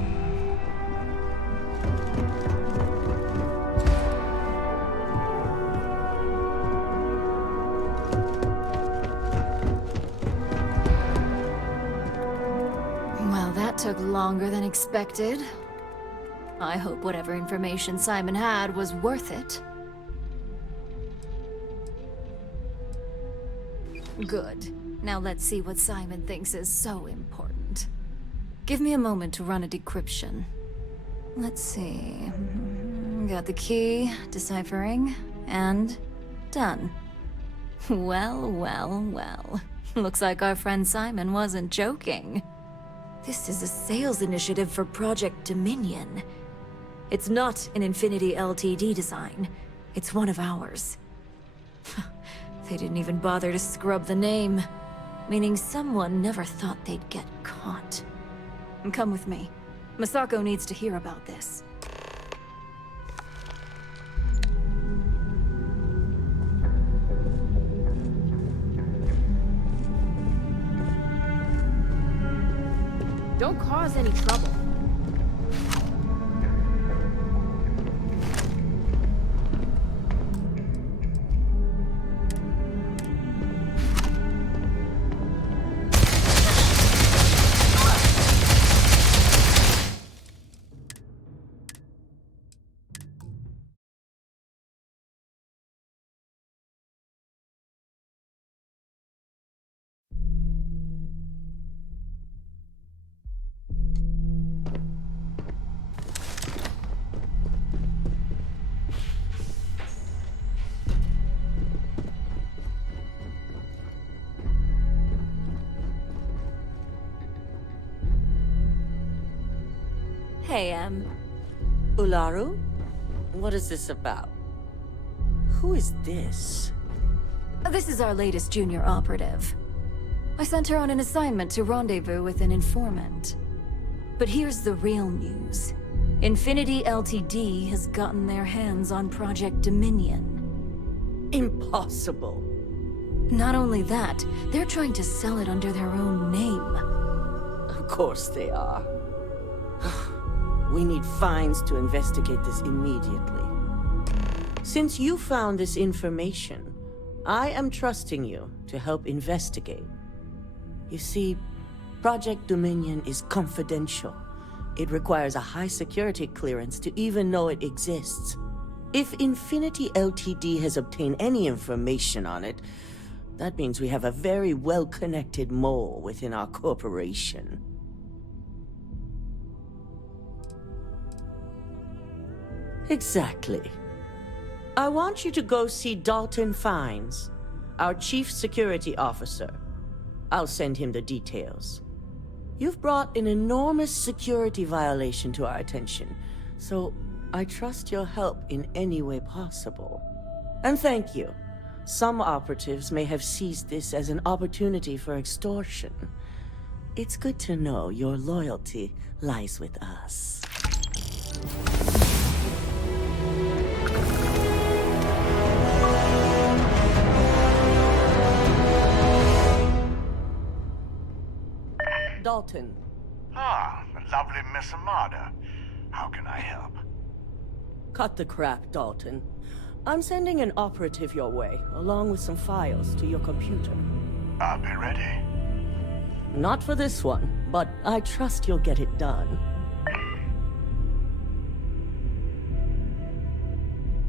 Well, that took longer than expected. I hope whatever information Simon had was worth it. Good. Now let's see what Simon thinks is so important. Give me a moment to run a decryption. Let's see. Got the key, deciphering, and done. Well, well, well. Looks like our friend Simon wasn't joking. This is a sales initiative for Project Dominion. It's not an Infinity Ltd design. It's one of ours. They didn't even bother to scrub the name, meaning someone never thought they'd get caught. Come with me. Masako needs to hear about this. Don't cause any trouble. Hey, Ularu? What is this about? Who is this? This is our latest junior operative. I sent her on an assignment to rendezvous with an informant. But here's the real news. Infinity Ltd has gotten their hands on Project Dominion. Impossible. Not only that, they're trying to sell it under their own name. Of course they are. We need fines to investigate this immediately. Since you found this information, I am trusting you to help investigate. You see, Project Dominion is confidential. It requires a high security clearance to even know it exists. If Infinity Ltd has obtained any information on it, that means we have a very well-connected mole within our corporation. Exactly. I want you to go see Dalton Fines, our Chief Security Officer. I'll send him the details. You've brought an enormous security violation to our attention, so I trust your help in any way possible. And thank you. Some operatives may have seized this as an opportunity for extortion. It's good to know your loyalty lies with us. Dalton. Ah, the lovely Miss Amada. How can I help? Cut the crap, Dalton. I'm sending an operative your way, along with some files to your computer. I'll be ready. Not for this one, but I trust you'll get it done.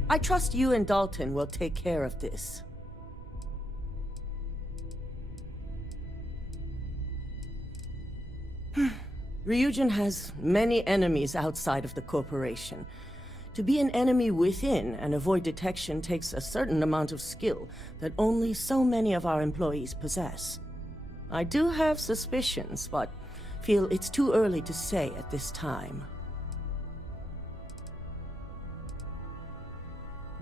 I trust you and Dalton will take care of this. Ryujin has many enemies outside of the corporation. To be an enemy within and avoid detection takes a certain amount of skill that only so many of our employees possess. I do have suspicions, but feel it's too early to say at this time.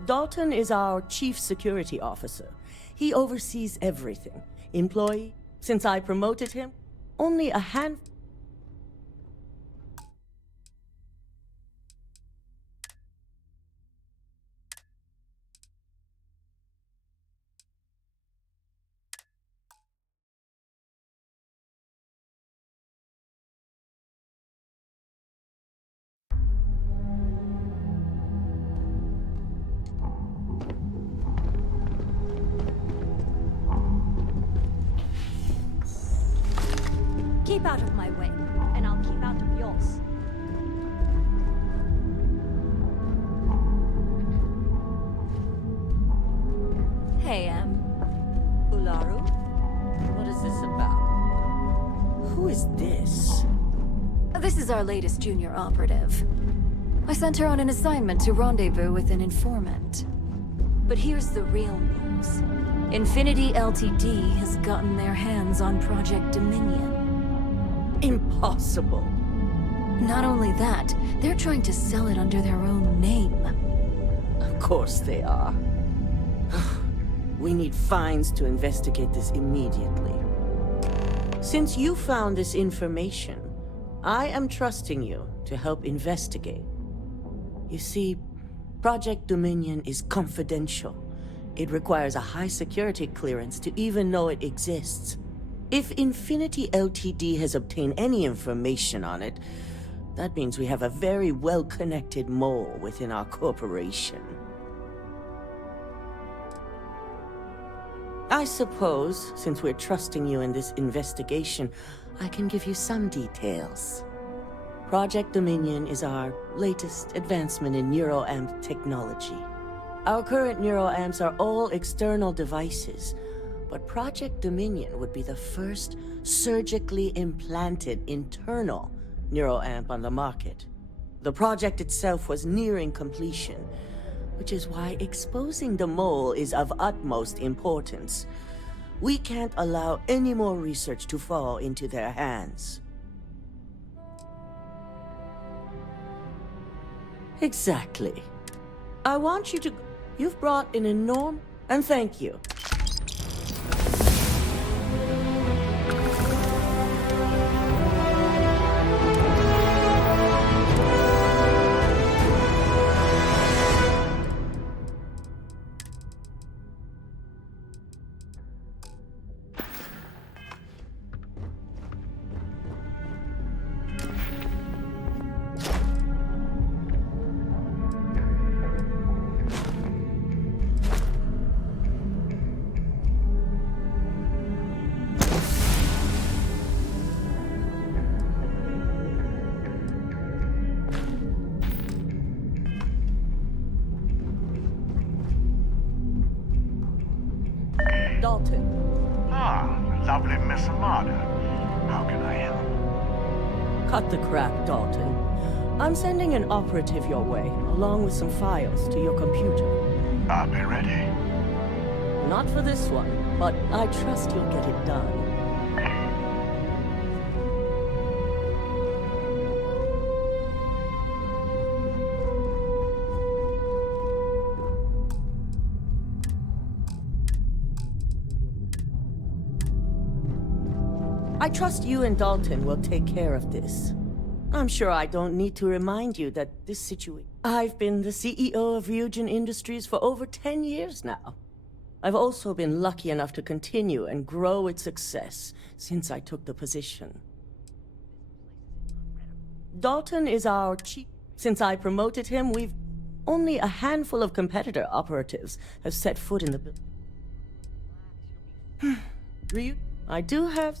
Dalton is our Chief Security Officer. He oversees everything. Employee, since I promoted him, only a handful. Keep out of my way, and I'll keep out of yours. Hey, Ularu? What is this about? Who is this? This is our latest junior operative. I sent her on an assignment to rendezvous with an informant. But here's the real news. Infinity Ltd has gotten their hands on Project Dominion. Impossible. Not only that, they're trying to sell it under their own name. Of course they are. We need fines to investigate this immediately. Since you found this information, I am trusting you to help investigate. You see, Project Dominion is confidential. It requires a high security clearance to even know it exists. If Infinity Ltd has obtained any information on it, that means we have a very well-connected mole within our corporation. I suppose, since we're trusting you in this investigation, I can give you some details. Project Dominion is our latest advancement in neuroamp technology. Our current neuroamps are all external devices, but Project Dominion would be the first surgically implanted internal neuroamp on the market. The project itself was nearing completion, which is why exposing the mole is of utmost importance. We can't allow any more research to fall into their hands. Exactly. I want you to... You've brought an enormous... And thank you. Dalton. Ah, lovely Miss Amada. How can I help? Cut the crap, Dalton. I'm sending an operative your way, along with some files to your computer. I'll be ready. Not for this one, but I trust you'll get it done. I trust you and Dalton will take care of this. I'm sure I don't need to remind you that this situation... I've been the CEO of Ryujin Industries for over 10 years now. I've also been lucky enough to continue and grow its success since I took the position. Dalton is our chief. Since I promoted him, we've... Only a handful of competitor operatives have set foot in the building. Ryu, I do have...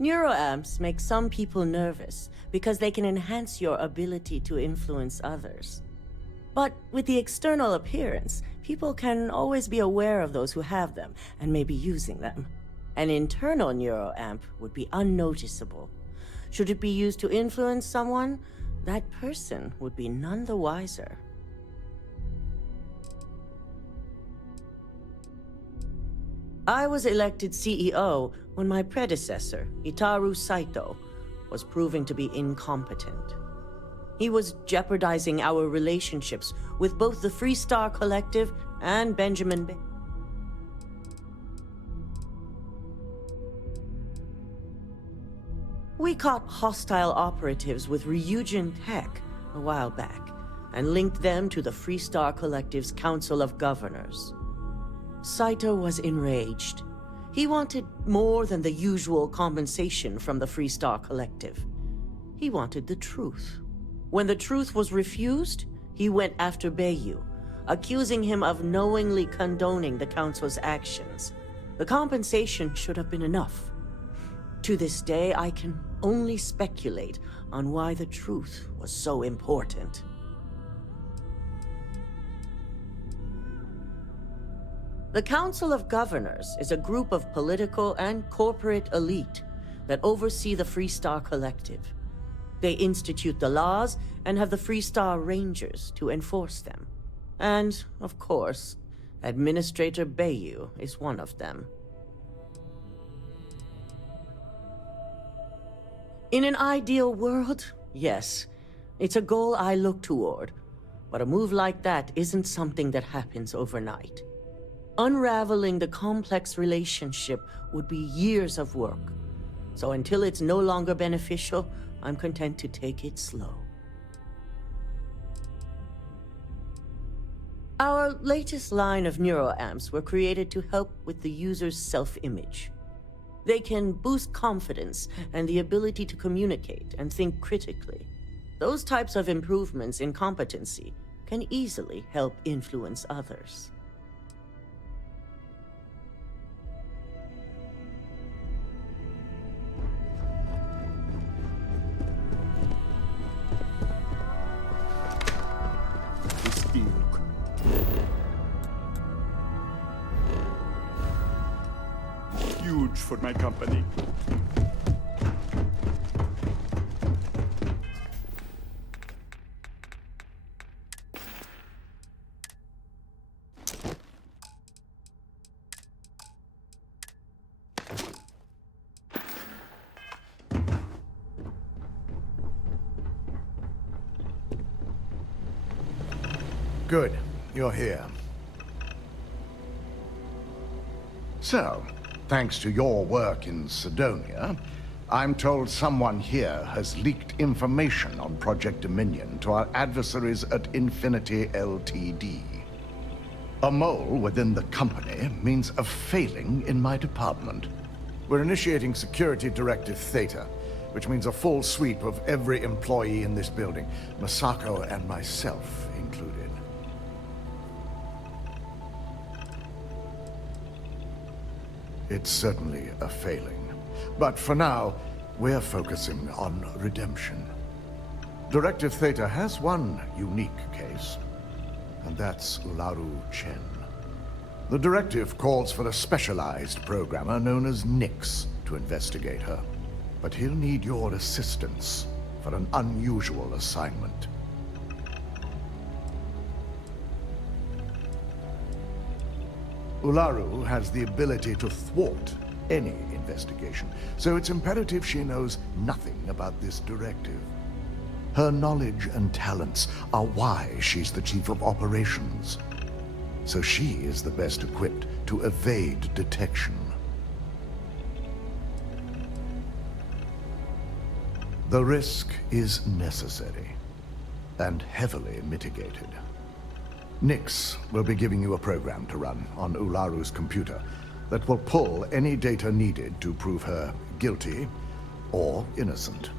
Neuroamps make some people nervous because they can enhance your ability to influence others. But with the external appearance, people can always be aware of those who have them and may be using them. An internal neuroamp would be unnoticeable. Should it be used to influence someone, that person would be none the wiser. I was elected CEO when my predecessor, Itaru Saito, was proving to be incompetent. He was jeopardizing our relationships with both the Free Star Collective and Benjamin Bay. We caught hostile operatives with Ryujin Tech a while back and linked them to the Free Star Collective's Council of Governors. Saito was enraged. He wanted more than the usual compensation from the Free Star Collective. He wanted the truth. When the truth was refused, he went after Bayu, accusing him of knowingly condoning the Council's actions. The compensation should have been enough. To this day, I can only speculate on why the truth was so important. The Council of Governors is a group of political and corporate elite that oversee the Freestar Collective. They institute the laws and have the Freestar Rangers to enforce them. And, of course, Administrator Bayou is one of them. In an ideal world, yes, it's a goal I look toward. But a move like that isn't something that happens overnight. Unraveling the complex relationship would be years of work. So until it's no longer beneficial, I'm content to take it slow. Our latest line of neuroamps were created to help with the user's self-image. They can boost confidence and the ability to communicate and think critically. Those types of improvements in competency can easily help influence others. Huge for my company. Good, you're here. So, thanks to your work in Sidonia, I'm told someone here has leaked information on Project Dominion to our adversaries at Infinity Ltd. A mole within the company means a failing in my department. We're initiating Security Directive Theta, which means a full sweep of every employee in this building, Masako and myself included. It's certainly a failing. But for now, we're focusing on redemption. Directive Theta has one unique case, and that's Ularu Chen. The directive calls for a specialized programmer known as Nix to investigate her. But he'll need your assistance for an unusual assignment. Ularu has the ability to thwart any investigation, so it's imperative she knows nothing about this directive. Her knowledge and talents are why she's the Chief of Operations. So she is the best equipped to evade detection. The risk is necessary and heavily mitigated. Nix will be giving you a program to run on Ularu's computer that will pull any data needed to prove her guilty or innocent.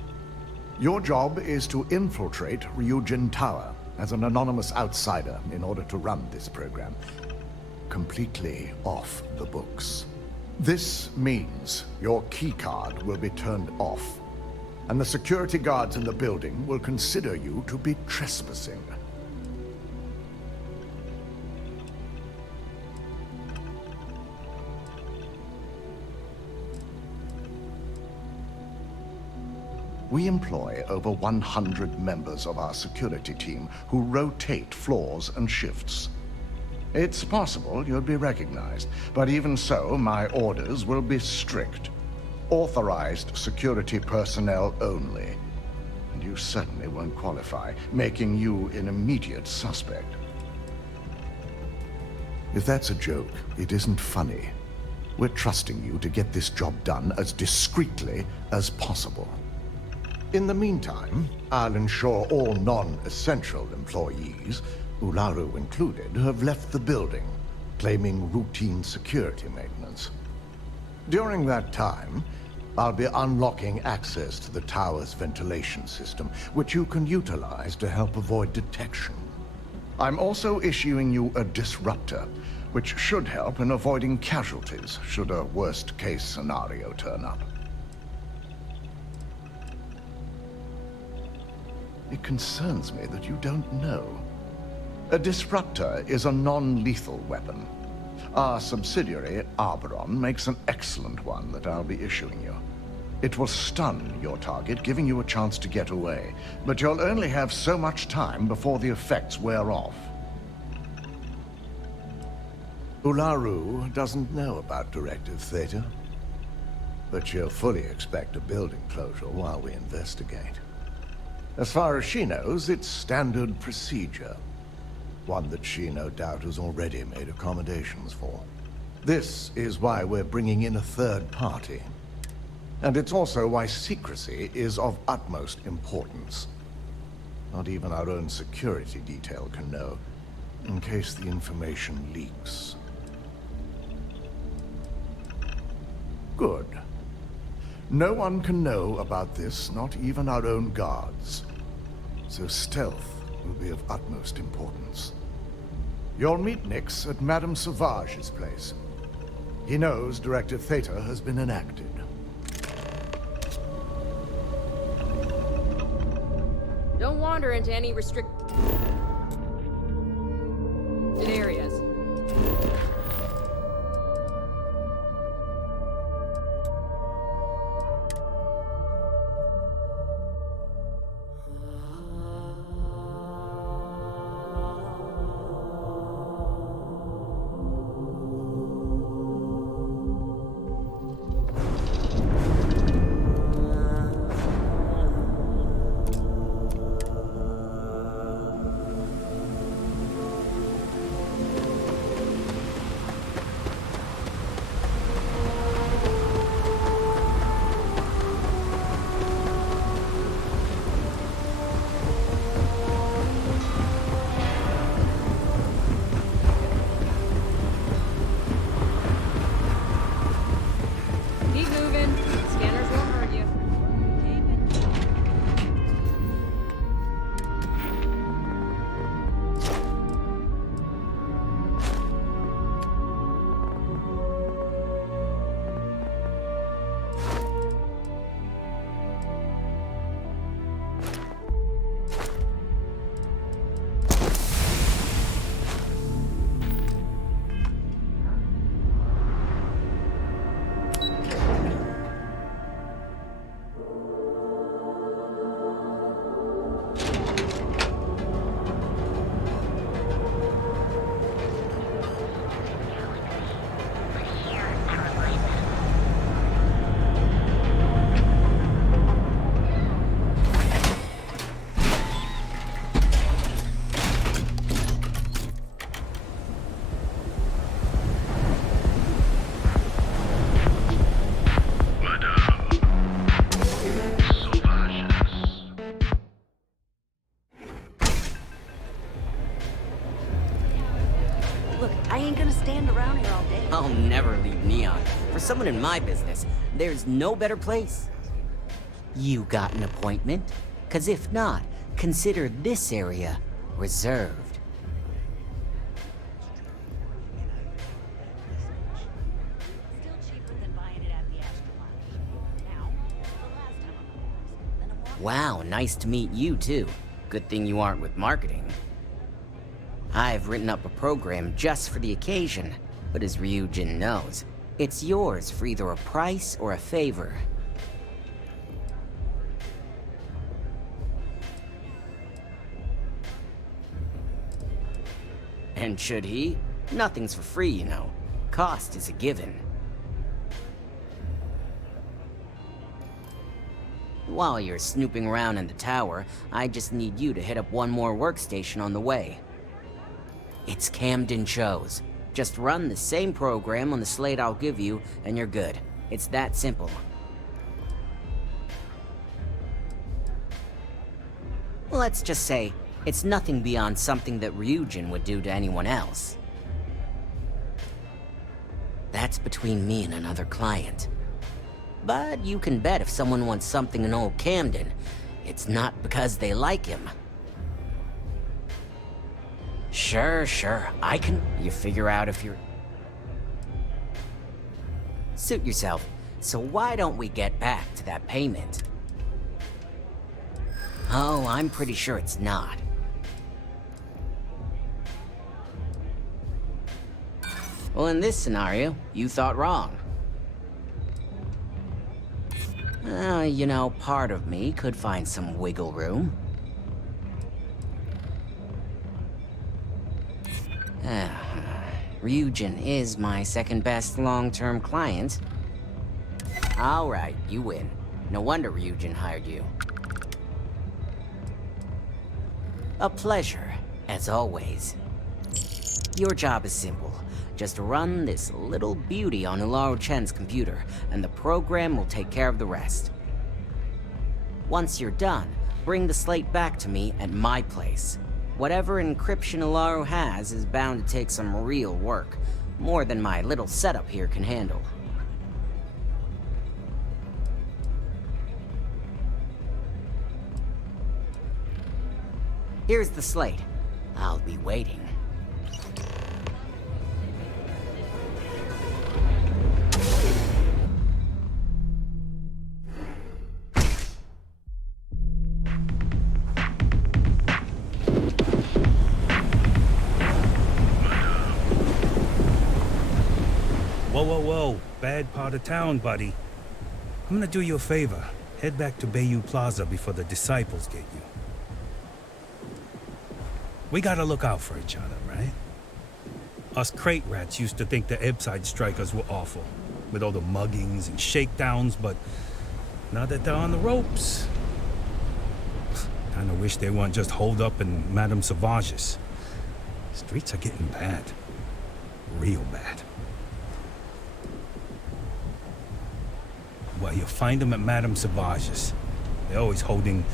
Your job is to infiltrate Ryujin Tower as an anonymous outsider in order to run this program completely off the books. This means your keycard will be turned off, and the security guards in the building will consider you to be trespassing. We employ over 100 members of our security team who rotate floors and shifts. It's possible you'll be recognized, but even so, my orders will be strict. Authorized security personnel only. And you certainly won't qualify, making you an immediate suspect. If that's a joke, it isn't funny. We're trusting you to get this job done as discreetly as possible. In the meantime, I'll ensure all non-essential employees, Ularu included, have left the building, claiming routine security maintenance. During that time, I'll be unlocking access to the tower's ventilation system, which you can utilize to help avoid detection. I'm also issuing you a disruptor, which should help in avoiding casualties should a worst-case scenario turn up. It concerns me that you don't know. A disruptor is a non-lethal weapon. Our subsidiary, Arboron, makes an excellent one that I'll be issuing you. It will stun your target, giving you a chance to get away, but you'll only have so much time before the effects wear off. Ularu doesn't know about Directive Theta, but she'll fully expect a building closure while we investigate. As far as she knows, it's standard procedure. One that she no doubt has already made accommodations for. This is why we're bringing in a third party. And it's also why secrecy is of utmost importance. Not even our own security detail can know, in case the information leaks. Good. No one can know about this, not even our own guards. So stealth will be of utmost importance. You'll meet Nix at Madame Sauvage's place. He knows Directive Theta has been enacted. Don't wander into any restricted areas. I'll never leave Neon. For someone in my business, there's no better place. You got an appointment? 'Cause if not, consider this area reserved. Wow, nice to meet you too. Good thing you aren't with marketing. I've written up a program just for the occasion, but as Ryujin knows, it's yours for either a price or a favor. And should he? Nothing's for free, you know. Cost is a given. While you're snooping around in the tower, I just need you to hit up one more workstation on the way. It's Camden Chose. Just run the same program on the slate I'll give you, and you're good. It's that simple. Let's just say, it's nothing beyond something that Ryujin would do to anyone else. That's between me and another client. But you can bet if someone wants something in old Camden, it's not because they like him. Sure, I can... You figure out if you're... Suit yourself. So why don't we get back to that payment? Oh, I'm pretty sure it's not. Well, in this scenario, you thought wrong. You know, part of me could find some wiggle room. Ryujin is my second best long-term client. Alright, you win. No wonder Ryujin hired you. A pleasure, as always. Your job is simple. Just run this little beauty on Ularu Chen's computer, and the program will take care of the rest. Once you're done, bring the slate back to me at my place. Whatever encryption Ularu has is bound to take some real work, more than my little setup here can handle. Here's the slate. I'll be waiting. Whoa. Bad part of town, buddy. I'm gonna do you a favor. Head back to Bayou Plaza before the disciples get you. We gotta look out for each other, right? Us crate rats used to think the Ebbside strikers were awful, with all the muggings and shakedowns, but now that they're on the ropes, kinda wish they weren't just holed up in Madame Sauvage's. Streets are getting bad. Real bad. Well, you'll find them at Madame Sauvage's. They're always holding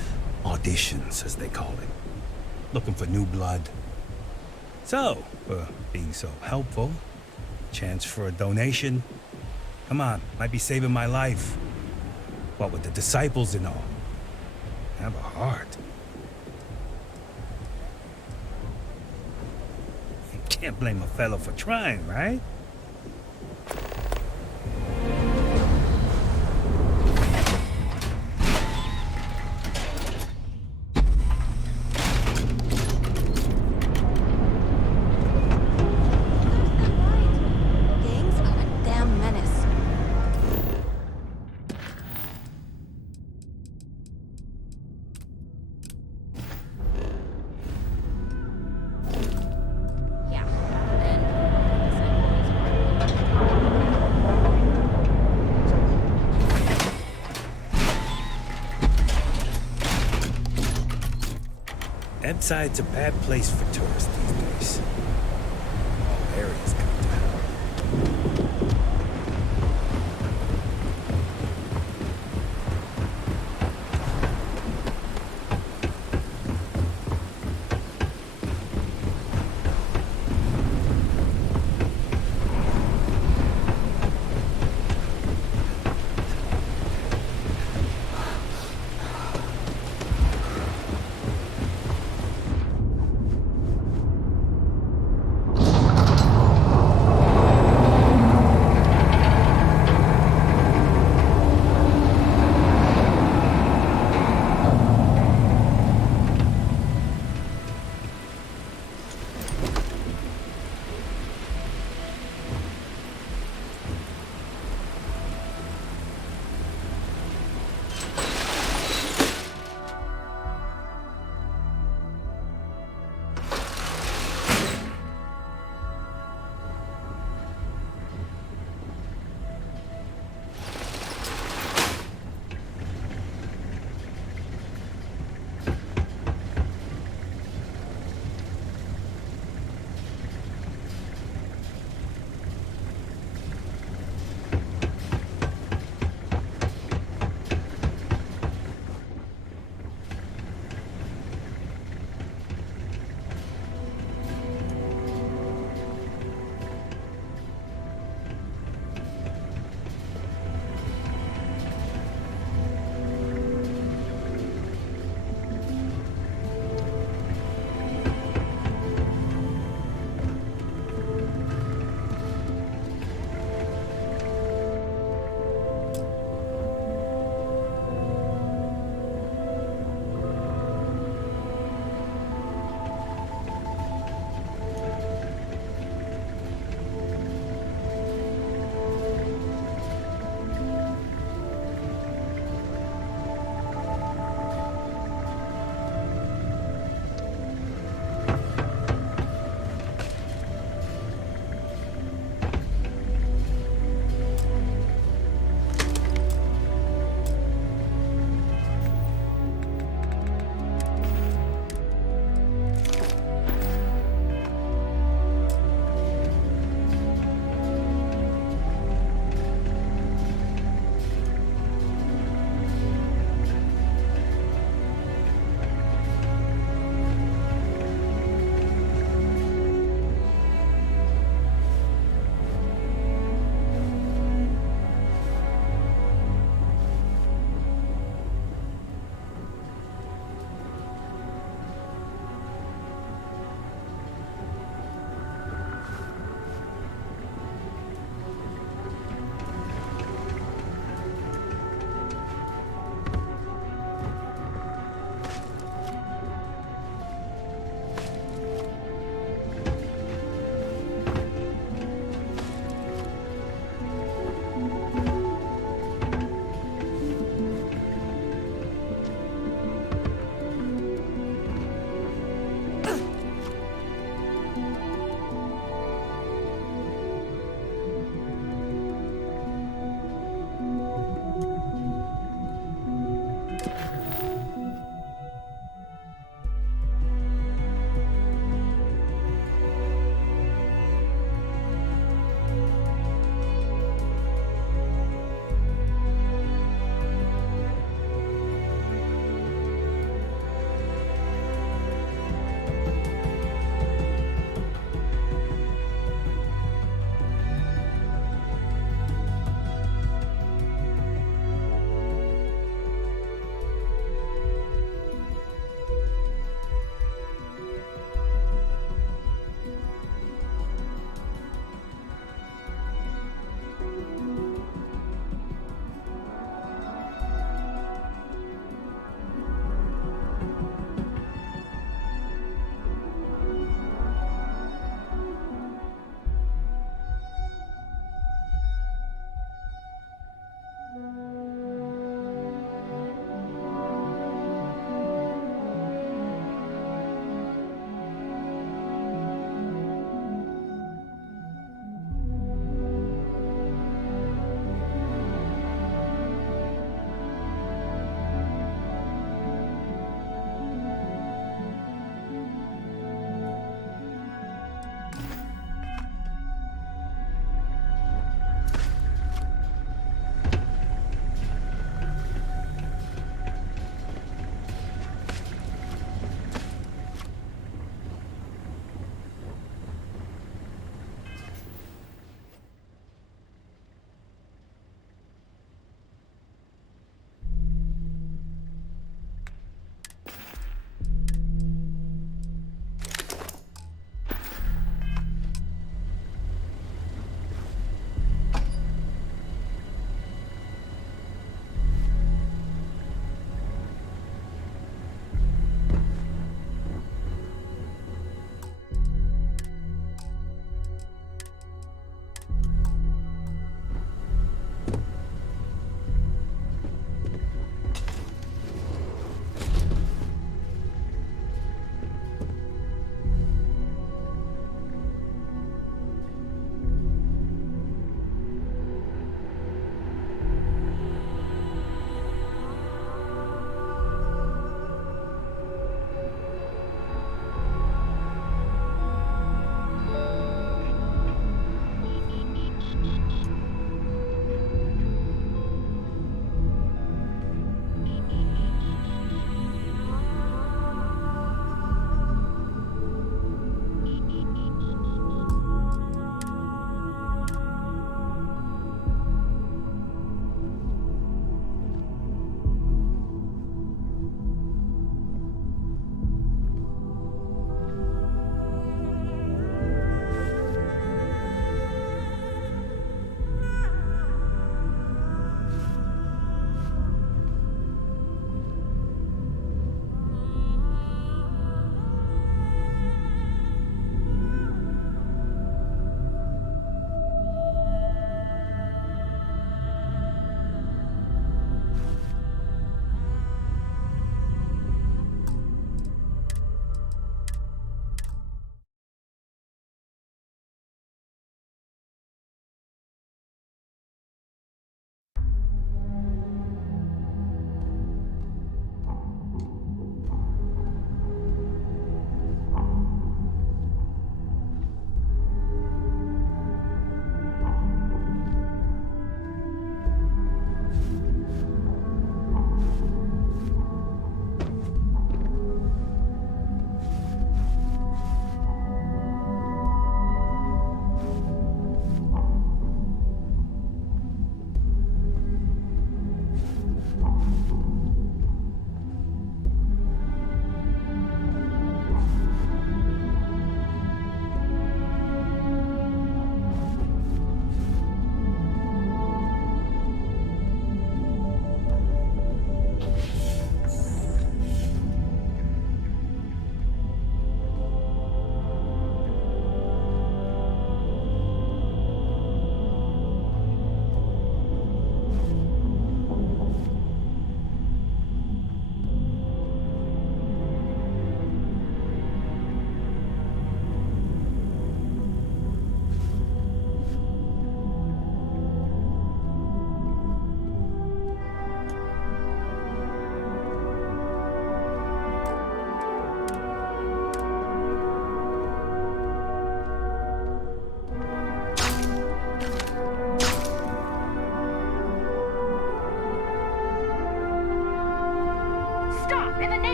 auditions, as they call it. Looking for new blood. So, being so helpful, chance for a donation. Come on, might be saving my life. What with the disciples and all. Have a heart. Can't blame a fellow for trying, right? Ebbside's a bad place for tourists these days. All areas come to hell.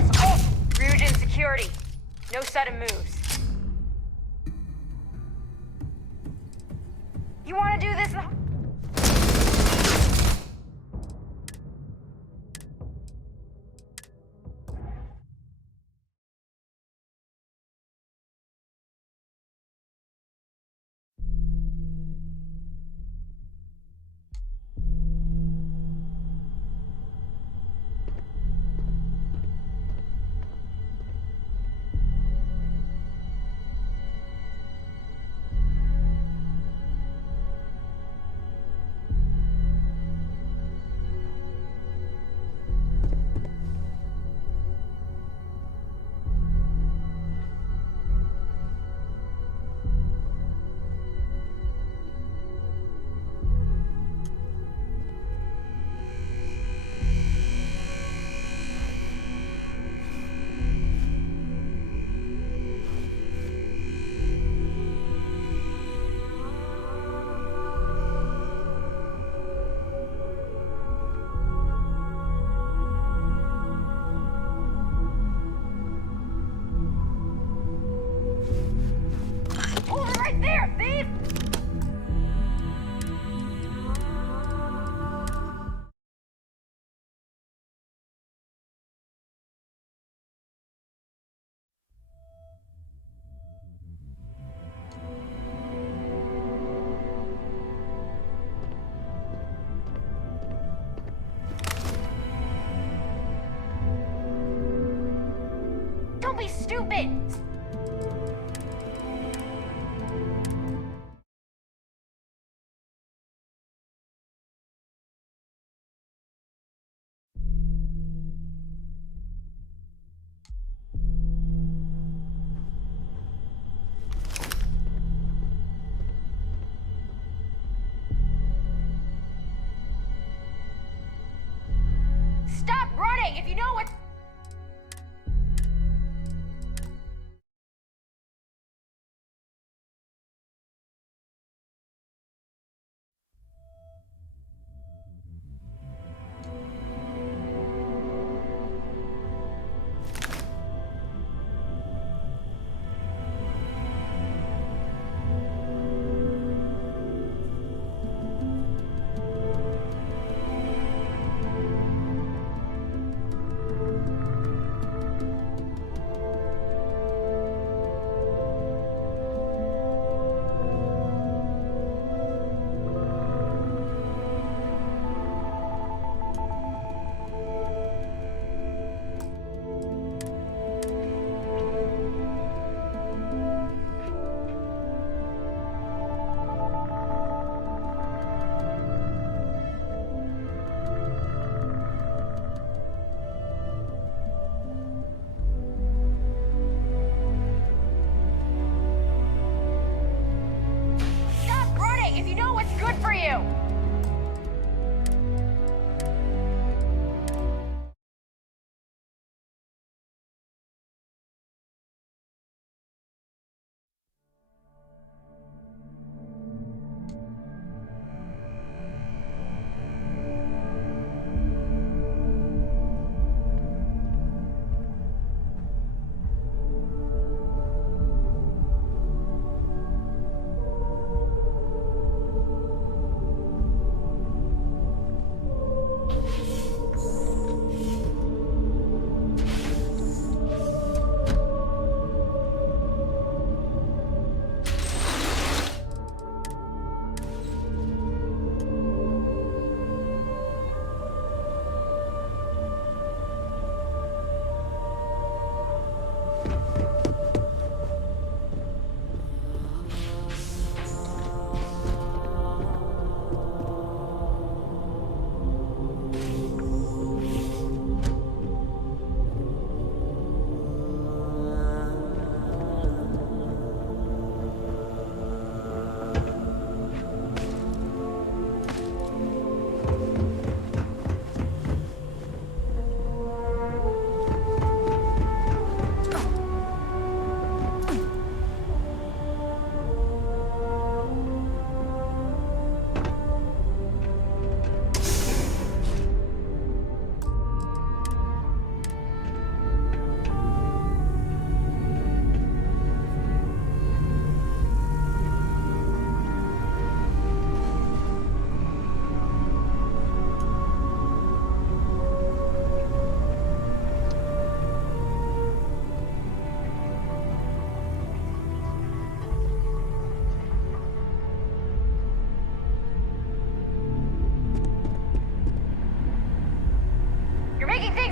force! Oh! Ryujin security. No sudden moves. You want to do this? Right there, thief! Don't be stupid! Stop running if you know what...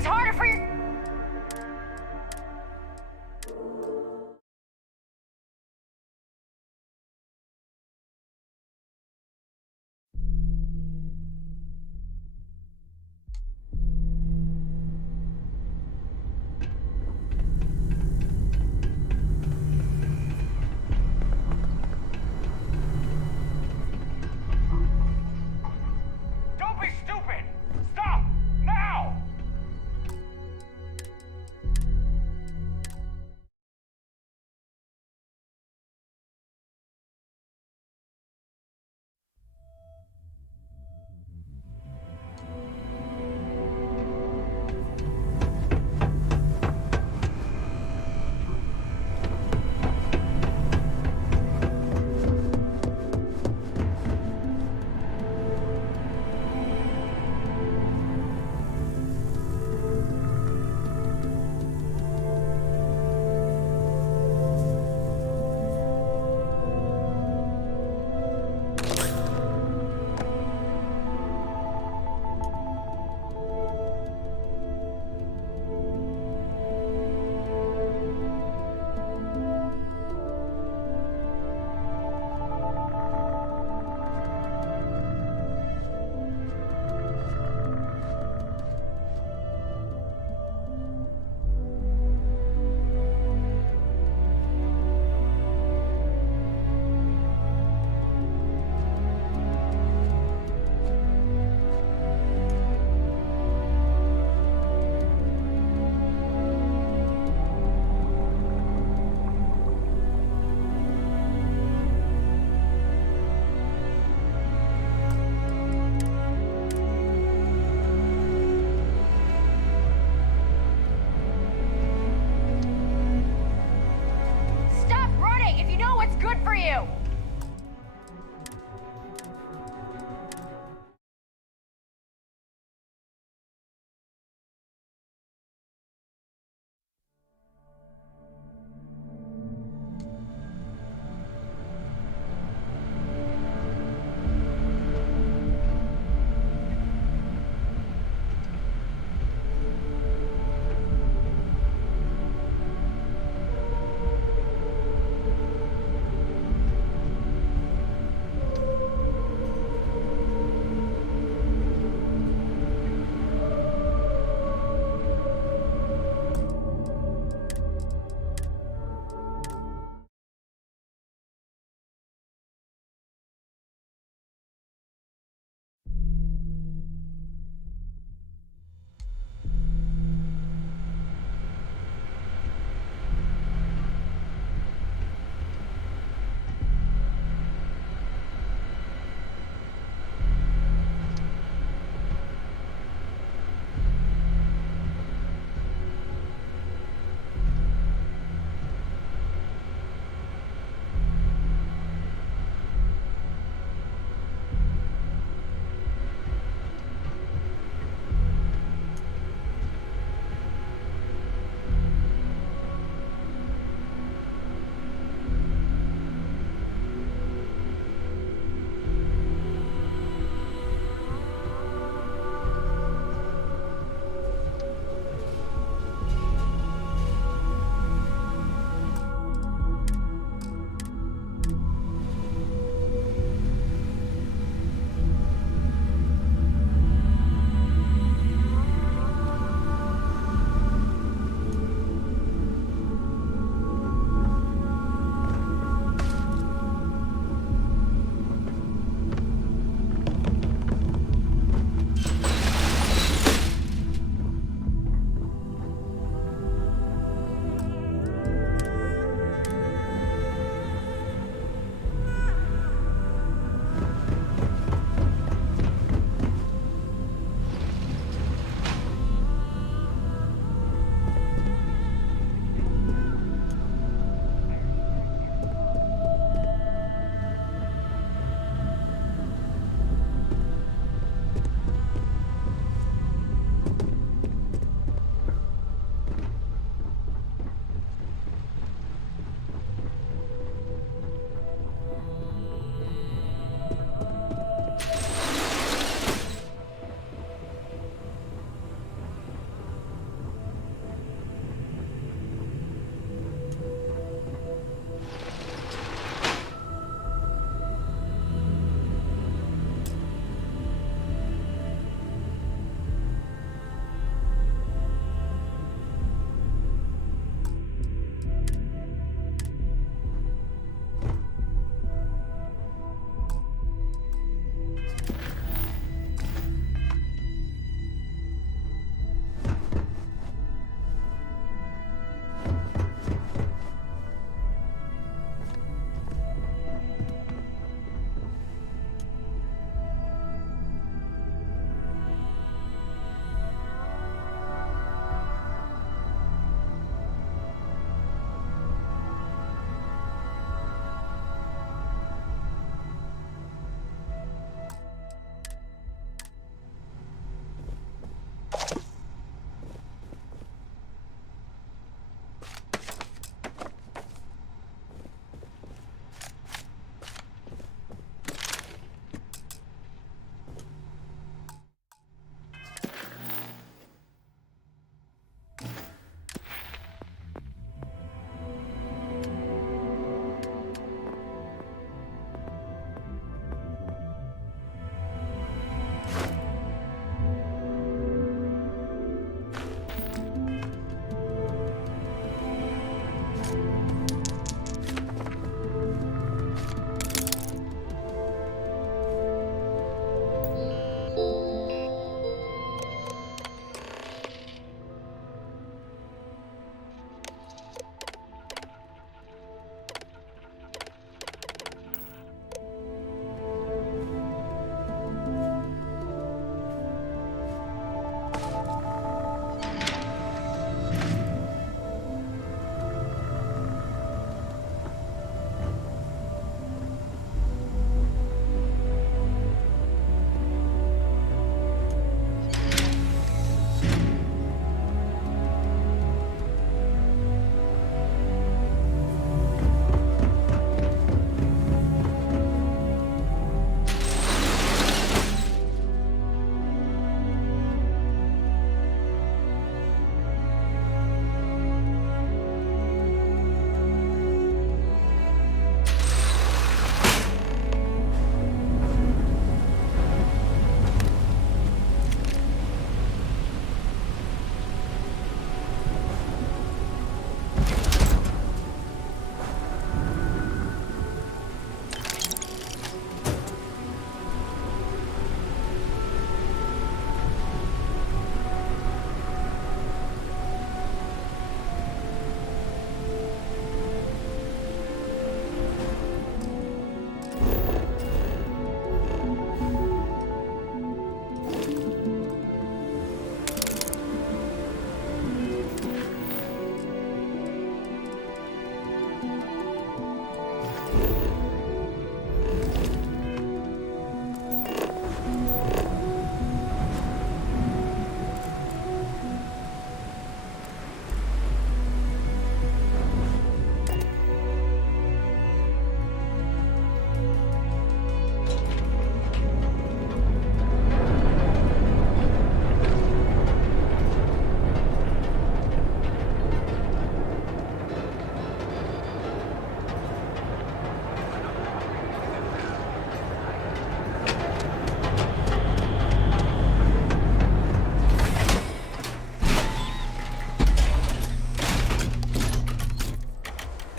things harder for your... Don't be stupid! Stop! Now!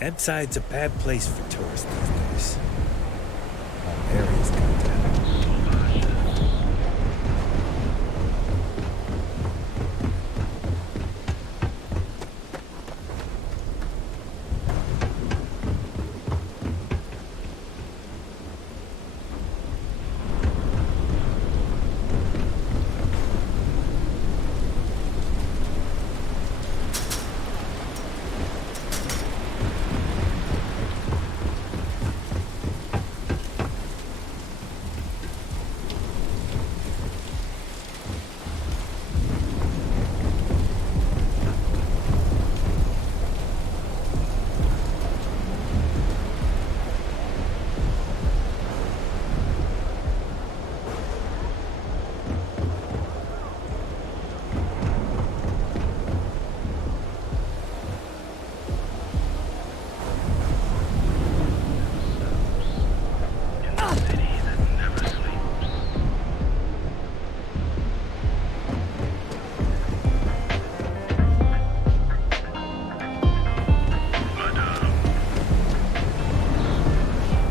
That side's a bad place for tourists these days. All areas come down.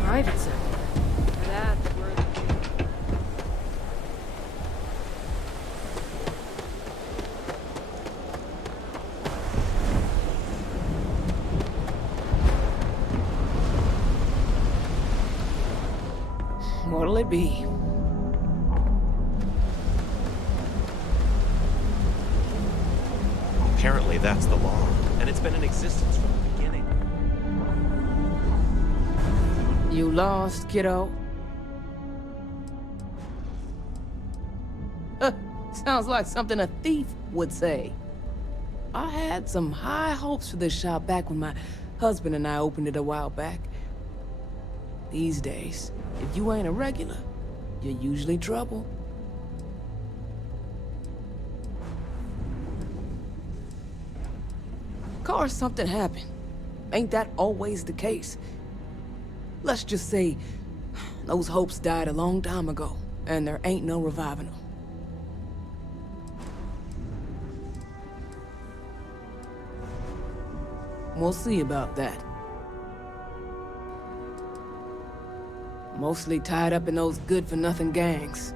Private sector. That's where What'll it be? Apparently that's the law, and it's been in existence from the beginning. You lost, kiddo? Sounds like something a thief would say. I had some high hopes for this shop back when my husband and I opened it a while back. These days, if you ain't a regular, you're usually trouble. Of course, something happened. Ain't that always the case? Let's just say those hopes died a long time ago, and there ain't no reviving them. We'll see about that. Mostly tied up in those good-for-nothing gangs.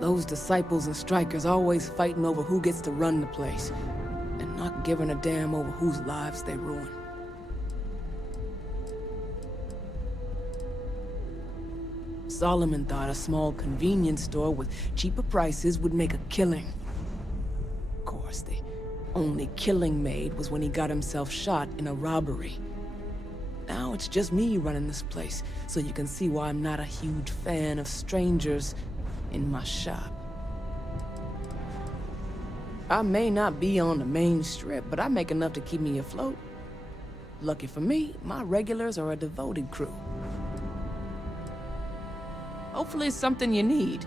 Those disciples and strikers always fighting over who gets to run the place, and not giving a damn over whose lives they ruin. Solomon thought a small convenience store with cheaper prices would make a killing. Of course, the only killing made was when he got himself shot in a robbery. Now it's just me running this place, so you can see why I'm not a huge fan of strangers in my shop. I may not be on the main strip, but I make enough to keep me afloat. Lucky for me, my regulars are a devoted crew. Hopefully it's something you need.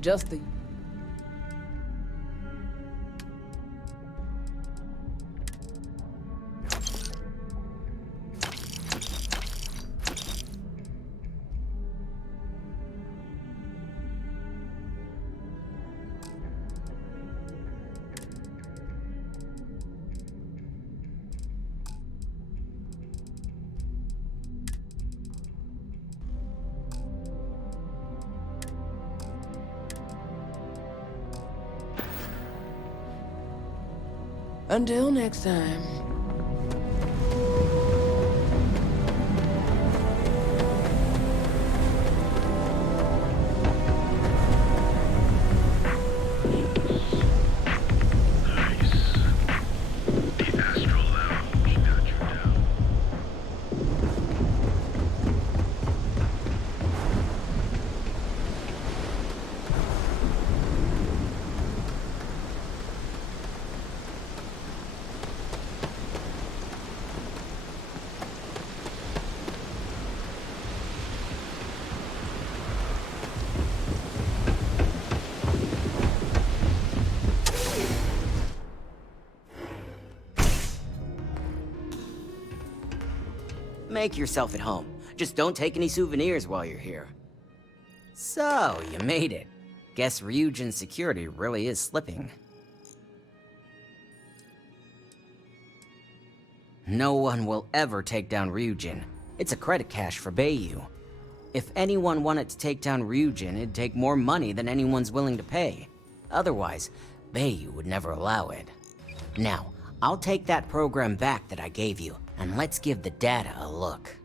Just the... Until next time. Make yourself at home. Just don't take any souvenirs while you're here. So, you made it. Guess Ryujin's security really is slipping. No one will ever take down Ryujin. It's a credit cache for Bayou. If anyone wanted to take down Ryujin, it'd take more money than anyone's willing to pay. Otherwise, Bayou would never allow it. Now, I'll take that program back that I gave you, and let's give the data a look.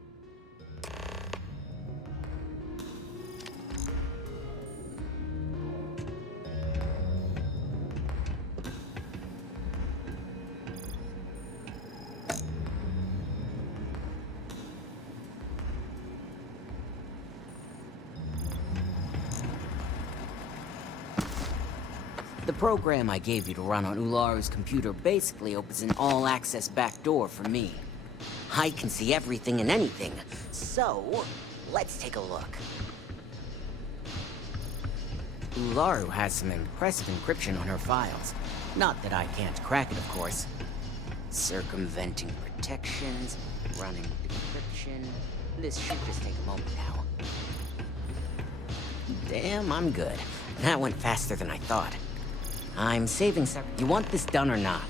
The program I gave you to run on Ularu's computer basically opens an all-access backdoor for me. I can see everything and anything, so let's take a look. Ularu has some impressive encryption on her files. Not that I can't crack it, of course. Circumventing protections, running decryption. This should just take a moment now. Damn, I'm good. That went faster than I thought. I'm saving some. You want this done or not?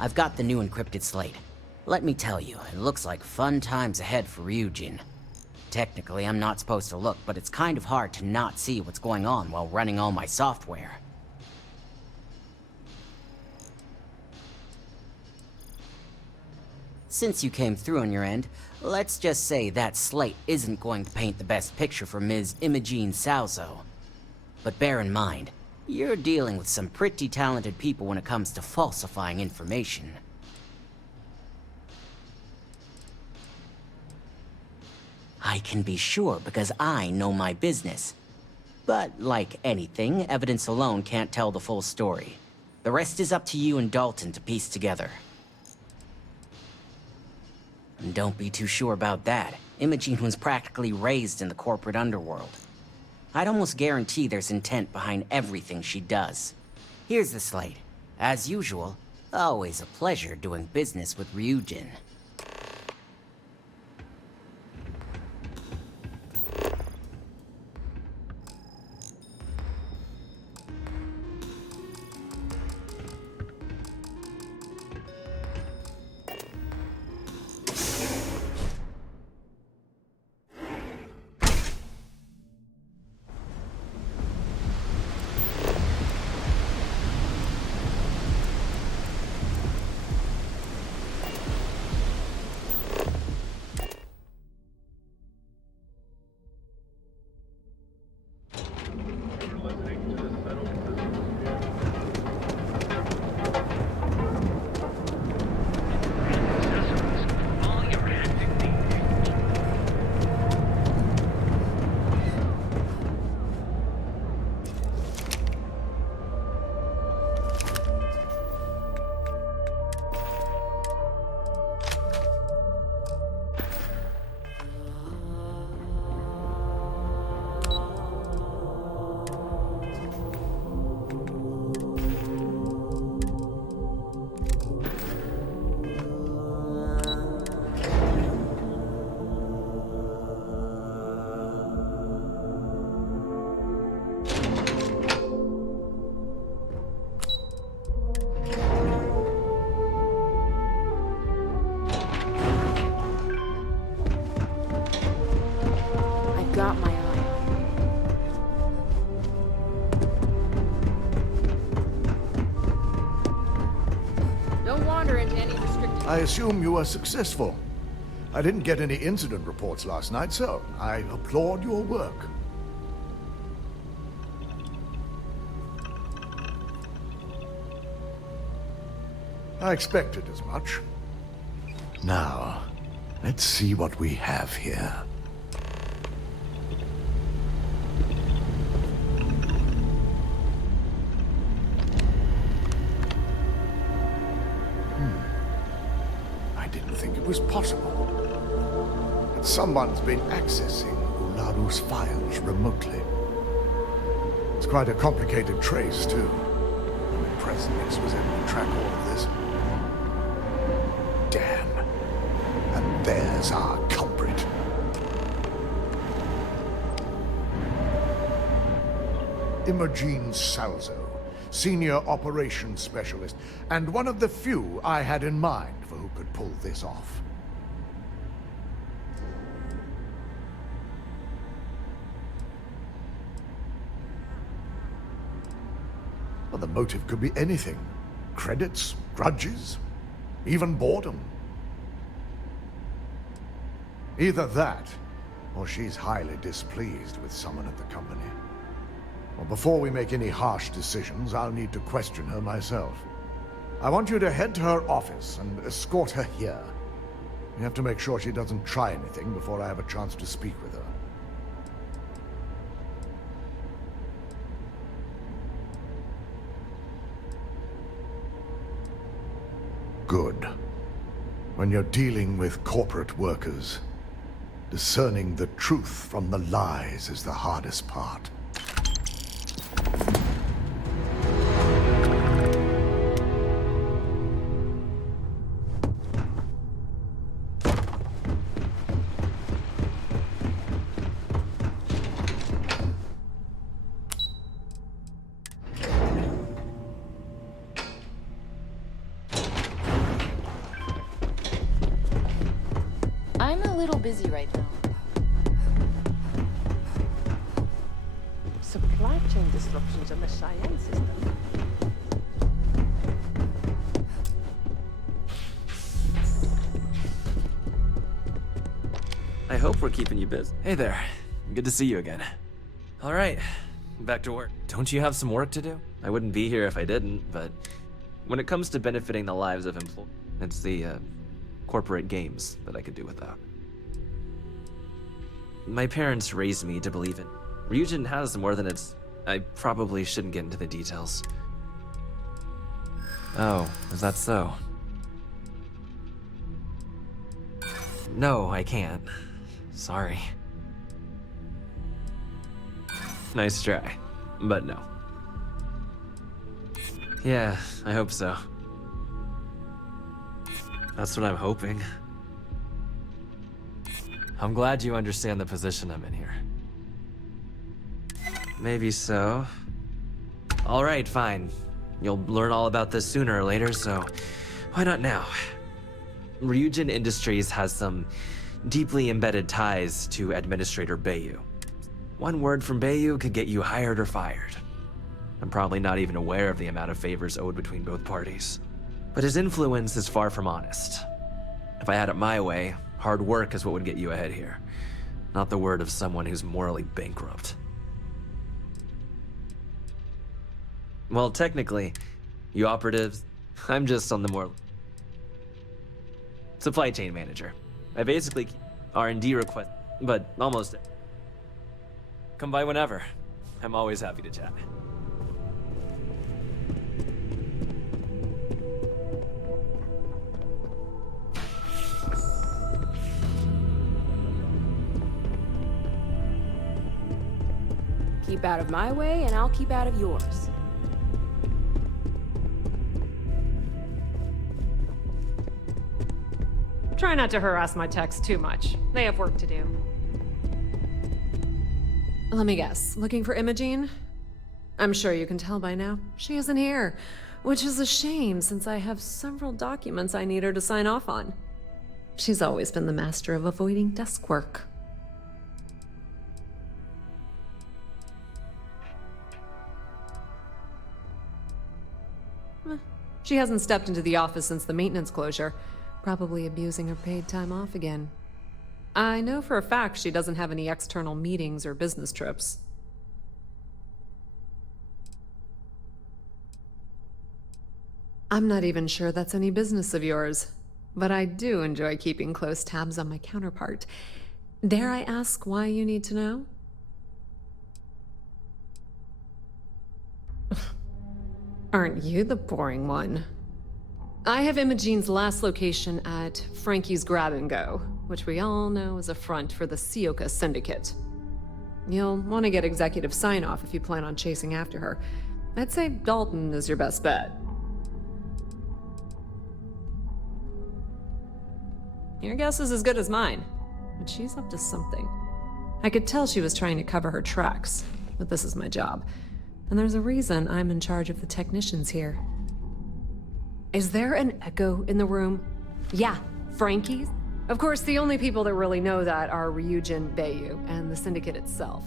I've got the new encrypted slate. Let me tell you, it looks like fun times ahead for Ryujin. Technically, I'm not supposed to look, but it's kind of hard to not see what's going on while running all my software. Since you came through on your end, let's just say that slate isn't going to paint the best picture for Ms. Imogene Salzo. But bear in mind, you're dealing with some pretty talented people when it comes to falsifying information. I can be sure because I know my business. But like anything, evidence alone can't tell the full story. The rest is up to you and Dalton to piece together. And don't be too sure about that. Imogene was practically raised in the corporate underworld. I'd almost guarantee there's intent behind everything she does. Here's the slate. As usual, always a pleasure doing business with Ryujin. Got my eye on. Don't wander into any restricted... I assume you were successful. I didn't get any incident reports last night, so I applaud your work. I expected as much. Now, let's see what we have here. It was possible. But someone's been accessing Ularu's files remotely. It's quite a complicated trace, too. impressed Nix was able to track all of this. Damn. And there's our culprit. Immersion Salzo, Senior Operations Specialist, and one of the few I had in mind for who could pull this off. Well, the motive could be anything. Credits, grudges, even boredom. Either that, or she's highly displeased with someone at the company. Well, before we make any harsh decisions, I'll need to question her myself. I want you to head to her office and escort her here. You have to make sure she doesn't try anything before I have a chance to speak with her. Good. When you're dealing with corporate workers, discerning the truth from the lies is the hardest part. I'm a little busy right now. Supply chain disruptions in the Cheyenne system. I hope we're keeping you busy. Hey there. Good to see you again. All right, back to work. Don't you have some work to do? I wouldn't be here if I didn't, but when it comes to benefiting the lives of employees, it's the corporate games that I could do without. My parents raised me to believe in. Ryujin has more than its... I probably shouldn't get into the details. Oh, is that so? No, I can't. Sorry. Nice try, but no. Yeah, I hope so. That's what I'm hoping. I'm glad you understand the position I'm in here. Maybe so. All right, fine. You'll learn all about this sooner or later, so why not now? Ryujin Industries has some deeply embedded ties to Administrator Bayu. One word from Bayu could get you hired or fired. I'm probably not even aware of the amount of favors owed between both parties. But his influence is far from honest. If I had it my way, hard work is what would get you ahead here, not the word of someone who's morally bankrupt. Well, technically, you operatives, I'm just on the more supply chain manager. I basically R&D request, but almost. Come by whenever. I'm always happy to chat. Keep out of my way, and I'll keep out of yours. Try not to harass my techs too much. They have work to do. Let me guess. Looking for Imogene? I'm sure you can tell by now. She isn't here, which is a shame since I have several documents I need her to sign off on. She's always been the master of avoiding desk work. She hasn't stepped into the office since the maintenance closure, probably abusing her paid time off again. I know for a fact she doesn't have any external meetings or business trips. I'm not even sure that's any business of yours, but I do enjoy keeping close tabs on my counterpart. Dare I ask why you need to know? Aren't you the boring one? I have Imogene's last location at Frankie's Grab and Go, which we all know is a front for the Sioka Syndicate. You'll want to get executive sign-off if you plan on chasing after her. I'd say Dalton is your best bet. Your guess is as good as mine, but she's up to something. I could tell she was trying to cover her tracks, but this is my job. And there's a reason I'm in charge of the technicians here. Is there an echo in the room? Yeah, Frankie's? Of course, the only people that really know that are Ryujin, Bayu, and the Syndicate itself.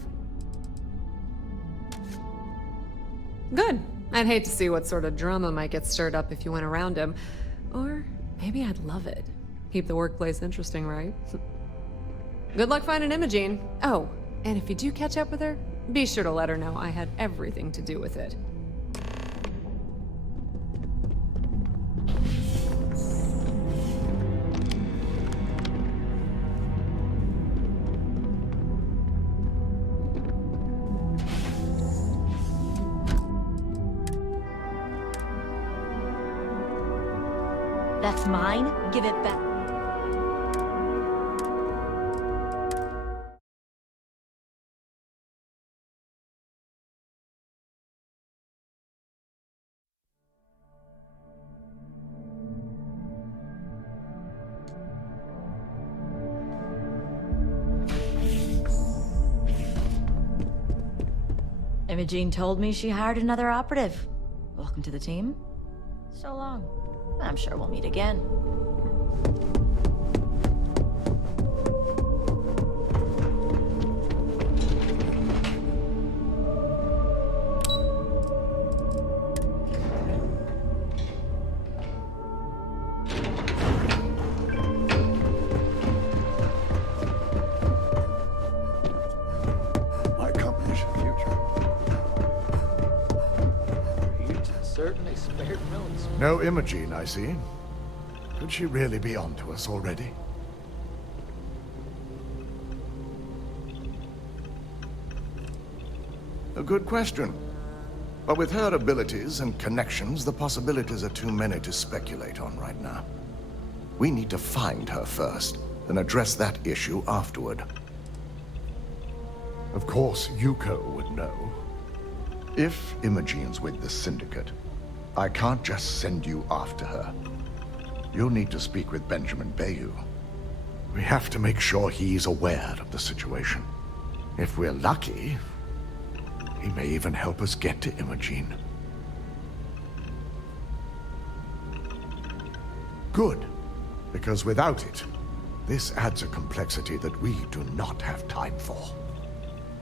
Good. I'd hate to see what sort of drama might get stirred up if you went around him. Or maybe I'd love it. Keep the workplace interesting, right? Good luck finding Imogene. Oh, and if you do catch up with her, be sure to let her know I had everything to do with it. That's mine. Give it back. Imogene told me she hired another operative. Welcome to the team. So long. I'm sure we'll meet again. My company's future. Certainly spared no expense. No Imogene, I see. Could she really be onto us already? A good question. But with her abilities and connections, the possibilities are too many to speculate on right now. We need to find her first, then address that issue afterward. Of course, Yuko would know. If Imogene's with the Syndicate, I can't just send you after her. You'll need to speak with Benjamin Bayu. We have to make sure he's aware of the situation. If we're lucky, he may even help us get to Imogene. Good, because without it, this adds a complexity that we do not have time for.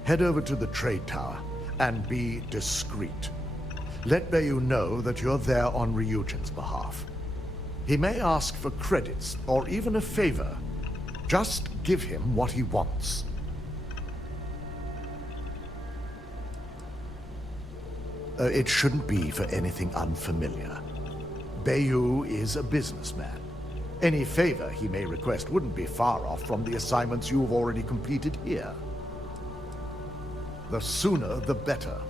Head over to the trade tower and be discreet. Let Bayu know that you're there on Ryujin's behalf. He may ask for credits or even a favor. Just give him what he wants. It shouldn't be for anything unfamiliar. Bayu is a businessman. Any favor he may request wouldn't be far off from the assignments you've already completed here. The sooner, the better.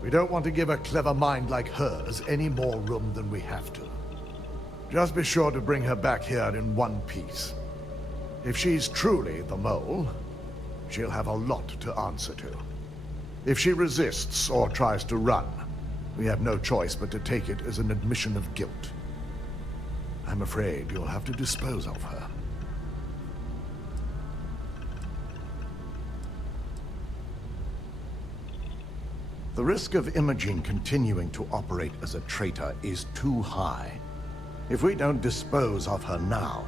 We don't want to give a clever mind like hers any more room than we have to. Just be sure to bring her back here in one piece. If she's truly the mole, she'll have a lot to answer to. If she resists or tries to run, we have no choice but to take it as an admission of guilt. I'm afraid you'll have to dispose of her. The risk of Imogene continuing to operate as a traitor is too high. If we don't dispose of her now,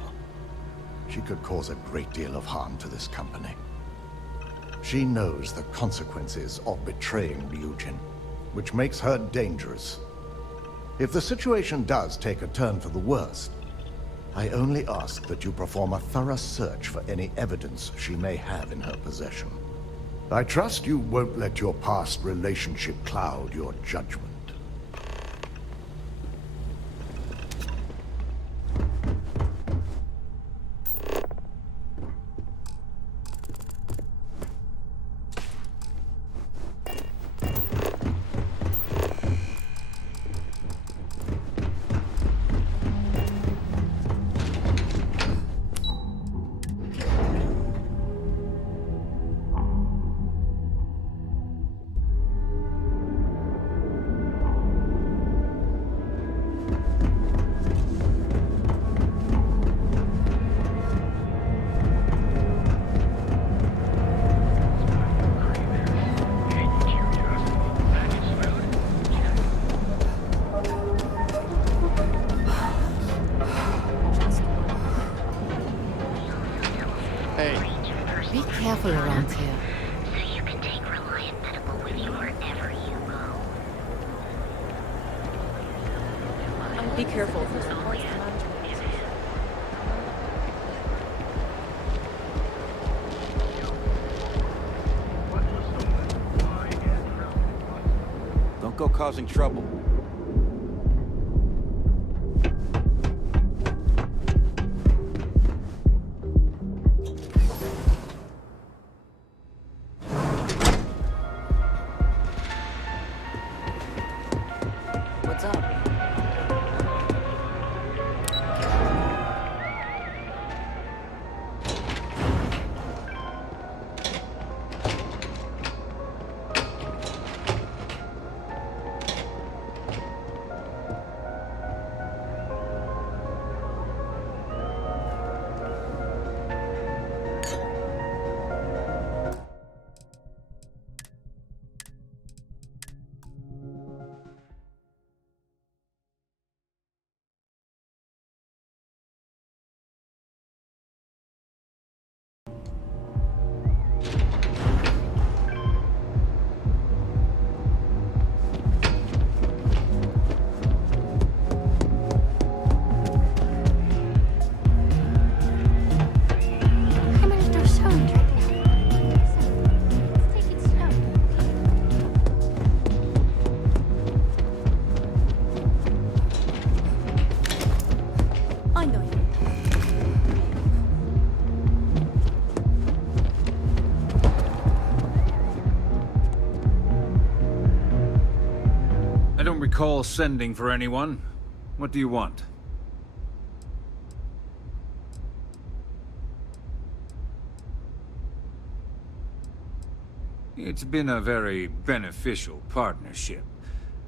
she could cause a great deal of harm to this company. She knows the consequences of betraying Ryujin, which makes her dangerous. If the situation does take a turn for the worst, I only ask that you perform a thorough search for any evidence she may have in her possession. I trust you won't let your past relationship cloud your judgment. busy around here. So you can take Reliant Medical with you wherever you go. Be careful if there's a Don't go causing trouble. What's up? I don't recall sending for anyone. What do you want? It's been a very beneficial partnership.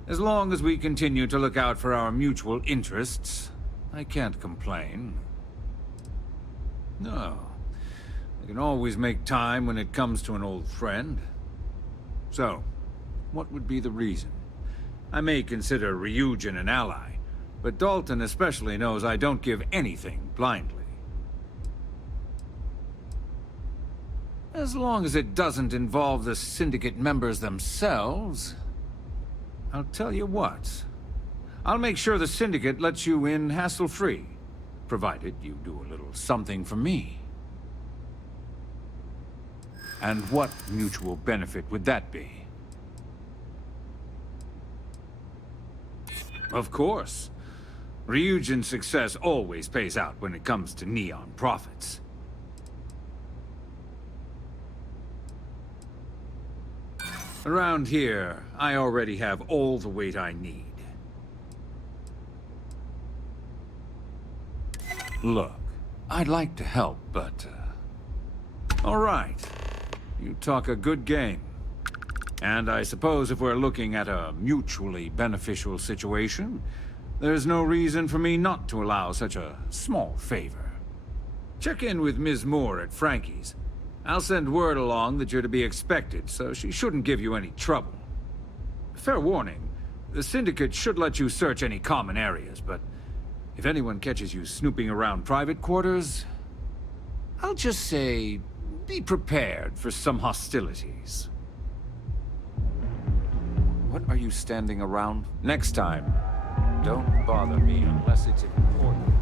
As long as we continue to look out for our mutual interests, I can't complain. No. I can always make time when it comes to an old friend. So, what would be the reason? I may consider Ryujin an ally, but Dalton especially knows I don't give anything blindly. As long as it doesn't involve the Syndicate members themselves, I'll tell you what. I'll make sure the Syndicate lets you in hassle-free, provided you do a little something for me. And what mutual benefit would that be? Of course. Ryujin's success always pays out when it comes to Neon profits. Around here, I already have all the weight I need. Look, I'd like to help, but... all right. You talk a good game. And I suppose if we're looking at a mutually beneficial situation, there's no reason for me not to allow such a small favor. Check in with Ms. Moore at Frankie's. I'll send word along that you're to be expected, so she shouldn't give you any trouble. Fair warning, the Syndicate should let you search any common areas, but if anyone catches you snooping around private quarters, I'll just say, be prepared for some hostilities. What are you standing around? Next time, don't bother me unless it's important.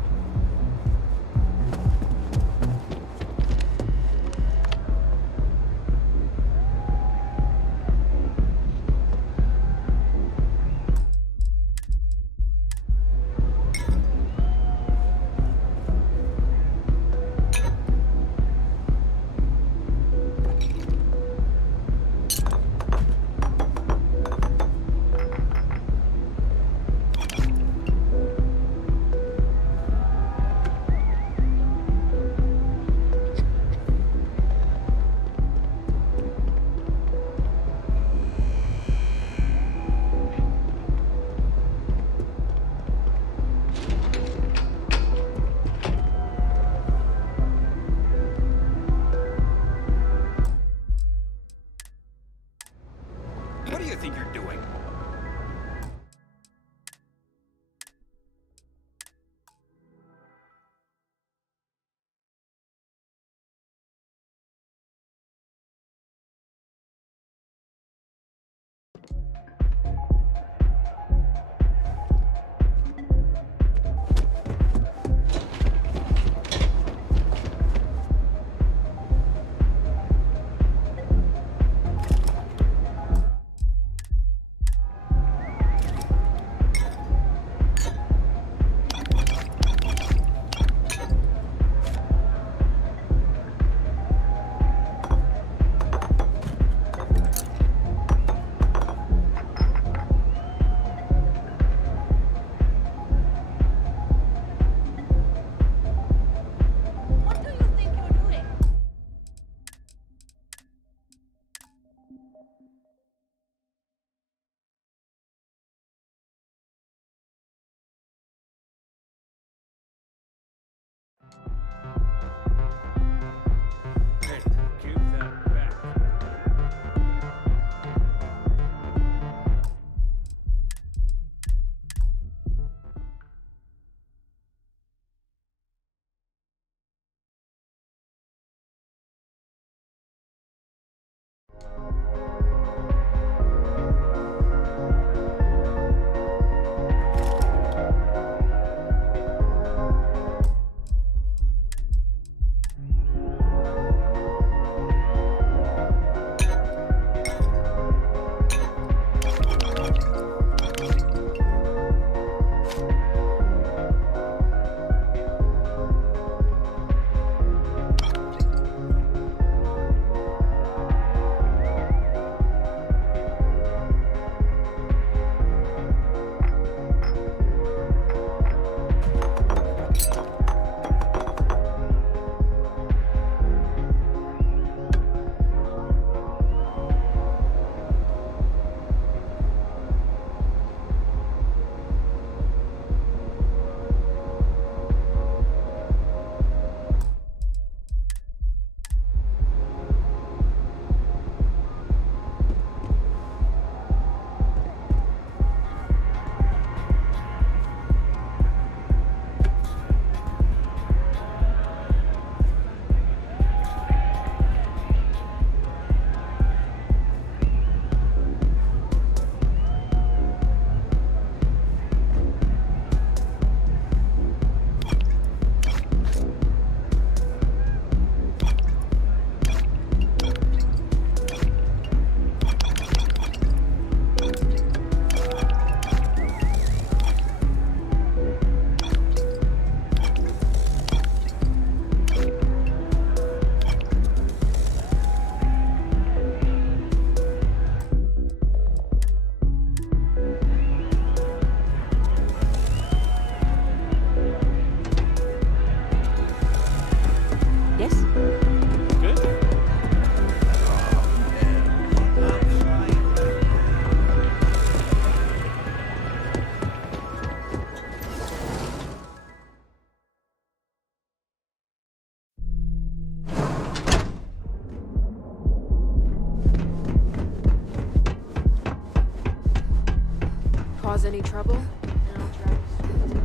Cause any trouble, and I'll try to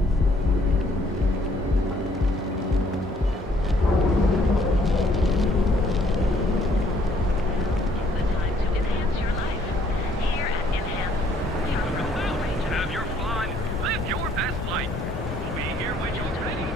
Have your fun. Live your best life. We'll be here when you're ready.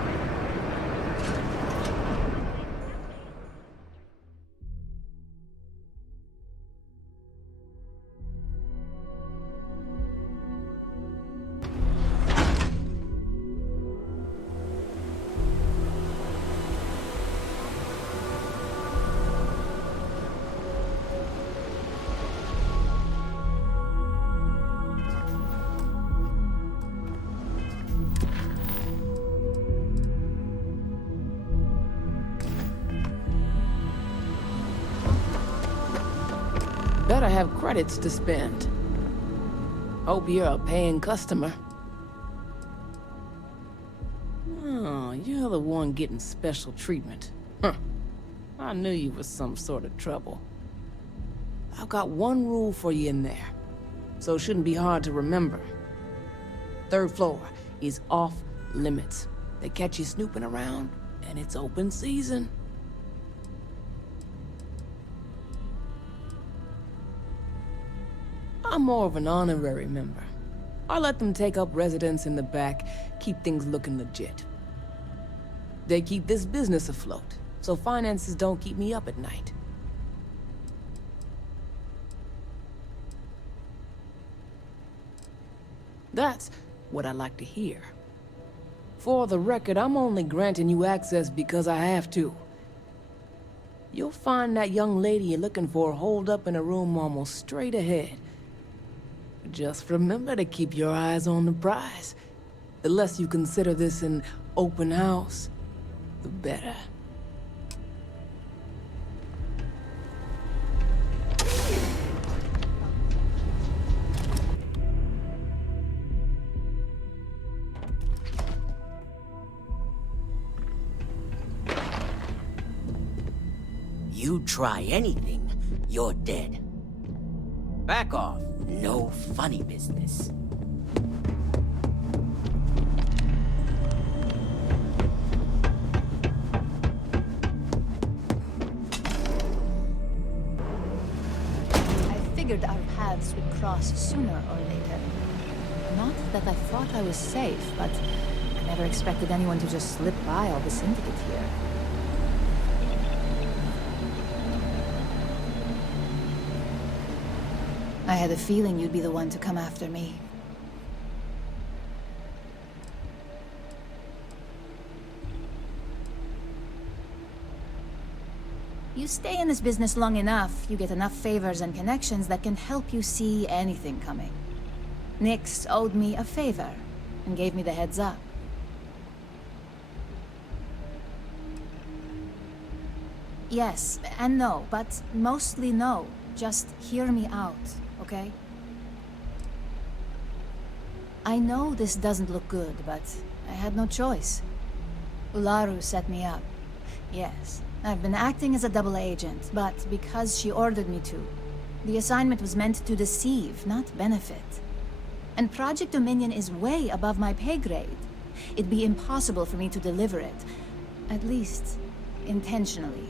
Better have credits to spend. Hope you're a paying customer. Oh, you're the one getting special treatment. Huh. I knew you was some sort of trouble. I've got one rule for you in there, so it shouldn't be hard to remember. 3rd floor is off limits. They catch you snooping around, and it's open season. I'm more of an honorary member. I let them take up residence in the back, keep things looking legit. They keep this business afloat, so finances don't keep me up at night. That's what I like to hear. For the record, I'm only granting you access because I have to. You'll find that young lady you're looking for holed up in a room almost straight ahead. Just remember to keep your eyes on the prize. The less you consider this an open house, the better. You try anything, you're dead. Back off. No funny business. I figured our paths would cross sooner or later. Not that I thought I was safe, but I never expected anyone to just slip by all the syndicate here. I had a feeling you'd be the one to come after me. You stay in this business long enough, you get enough favors and connections that can help you see anything coming. Nyx owed me a favor, and gave me the heads up. Yes, and no, but mostly no. Just hear me out, okay? I know this doesn't look good, but I had no choice. Ularu set me up. Yes, I've been acting as a double agent, but because she ordered me to. The assignment was meant to deceive, not benefit. And Project Dominion is way above my pay grade. It'd be impossible for me to deliver it. At least, intentionally.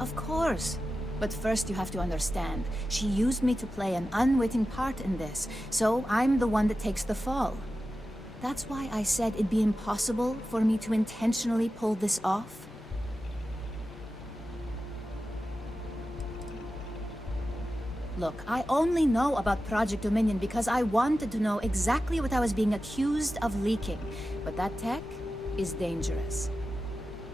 Of course. But first you have to understand, she used me to play an unwitting part in this, so I'm the one that takes the fall. That's why I said it'd be impossible for me to intentionally pull this off. Look, I only know about Project Dominion because I wanted to know exactly what I was being accused of leaking. But that tech is dangerous.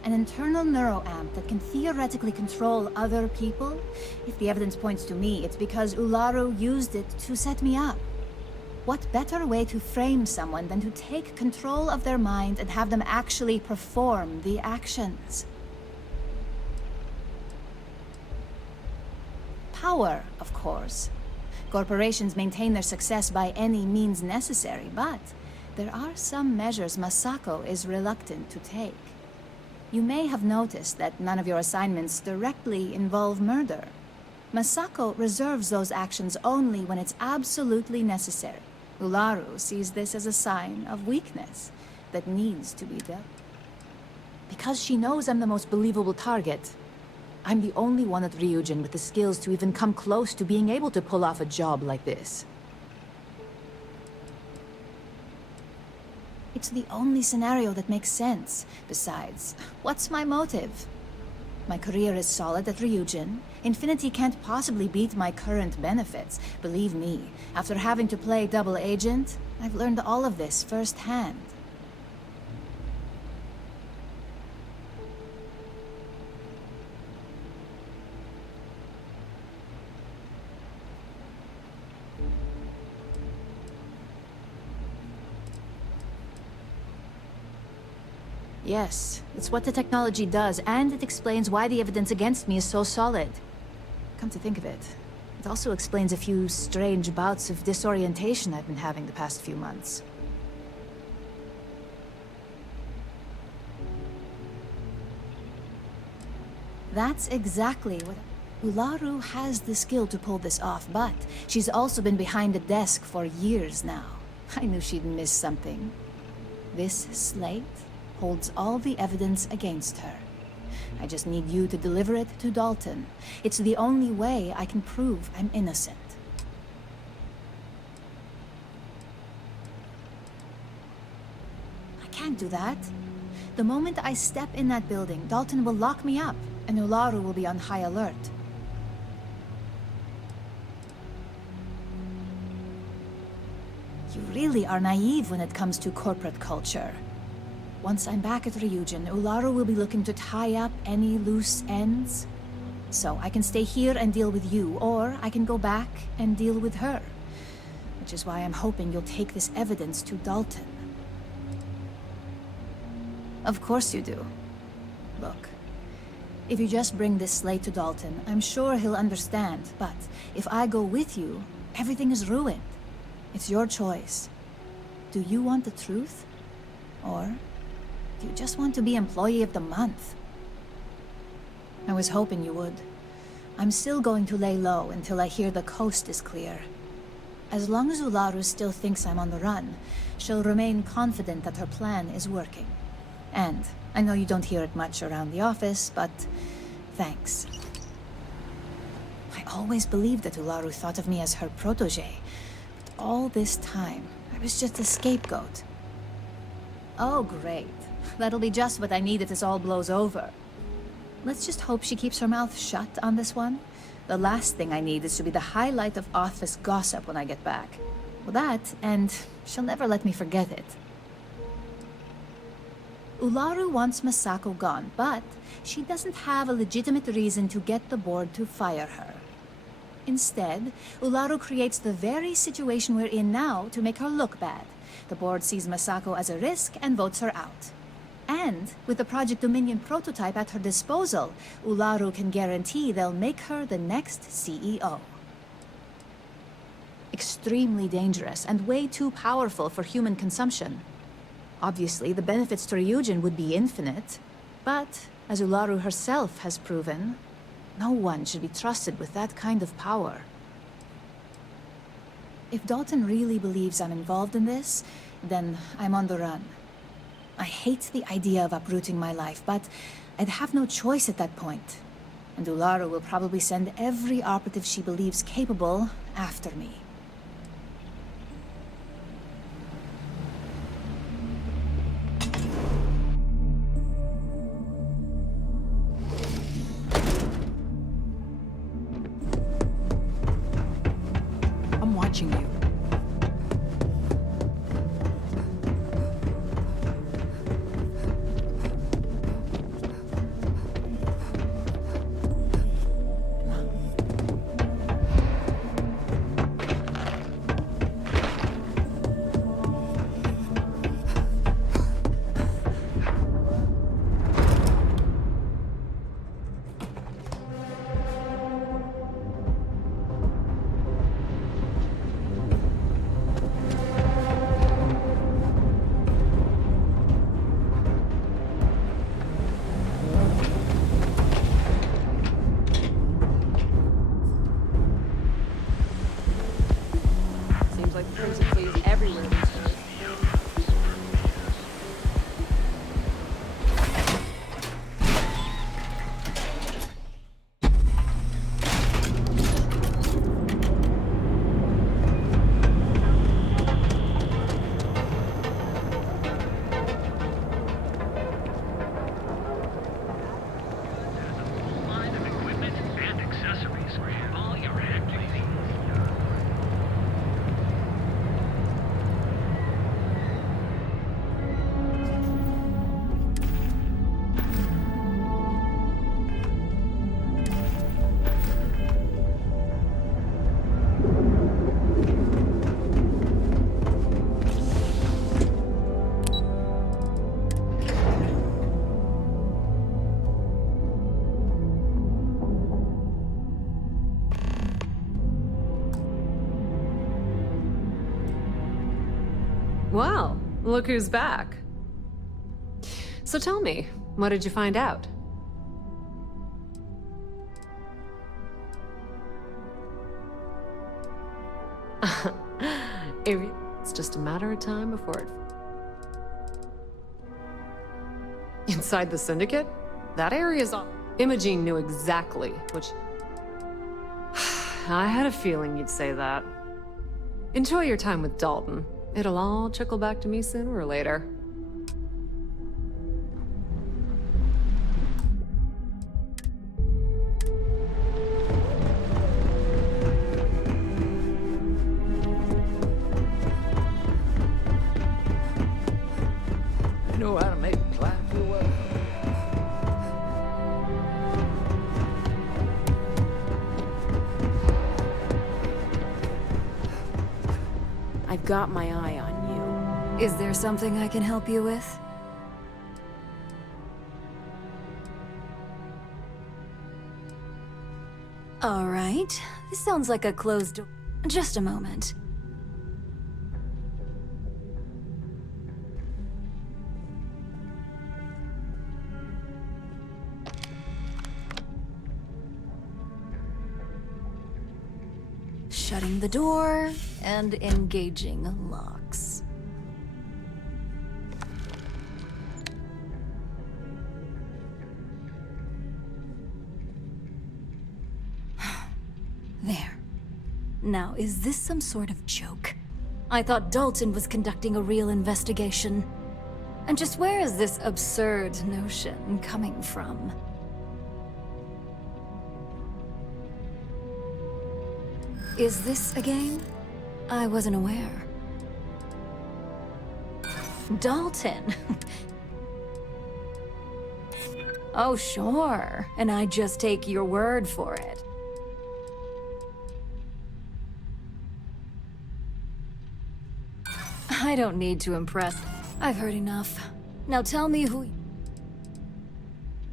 An internal neuroamp that can theoretically control other people? If the evidence points to me, it's because Ularu used it to set me up. What better way to frame someone than to take control of their mind and have them actually perform the actions? Power, of course. Corporations maintain their success by any means necessary, but there are some measures Masako is reluctant to take. You may have noticed that none of your assignments directly involve murder. Masako reserves those actions only when it's absolutely necessary. Ularu sees this as a sign of weakness that needs to be dealt. Because she knows I'm the most believable target, I'm the only one at Ryujin with the skills to even come close to being able to pull off a job like this. It's the only scenario that makes sense. Besides, what's my motive? My career is solid at Ryujin. Infinity can't possibly beat my current benefits. Believe me, after having to play double agent, I've learned all of this firsthand. Yes, it's what the technology does, and it explains why the evidence against me is so solid. Come to think of it, it also explains a few strange bouts of disorientation I've been having the past few months. That's exactly what... Ularu has the skill to pull this off, but she's also been behind a desk for years now. I knew she'd miss something. This slate holds all the evidence against her. I just need you to deliver it to Dalton. It's the only way I can prove I'm innocent. I can't do that. The moment I step in that building, Dalton will lock me up, and Ularu will be on high alert. You really are naive when it comes to corporate culture. Once I'm back at Ryujin, Ularu will be looking to tie up any loose ends. So I can stay here and deal with you, or I can go back and deal with her. Which is why I'm hoping you'll take this evidence to Dalton. Of course you do. Look, if you just bring this slate to Dalton, I'm sure he'll understand. But if I go with you, everything is ruined. It's your choice. Do you want the truth? Or do you just want to be Employee of the Month? I was hoping you would. I'm still going to lay low until I hear the coast is clear. As long as Ularu still thinks I'm on the run, she'll remain confident that her plan is working. And I know you don't hear it much around the office, but thanks. I always believed that Ularu thought of me as her protege, but all this time, I was just a scapegoat. Oh, great. That'll be just what I need if this all blows over. Let's just hope she keeps her mouth shut on this one. The last thing I need is to be the highlight of office gossip when I get back. Well, that, and she'll never let me forget it. Ularu wants Masako gone, but she doesn't have a legitimate reason to get the board to fire her. Instead, Ularu creates the very situation we're in now to make her look bad. The board sees Masako as a risk and votes her out. And with the Project Dominion prototype at her disposal, Ularu can guarantee they'll make her the next CEO. Extremely dangerous and way too powerful for human consumption. Obviously, the benefits to Ryujin would be infinite, but as Ularu herself has proven, no one should be trusted with that kind of power. If Dalton really believes I'm involved in this, then I'm on the run. I hate the idea of uprooting my life, but I'd have no choice at that point. And Ularu will probably send every operative she believes capable after me. I'm watching you. Well, look who's back. So tell me, what did you find out? It's just a matter of time before it... Inside the Syndicate? That area's on... Imogene knew exactly which... I had a feeling you'd say that. Enjoy your time with Dalton. It'll all trickle back to me sooner or later. You know how to make them clap your way. I've got my eye on you. Is there something I can help you with? All right. This sounds like a closed door. Just a moment. Shutting the door and engaging locks. There. Now, is this some sort of joke? I thought Dalton was conducting a real investigation. And just where is this absurd notion coming from? Is this a game? I wasn't aware. Dalton! Oh, sure. And I just take your word for it. I don't need to impress. I've heard enough. Now tell me who...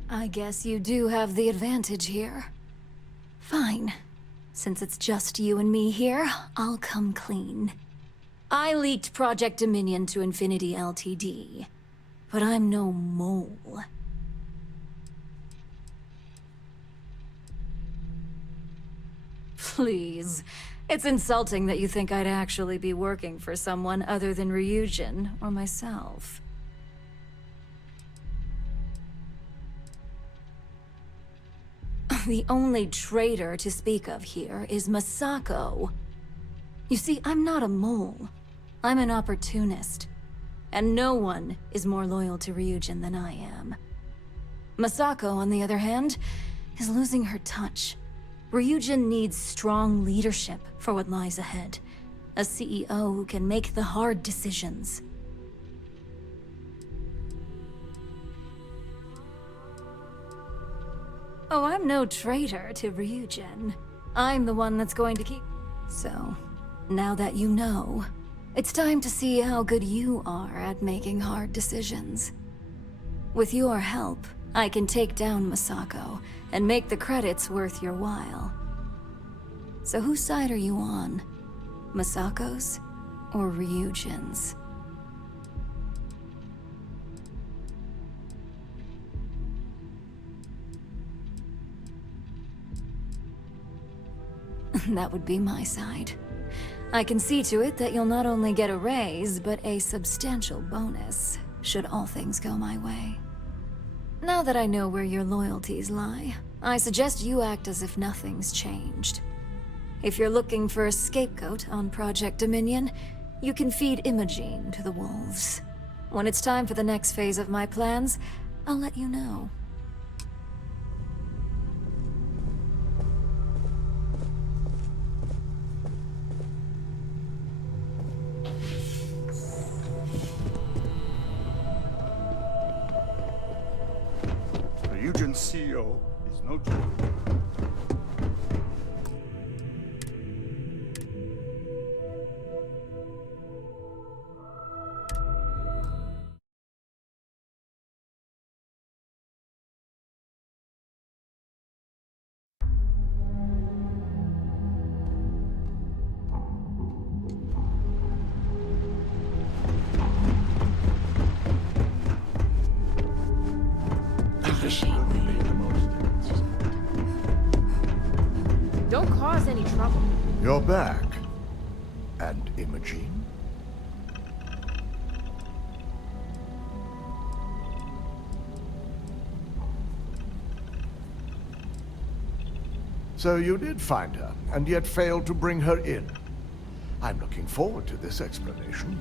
I guess you do have the advantage here. Fine. Since it's just you and me here, I'll come clean. I leaked Project Dominion to Infinity Ltd. But I'm no mole. Please. It's insulting that you think I'd actually be working for someone other than Ryujin or myself. The only traitor to speak of here is Masako. You see, I'm not a mole. I'm an opportunist. And no one is more loyal to Ryujin than I am. Masako, on the other hand, is losing her touch. Ryujin needs strong leadership for what lies ahead. A CEO who can make the hard decisions. Oh, I'm no traitor to Ryujin. I'm the one that's going to keep... So, now that you know, it's time to see how good you are at making hard decisions. With your help, I can take down Masako and make the credits worth your while. So whose side are you on? Masako's or Ryujin's? That would be my side. I can see to it that you'll not only get a raise, but a substantial bonus, should all things go my way. Now that I know where your loyalties lie, I suggest you act as if nothing's changed. If you're looking for a scapegoat on Project Dominion, you can feed Imogene to the wolves. When it's time for the next phase of my plans, I'll let you know. Ryujin's CEO is no joke. You're back. And Immersion? So you did find her, and yet failed to bring her in. I'm looking forward to this explanation.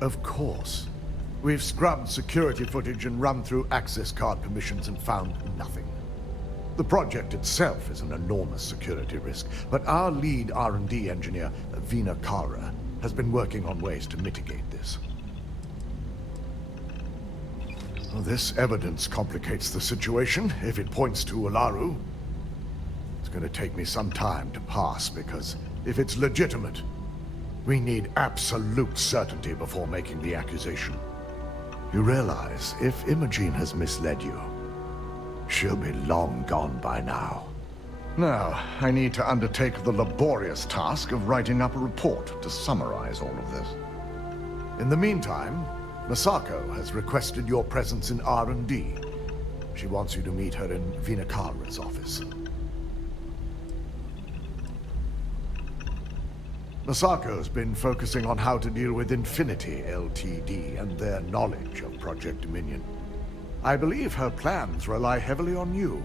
Of course. We've scrubbed security footage and run through access card permissions and found nothing. The project itself is an enormous security risk, but our lead R&D engineer, Vina Kara, has been working on ways to mitigate this. Well, this evidence complicates the situation if it points to Ularu. It's going to take me some time to pass, because if it's legitimate, we need absolute certainty before making the accusation. You realize, if Immersion has misled you, she'll be long gone by now. Now, I need to undertake the laborious task of writing up a report to summarize all of this. In the meantime, Masako has requested your presence in R&D. She wants you to meet her in Vinakara's office. Masako's been focusing on how to deal with Infinity Ltd. And their knowledge of Project Dominion. I believe her plans rely heavily on you.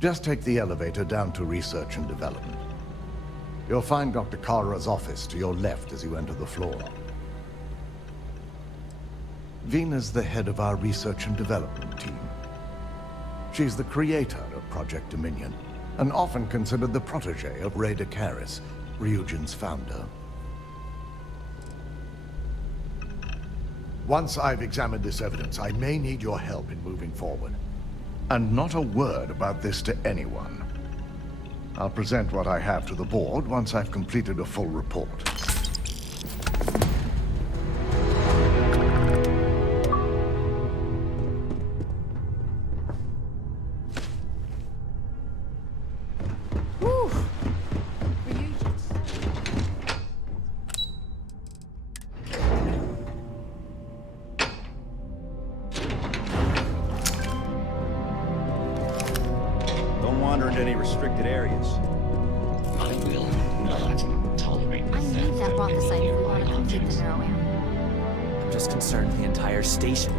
Just take the elevator down to Research and Development. You'll find Dr. Kara's office to your left as you enter the floor. Vina's the head of our Research and Development team. She's the creator of Project Dominion, and often considered the protege of Ray Decaris, Ryujin's founder. Once I've examined this evidence, I may need your help in moving forward. And not a word about this to anyone. I'll present what I have to the board once I've completed a full report. Don't wander into any restricted areas. I will not tolerate I need that rockasite if we want to complete the neuroamp. I'm just concerned the entire station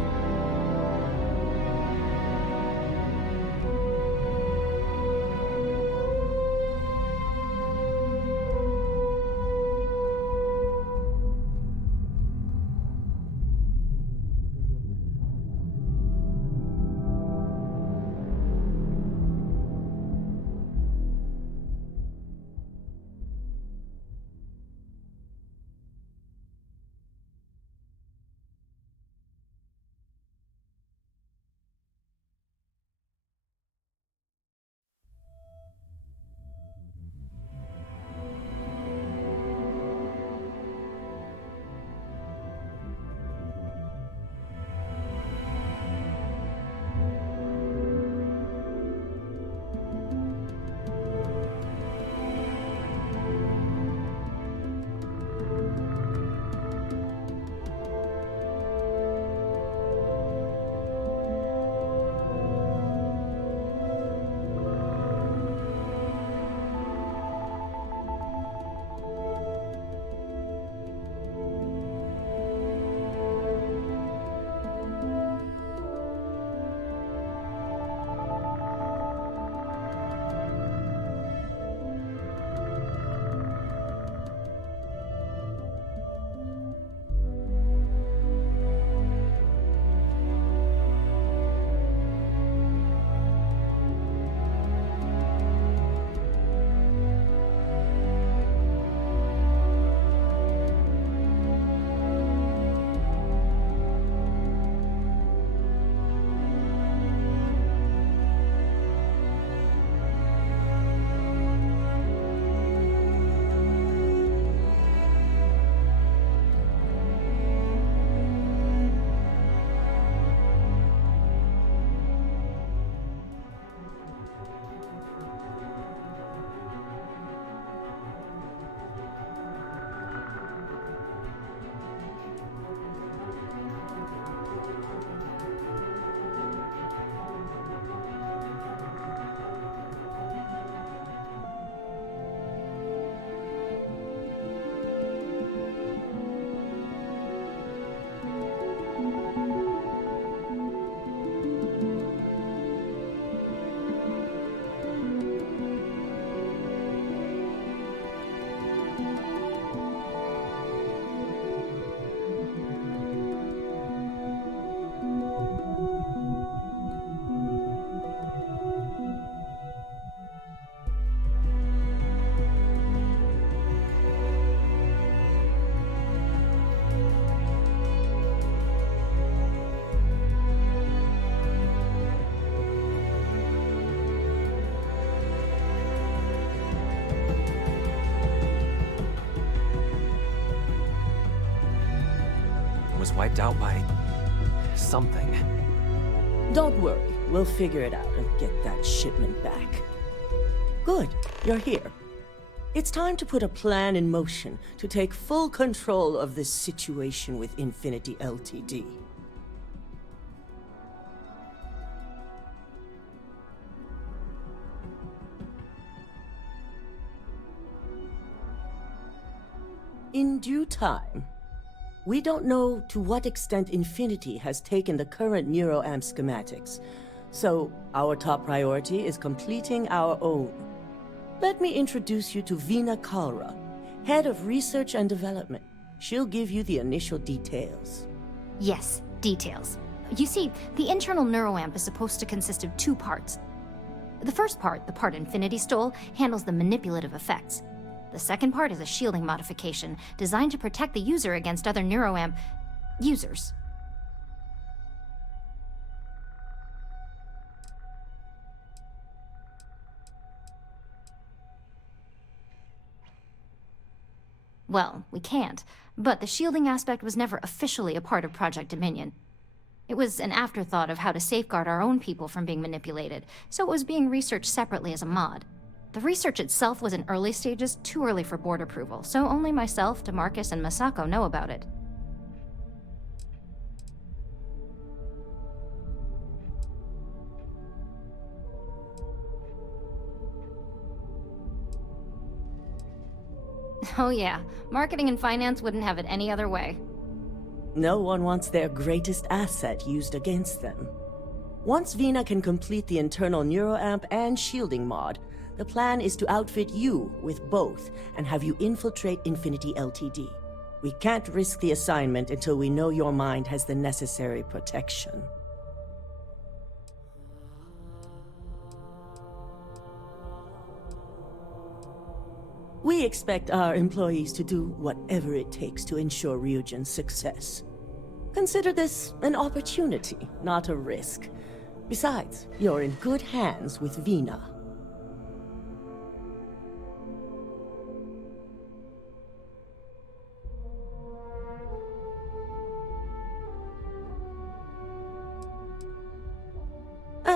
was wiped out by something. Don't worry, we'll figure it out and get that shipment back. Good, you're here. It's time to put a plan in motion to take full control of this situation with Infinity Ltd. In due time. We don't know to what extent Infinity has taken the current neuroamp schematics, so our top priority is completing our own. Let me introduce you to Veena Kalra, Head of Research and Development. She'll give you the initial details. Yes, details. You see, the internal neuroamp is supposed to consist of two parts. The first part, the part Infinity stole, handles the manipulative effects. The second part is a shielding modification, designed to protect the user against other neuroamp users. Well, we can't, but the shielding aspect was never officially a part of Project Dominion. It was an afterthought of how to safeguard our own people from being manipulated, so it was being researched separately as a mod. The research itself was in early stages, too early for board approval, so only myself, DeMarcus, and Masako know about it. Oh yeah, marketing and finance wouldn't have it any other way. No one wants their greatest asset used against them. Once Veena can complete the internal neuroamp and shielding mod, the plan is to outfit you with both and have you infiltrate Infinity Ltd. We can't risk the assignment until we know your mind has the necessary protection. We expect our employees to do whatever it takes to ensure Ryujin's success. Consider this an opportunity, not a risk. Besides, you're in good hands with Veena.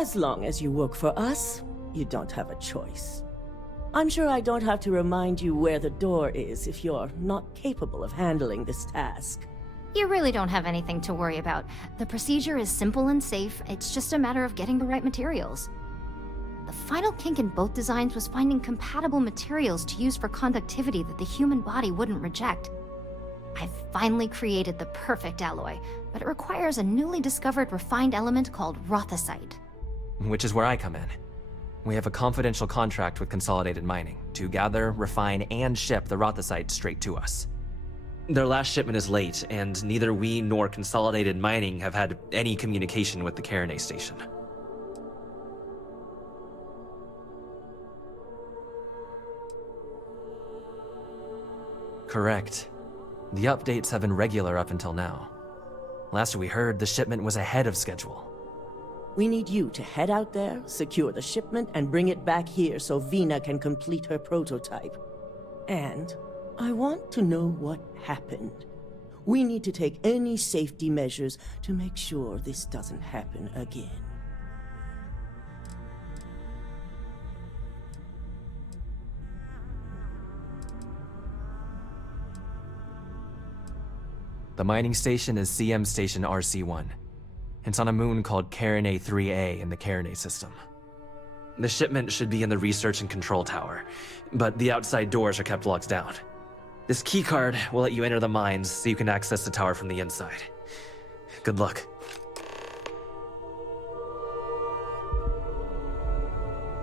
As long as you work for us, you don't have a choice. I'm sure I don't have to remind you where the door is if you're not capable of handling this task. You really don't have anything to worry about. The procedure is simple and safe, it's just a matter of getting the right materials. The final kink in both designs was finding compatible materials to use for conductivity that the human body wouldn't reject. I've finally created the perfect alloy, but it requires a newly discovered refined element called rothicite. Which is where I come in. We have a confidential contract with Consolidated Mining to gather, refine, and ship the rothicite straight to us. Their last shipment is late, and neither we nor Consolidated Mining have had any communication with the Carinae station. Correct. The updates have been regular up until now. Last we heard, the shipment was ahead of schedule. We need you to head out there, secure the shipment, and bring it back here so Veena can complete her prototype. And I want to know what happened. We need to take any safety measures to make sure this doesn't happen again. The mining station is CM Station RC-1. It's on a moon called Carinae 3A in the Carinae system. The shipment should be in the research and control tower, but the outside doors are kept locked down. This keycard will let you enter the mines so you can access the tower from the inside. Good luck.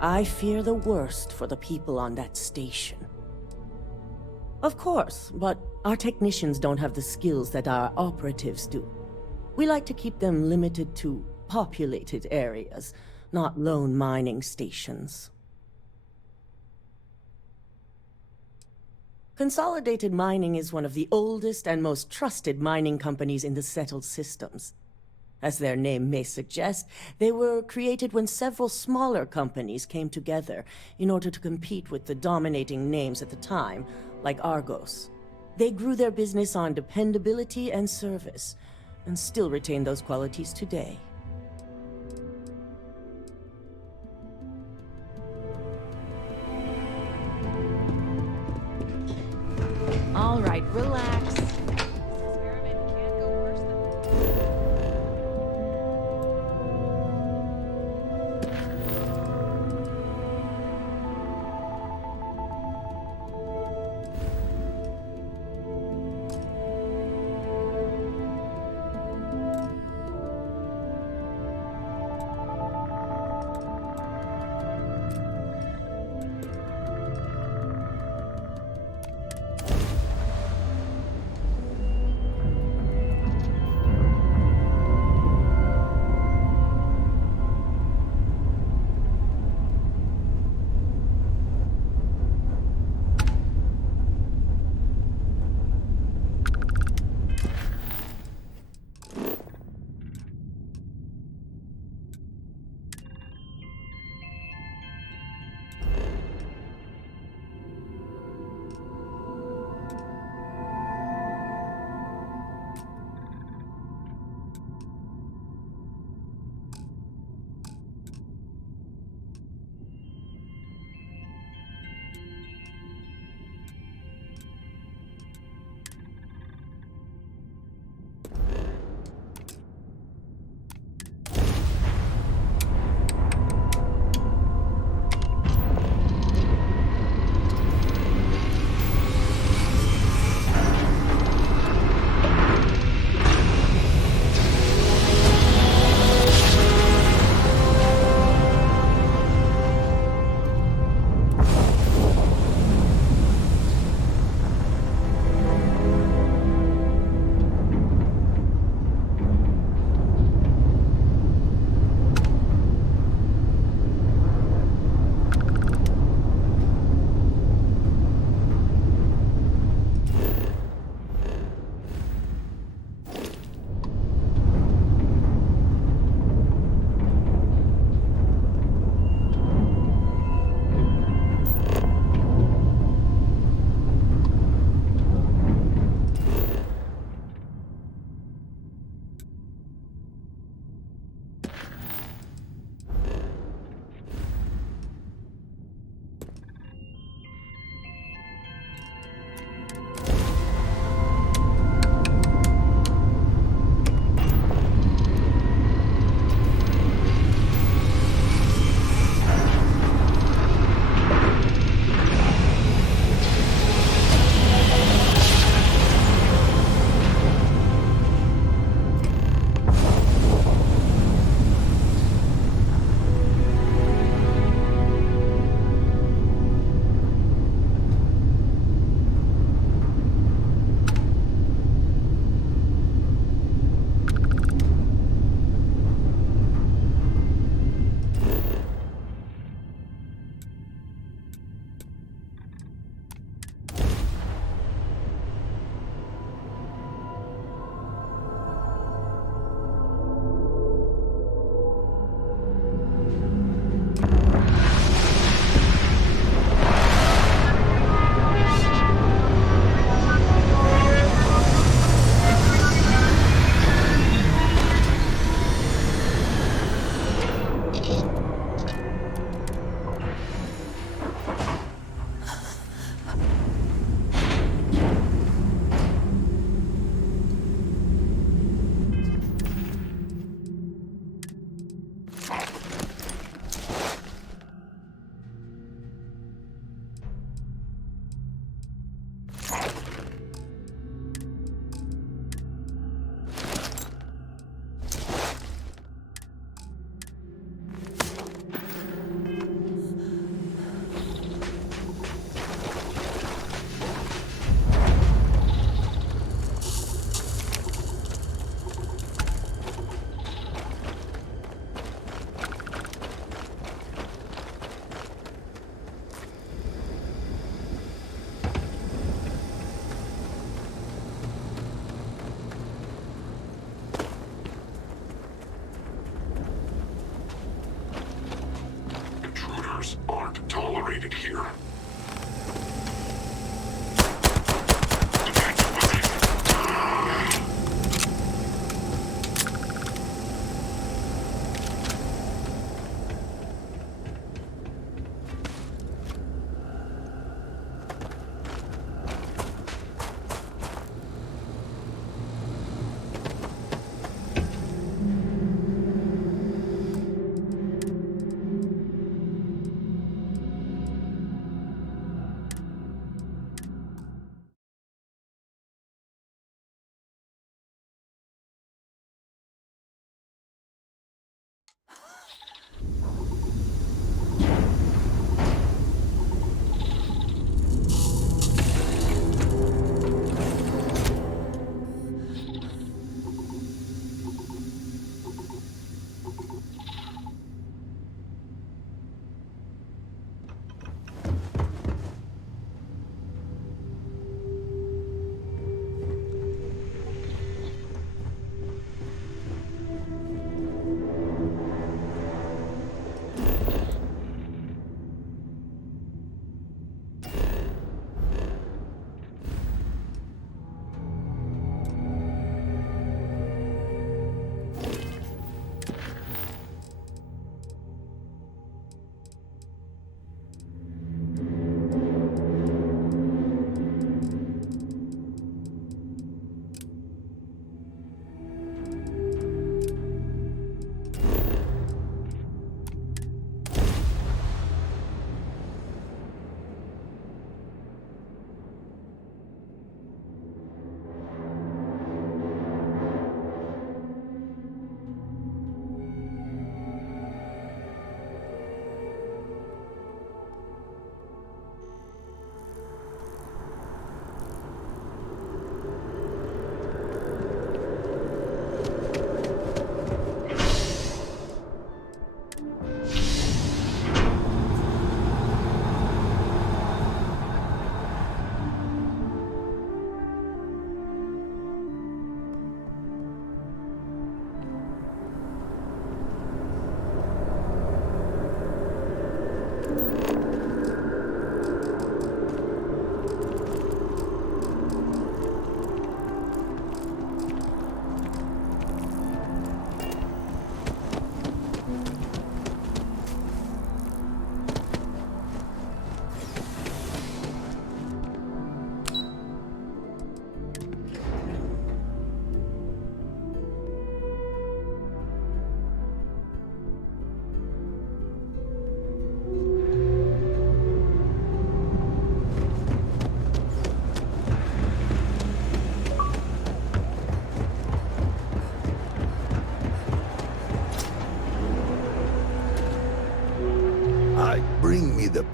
I fear the worst for the people on that station. Of course, but our technicians don't have the skills that our operatives do. We like to keep them limited to populated areas, not lone mining stations. Consolidated Mining is one of the oldest and most trusted mining companies in the settled systems. As their name may suggest, they were created when several smaller companies came together in order to compete with the dominating names at the time, like Argos. They grew their business on dependability and service, and still retain those qualities today. All right, relax.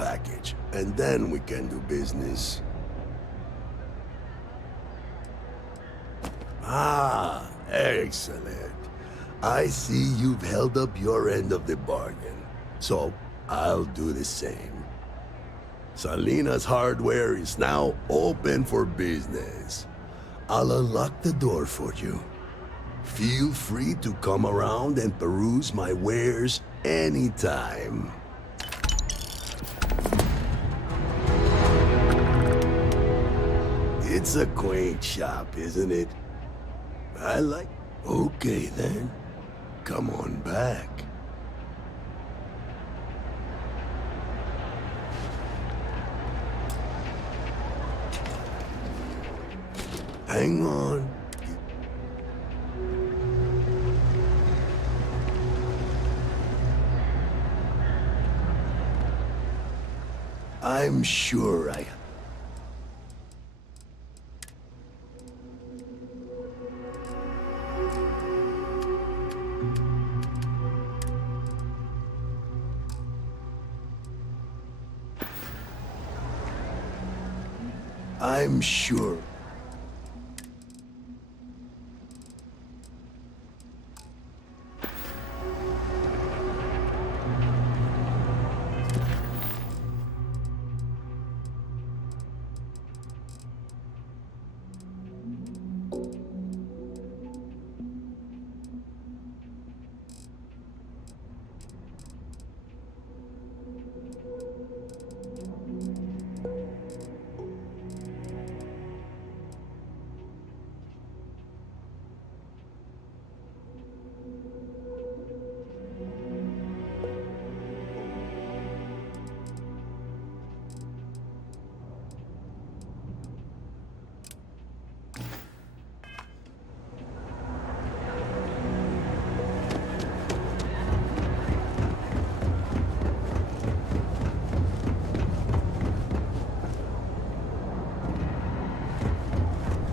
package, and then we can do business. Ah, excellent. I see you've held up your end of the bargain, so I'll do the same. Salina's hardware is now open for business. I'll unlock the door for you. Feel free to come around and peruse my wares anytime. It's a quaint shop, isn't it? I like... Okay, then. Come on back. Hang on. I'm sure I'm sure.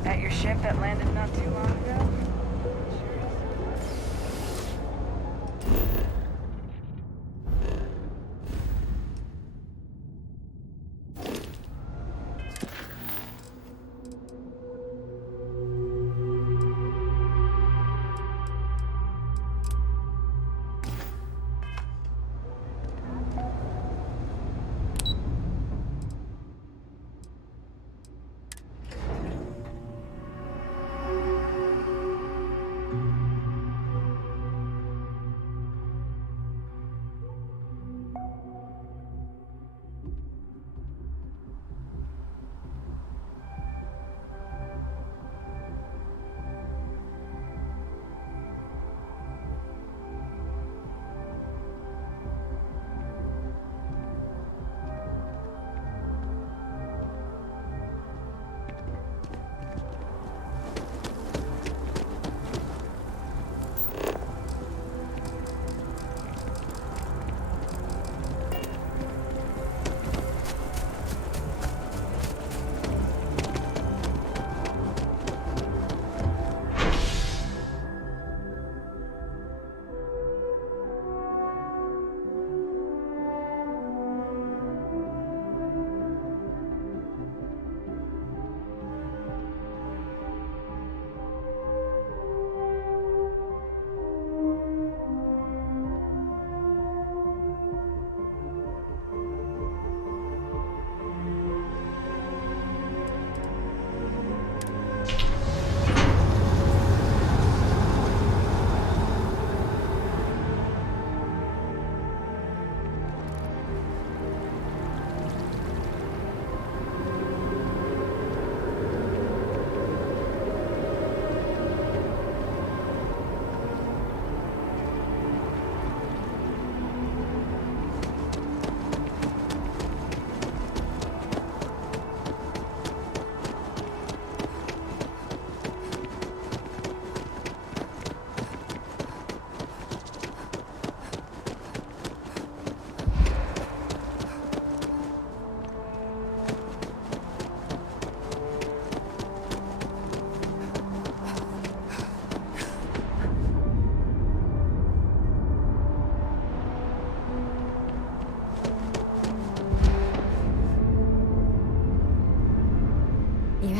At your ship that landed not too long ago?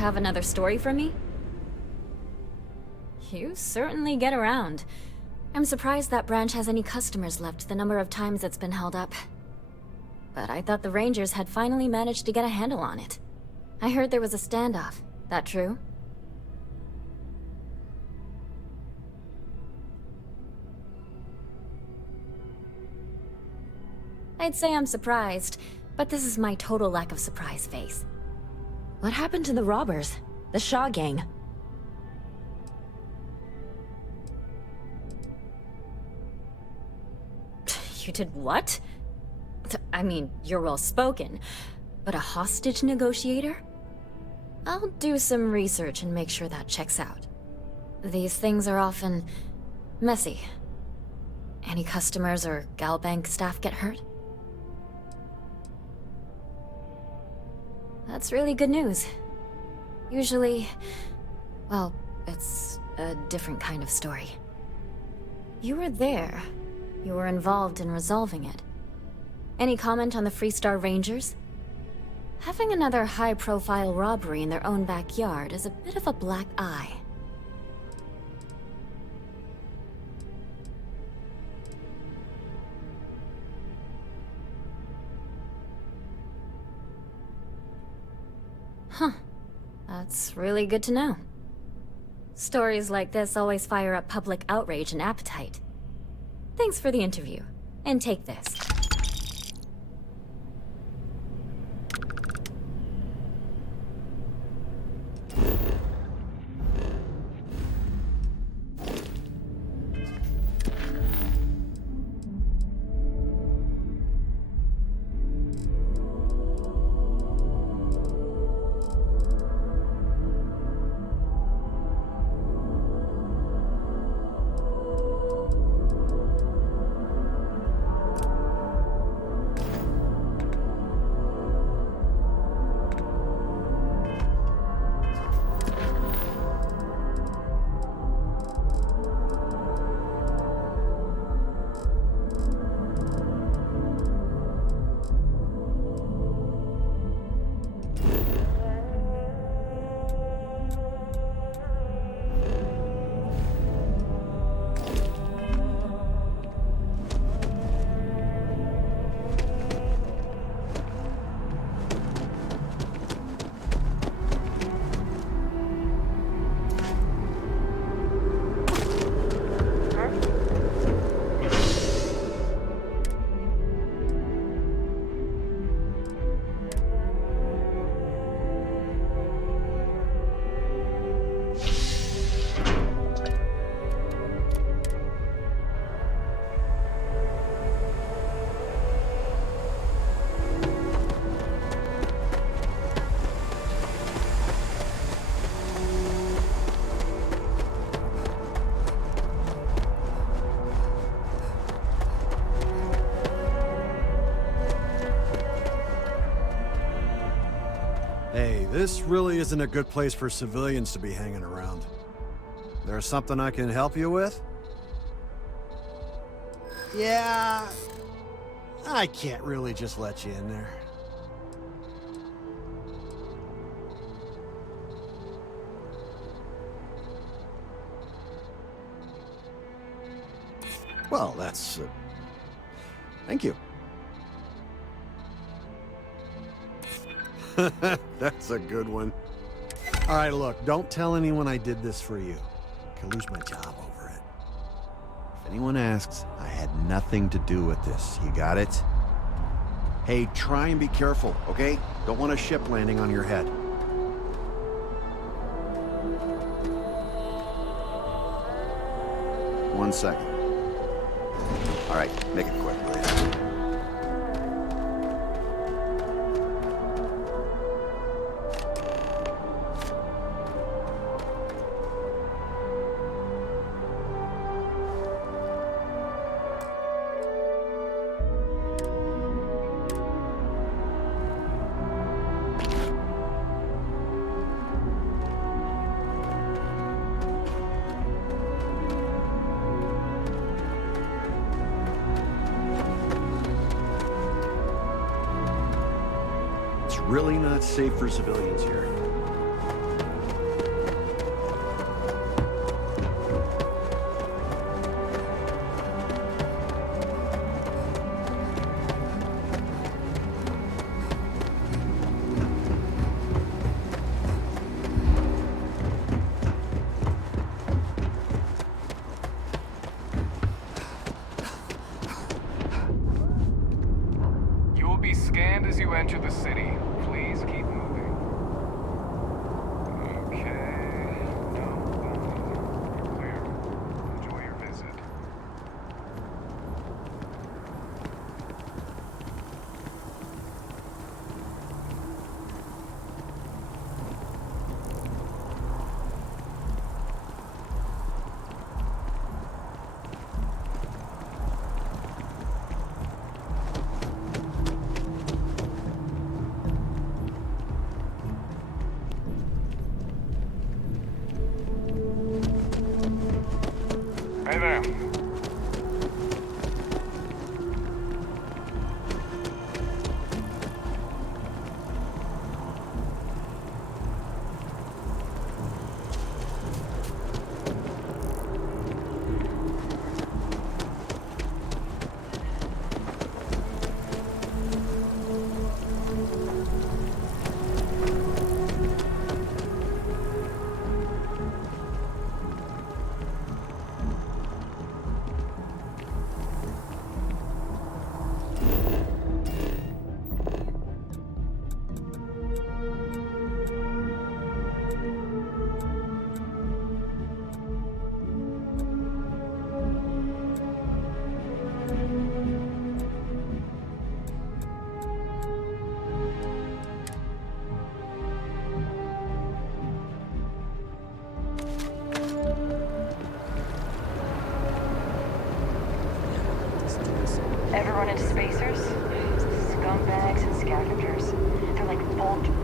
have another story for me? You certainly get around. I'm surprised that branch has any customers left, the number of times it's been held up. But I thought the Rangers had finally managed to get a handle on it. I heard there was a standoff. That true? I'd say I'm surprised, but this is my total lack of surprise face. What happened to the robbers? The Shaw gang? You did what? I mean, you're well spoken, but a hostage negotiator? I'll do some research and make sure that checks out. These things are often messy. Any customers or Galbank staff get hurt? That's really good news. Usually, well, it's a different kind of story. You were there. You were involved in resolving it. Any comment on the Freestar Rangers? Having another high-profile robbery in their own backyard is a bit of a black eye. Huh. That's really good to know. Stories like this always fire up public outrage and appetite. Thanks for the interview. And take this. This really isn't a good place for civilians to be hanging around. There's something I can help you with? Yeah... I can't really just let you in there. Well, that's... Thank you. That's a good one. All right, look, don't tell anyone I did this for you. I could lose my job over it. If anyone asks, I had nothing to do with this. You got it? Hey, try and be careful, okay? Don't want a ship landing on your head. One second. All right, make it quick, please. Really not safe for civilians here. enter the city. Please keep moving. Okay. No, clear. Enjoy your visit. Hey there. Ever run into spacers? Scumbags and scavengers. They're like vultures.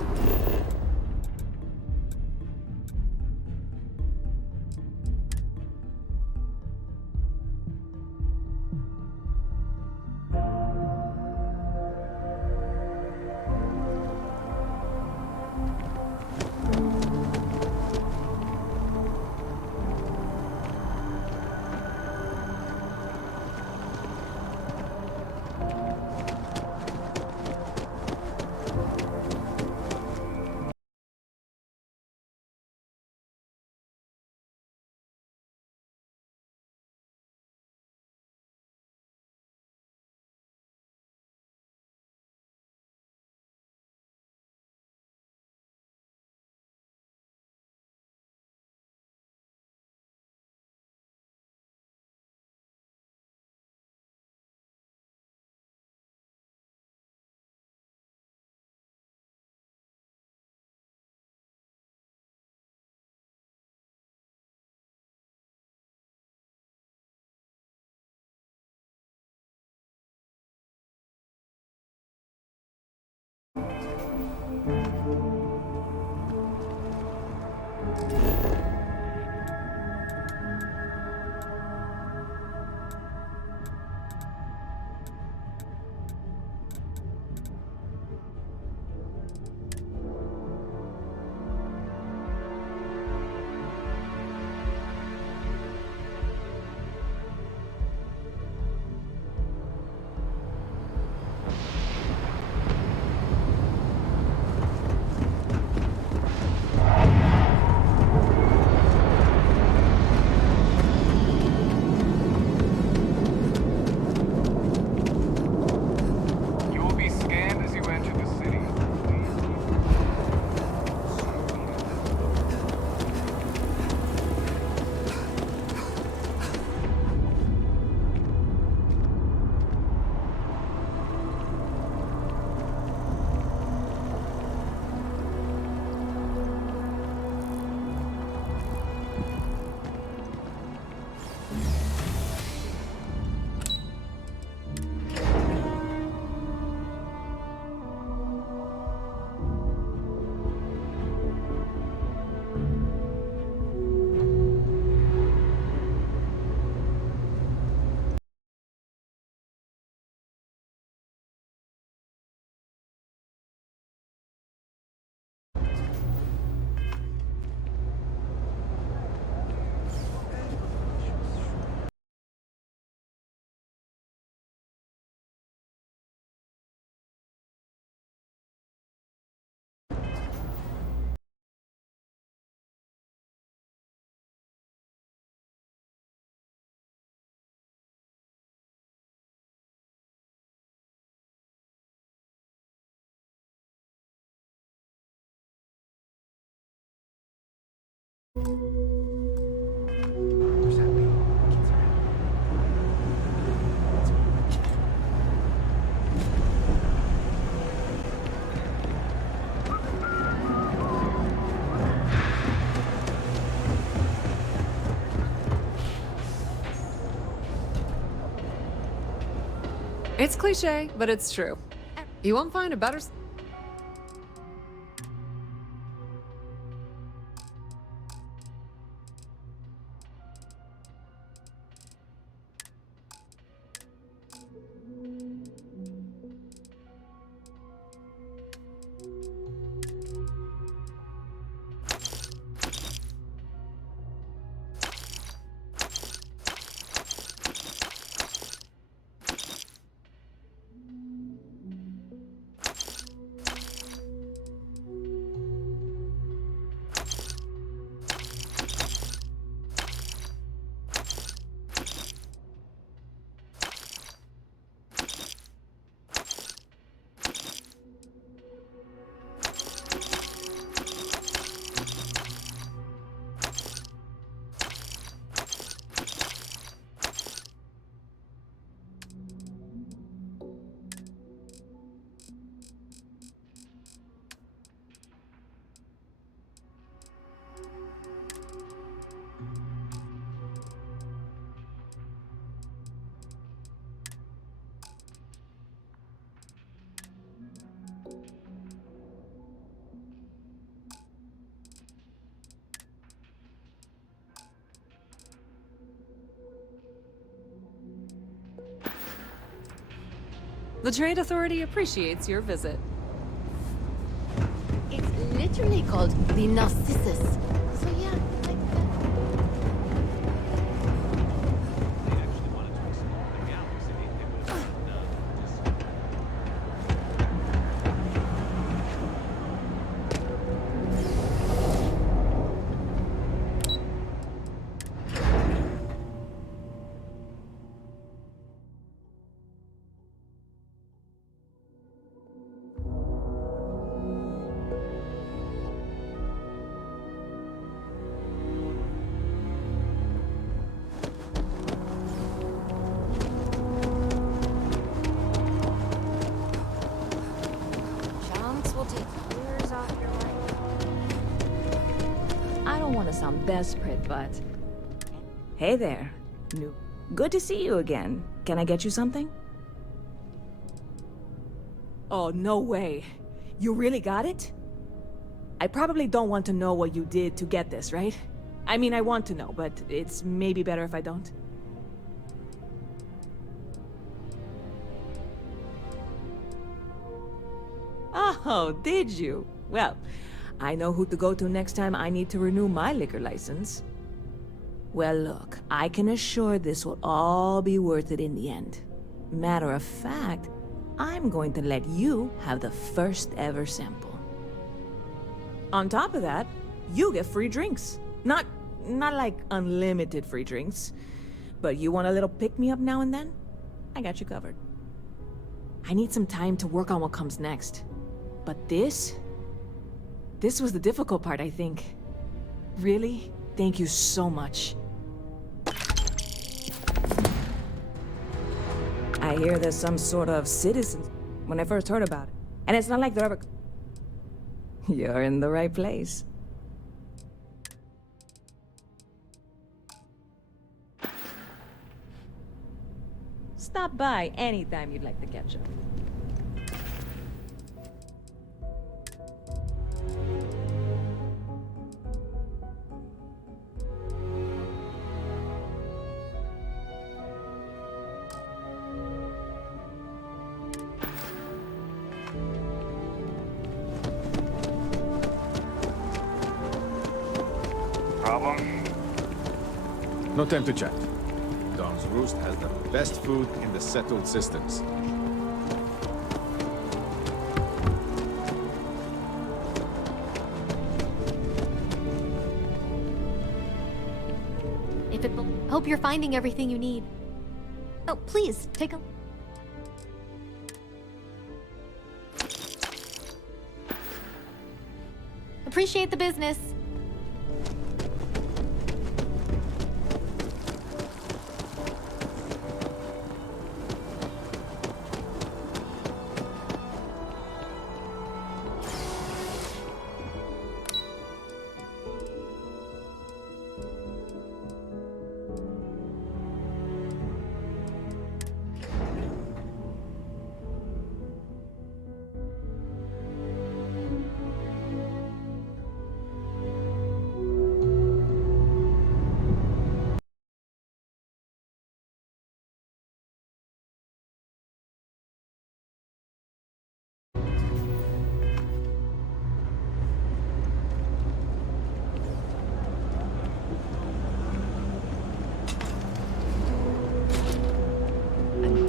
It's cliche, but it's true. You won't find a better... The Trade Authority appreciates your visit. It's literally called the Narcissus. So yeah, like that. I don't want to sound desperate, but... Hey there. Good to see you again. Can I get you something? Oh, no way. You really got it? I probably don't want to know what you did to get this, right? I mean, I want to know, but it's maybe better if I don't. Oh, did you? Well, I know who to go to next time I need to renew my liquor license. Well, look, I can assure this will all be worth it in the end. Matter of fact, I'm going to let you have the first ever sample. On top of that, you get free drinks. Not like unlimited free drinks, but you want a little pick-me-up now and then? I got you covered. I need some time to work on what comes next. But this was the difficult part, I think. Really? Thank you so much. I hear there's some sort of citizens when I first heard about it. And it's not like they're ever... You're in the right place. Stop by anytime you'd like to catch up. Problem? No time to chat. Dom's Roost has the best food in the settled systems. Hope you're finding everything you need. Oh, please, take a... Appreciate the business.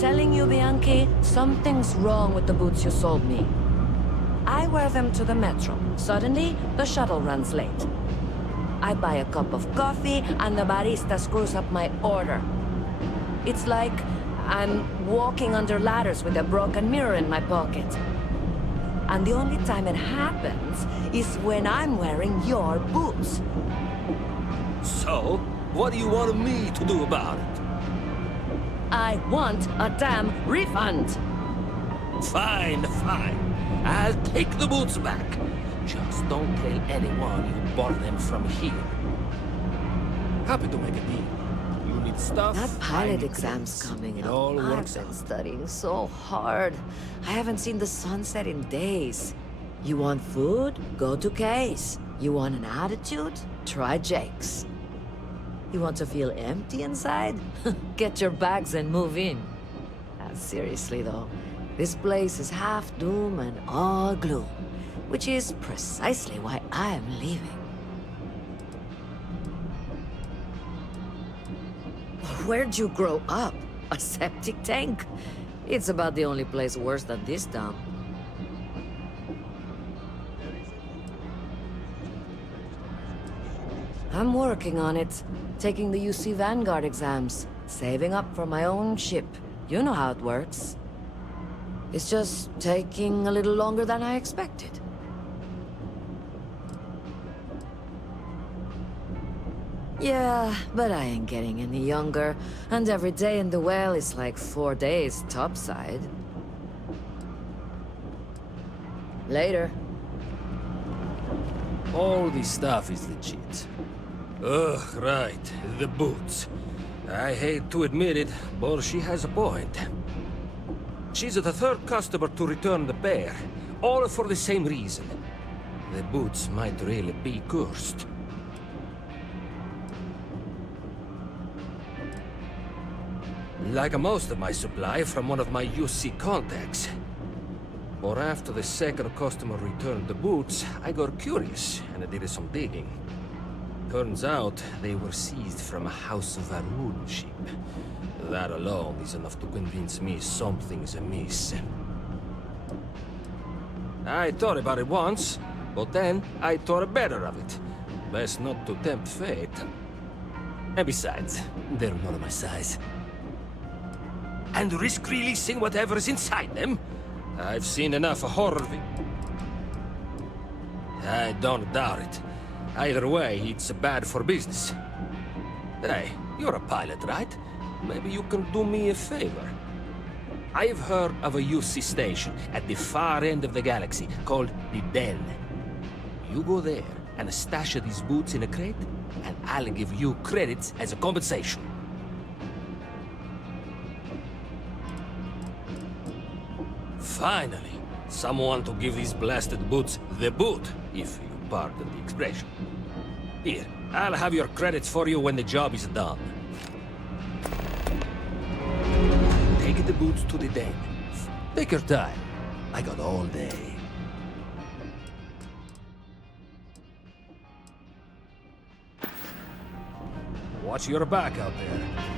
telling you, Bianchi, something's wrong with the boots you sold me. I wear them to the metro. Suddenly, the shuttle runs late. I buy a cup of coffee, and the barista screws up my order. It's like I'm walking under ladders with a broken mirror in my pocket. And the only time it happens is when I'm wearing your boots. So, what do you want me to do about it? I want a damn refund! Fine, fine. I'll take the boots back. Just don't tell anyone you bought them from here. Happy to make a deal. You need stuff. That pilot exam's coming It up. all I've works been out. studying so hard. I haven't seen the sunset in days. You want food? Go to Case. You want an attitude? Try Jake's. You want to feel empty inside? Get your bags and move in. Seriously though, this place is half doom and all gloom, which is precisely why I am leaving. Where'd you grow up? A septic tank? It's about the only place worse than this town. I'm working on it. Taking the UC Vanguard exams. Saving up for my own ship. You know how it works. It's just taking a little longer than I expected. Yeah, but I ain't getting any younger. And every day in the well is like 4 days topside. Later. All this stuff is legit. Ugh, right. The boots. I hate to admit it, but she has a point. She's the third customer to return the pair, all for the same reason. The boots might really be cursed. Like most of my supply from one of my UC contacts. But after the second customer returned the boots, I got curious and I did some digging. Turns out they were seized from a House of Varun ship. That alone is enough to convince me something's amiss. I thought about it once, but then I thought better of it. Best not to tempt fate. And besides, they're not my size. And risk releasing whatever's inside them? I've seen enough horror. I don't doubt it. Either way, it's bad for business. Hey, you're a pilot, right? Maybe you can do me a favor. I've heard of a UC station at the far end of the galaxy called the Den. You go there and stash these boots in a crate, and I'll give you credits as a compensation. Finally, someone to give these blasted boots the boot, if you pardon the expression. Here, I'll have your credits for you when the job is done. Take the boots to the den. Take your time. I got all day. Watch your back out there.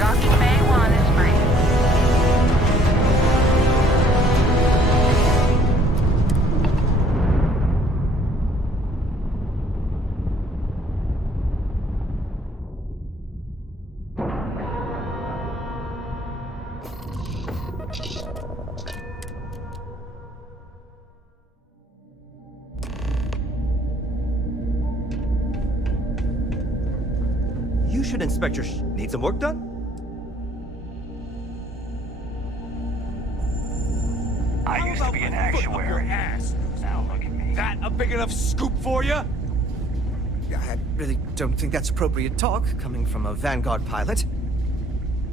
Docking Bay 1 is free. You should inspect your Need some work done? I used to be an actuary. Now look at me. That a big enough scoop for you? I really don't think that's appropriate talk, coming from a Vanguard pilot.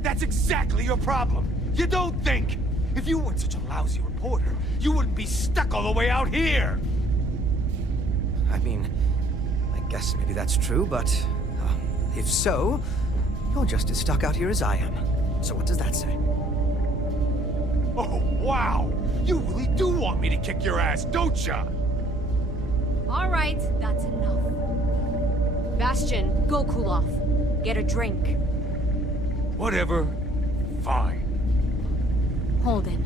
That's exactly your problem. You don't think. If you weren't such a lousy reporter, you wouldn't be stuck all the way out here. I mean, I guess maybe that's true, but if so, you're just as stuck out here as I am. So what does that say? Oh, wow! You really do want me to kick your ass, don't ya? All right, that's enough. Bastion, go cool off. Get a drink. Whatever. Fine. Holden,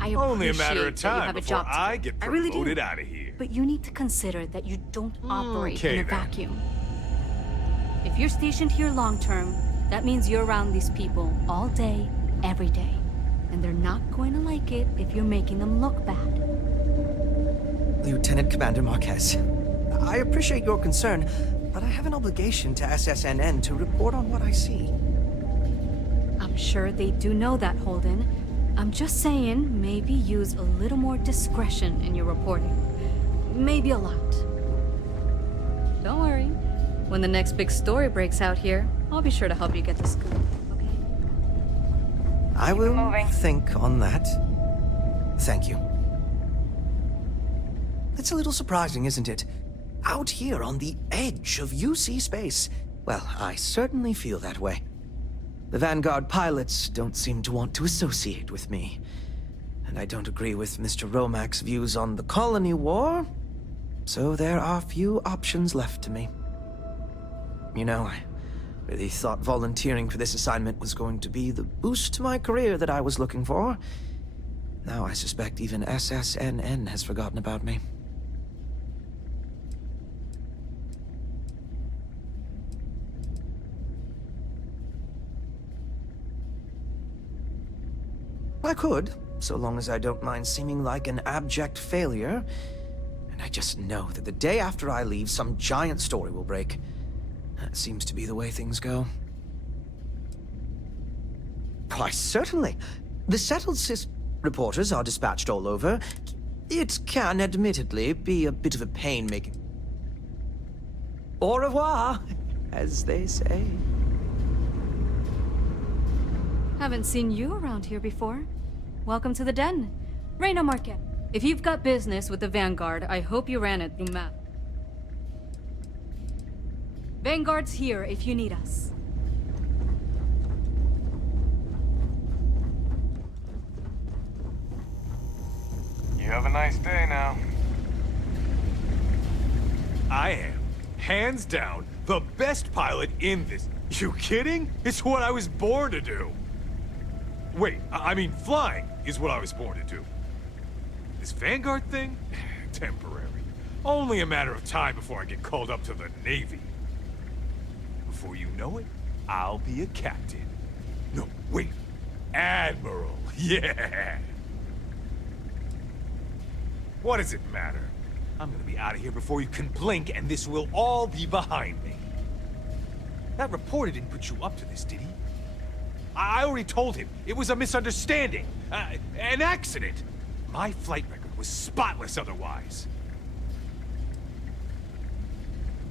I appreciate Only a matter of that you time have a before job to I do. get I really promoted do. out of here. But you need to consider that you don't operate okay, in a then. vacuum. If you're stationed here long term, that means you're around these people all day, every day. And they're not going to like it if you're making them look bad. Lieutenant Commander Marquez, I appreciate your concern, but I have an obligation to SSNN to report on what I see. I'm sure they do know that, Holden. I'm just saying, maybe use a little more discretion in your reporting. Maybe a lot. Don't worry. When the next big story breaks out here, I'll be sure to help you get the scoop. I will think on that. Thank you. It's a little surprising, isn't it? Out here on the edge of UC space. Well, I certainly feel that way. The Vanguard pilots don't seem to want to associate with me. And I don't agree with Mr. Romack's views on the colony war. So there are few options left to me. You know, I really thought volunteering for this assignment was going to be the boost to my career that I was looking for. Now I suspect even SSNN has forgotten about me. I could, so long as I don't mind seeming like an abject failure. And I just know that the day after I leave, some giant story will break. That seems to be the way things go. Why, certainly. The settled reporters are dispatched all over. It can, admittedly, be a bit of a pain making... Au revoir, as they say. Haven't seen you around here before. Welcome to the den. Reina Marquez. If you've got business with the Vanguard, I hope you ran it through map. Vanguard's here if you need us. You have a nice day now. I am, hands down, the best pilot in this. You kidding? It's what I was born to do. Wait, I mean flying is what I was born to do. This Vanguard thing? Temporary. Only a matter of time before I get called up to the Navy. Before you know it, I'll be a captain. No, wait. Admiral. Yeah. What does it matter? I'm gonna be out of here before you can blink, and this will all be behind me. That reporter didn't put you up to this, did he? I already told him. It was a misunderstanding. An accident. My flight record was spotless otherwise.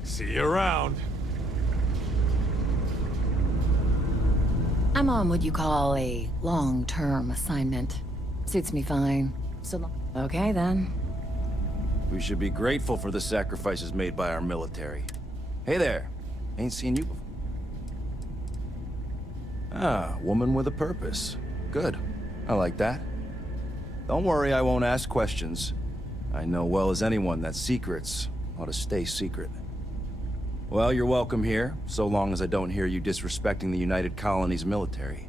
See you around. I'm on what you call a long-term assignment. Suits me fine. So, okay then. We should be grateful for the sacrifices made by our military. Hey there. Ain't seen you before. Ah, woman with a purpose. Good. I like that. Don't worry, I won't ask questions. I know well as anyone that secrets ought to stay secret. Well, you're welcome here, so long as I don't hear you disrespecting the United Colonies military.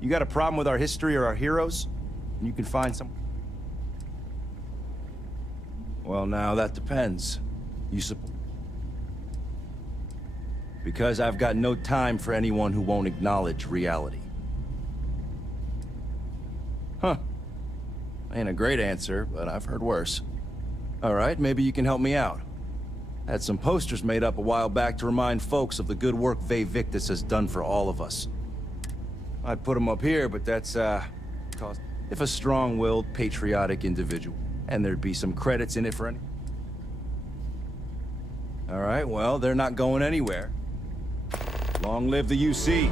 You got a problem with our history or our heroes? And you can find some... Well, now, that depends. You support... Because I've got no time for anyone who won't acknowledge reality. Huh. Ain't a great answer, but I've heard worse. All right, maybe you can help me out. Had some posters made up a while back to remind folks of the good work Ve Victus has done for all of us. I'd put them up here, but that's, cost... If a strong-willed, patriotic individual, and there'd be some credits in it for any... All right, well, they're not going anywhere. Long live the UC.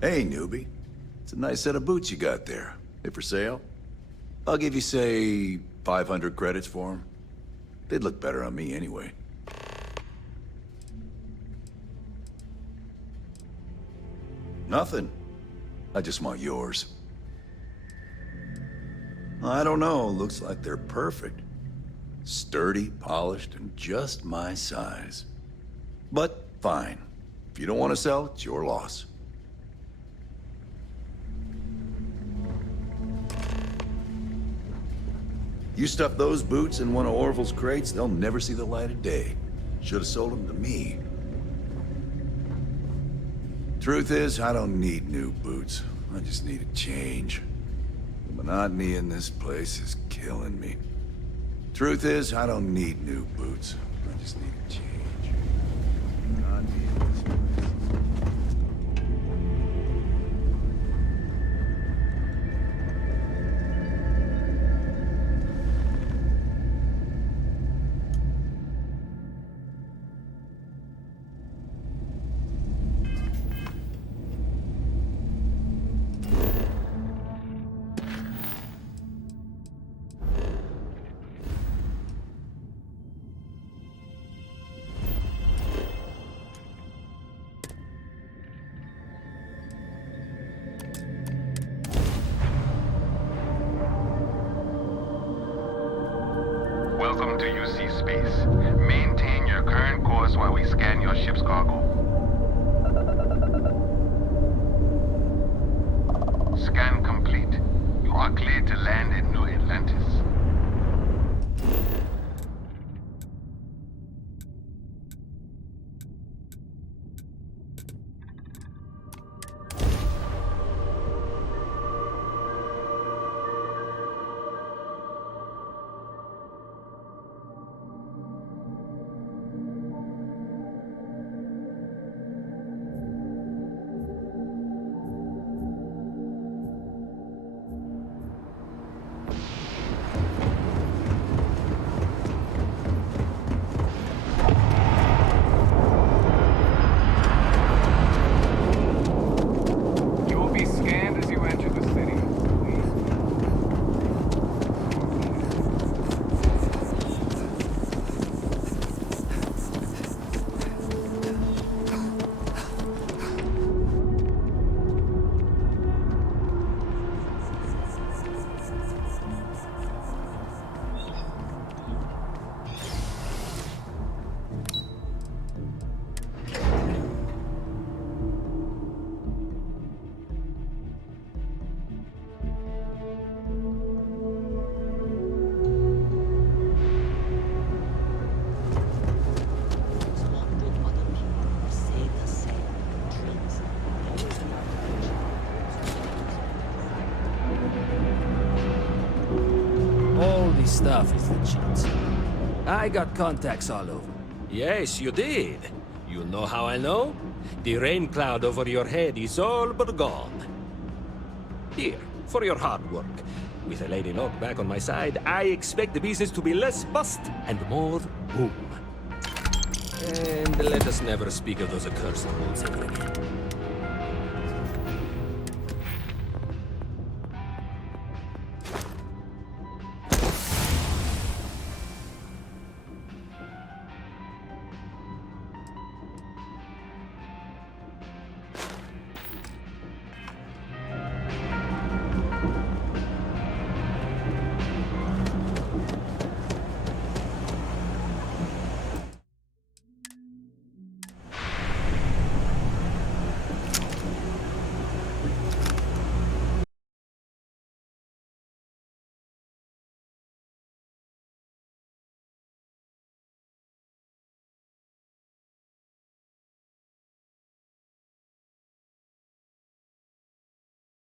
Hey, newbie. It's a nice set of boots you got there. They for sale? I'll give you, say, 500 credits for them. They'd look better on me anyway. Nothing. I just want yours. I don't know. Looks like they're perfect. Sturdy, polished, and just my size. But fine. If you don't want to sell, it's your loss. You stuff those boots in one of Orville's crates, they'll never see the light of day. Should have sold them to me. Truth is, I don't need new boots. I just need a change. The monotony in this place is killing me. Truth is, I don't need new boots. I just need a change. The monotony in this place. Welcome to UC Space. Maintain your current course while we scan your ship's cargo. Scan complete. You are cleared to land in New Atlantis. Stuff is legit. I got contacts all over. Yes, you did. You know how I know? The rain cloud over your head is all but gone. Here, for your hard work. With a Lady Locke back on my side, I expect the business to be less bust and more boom. And let us never speak of those accursed rules ever again.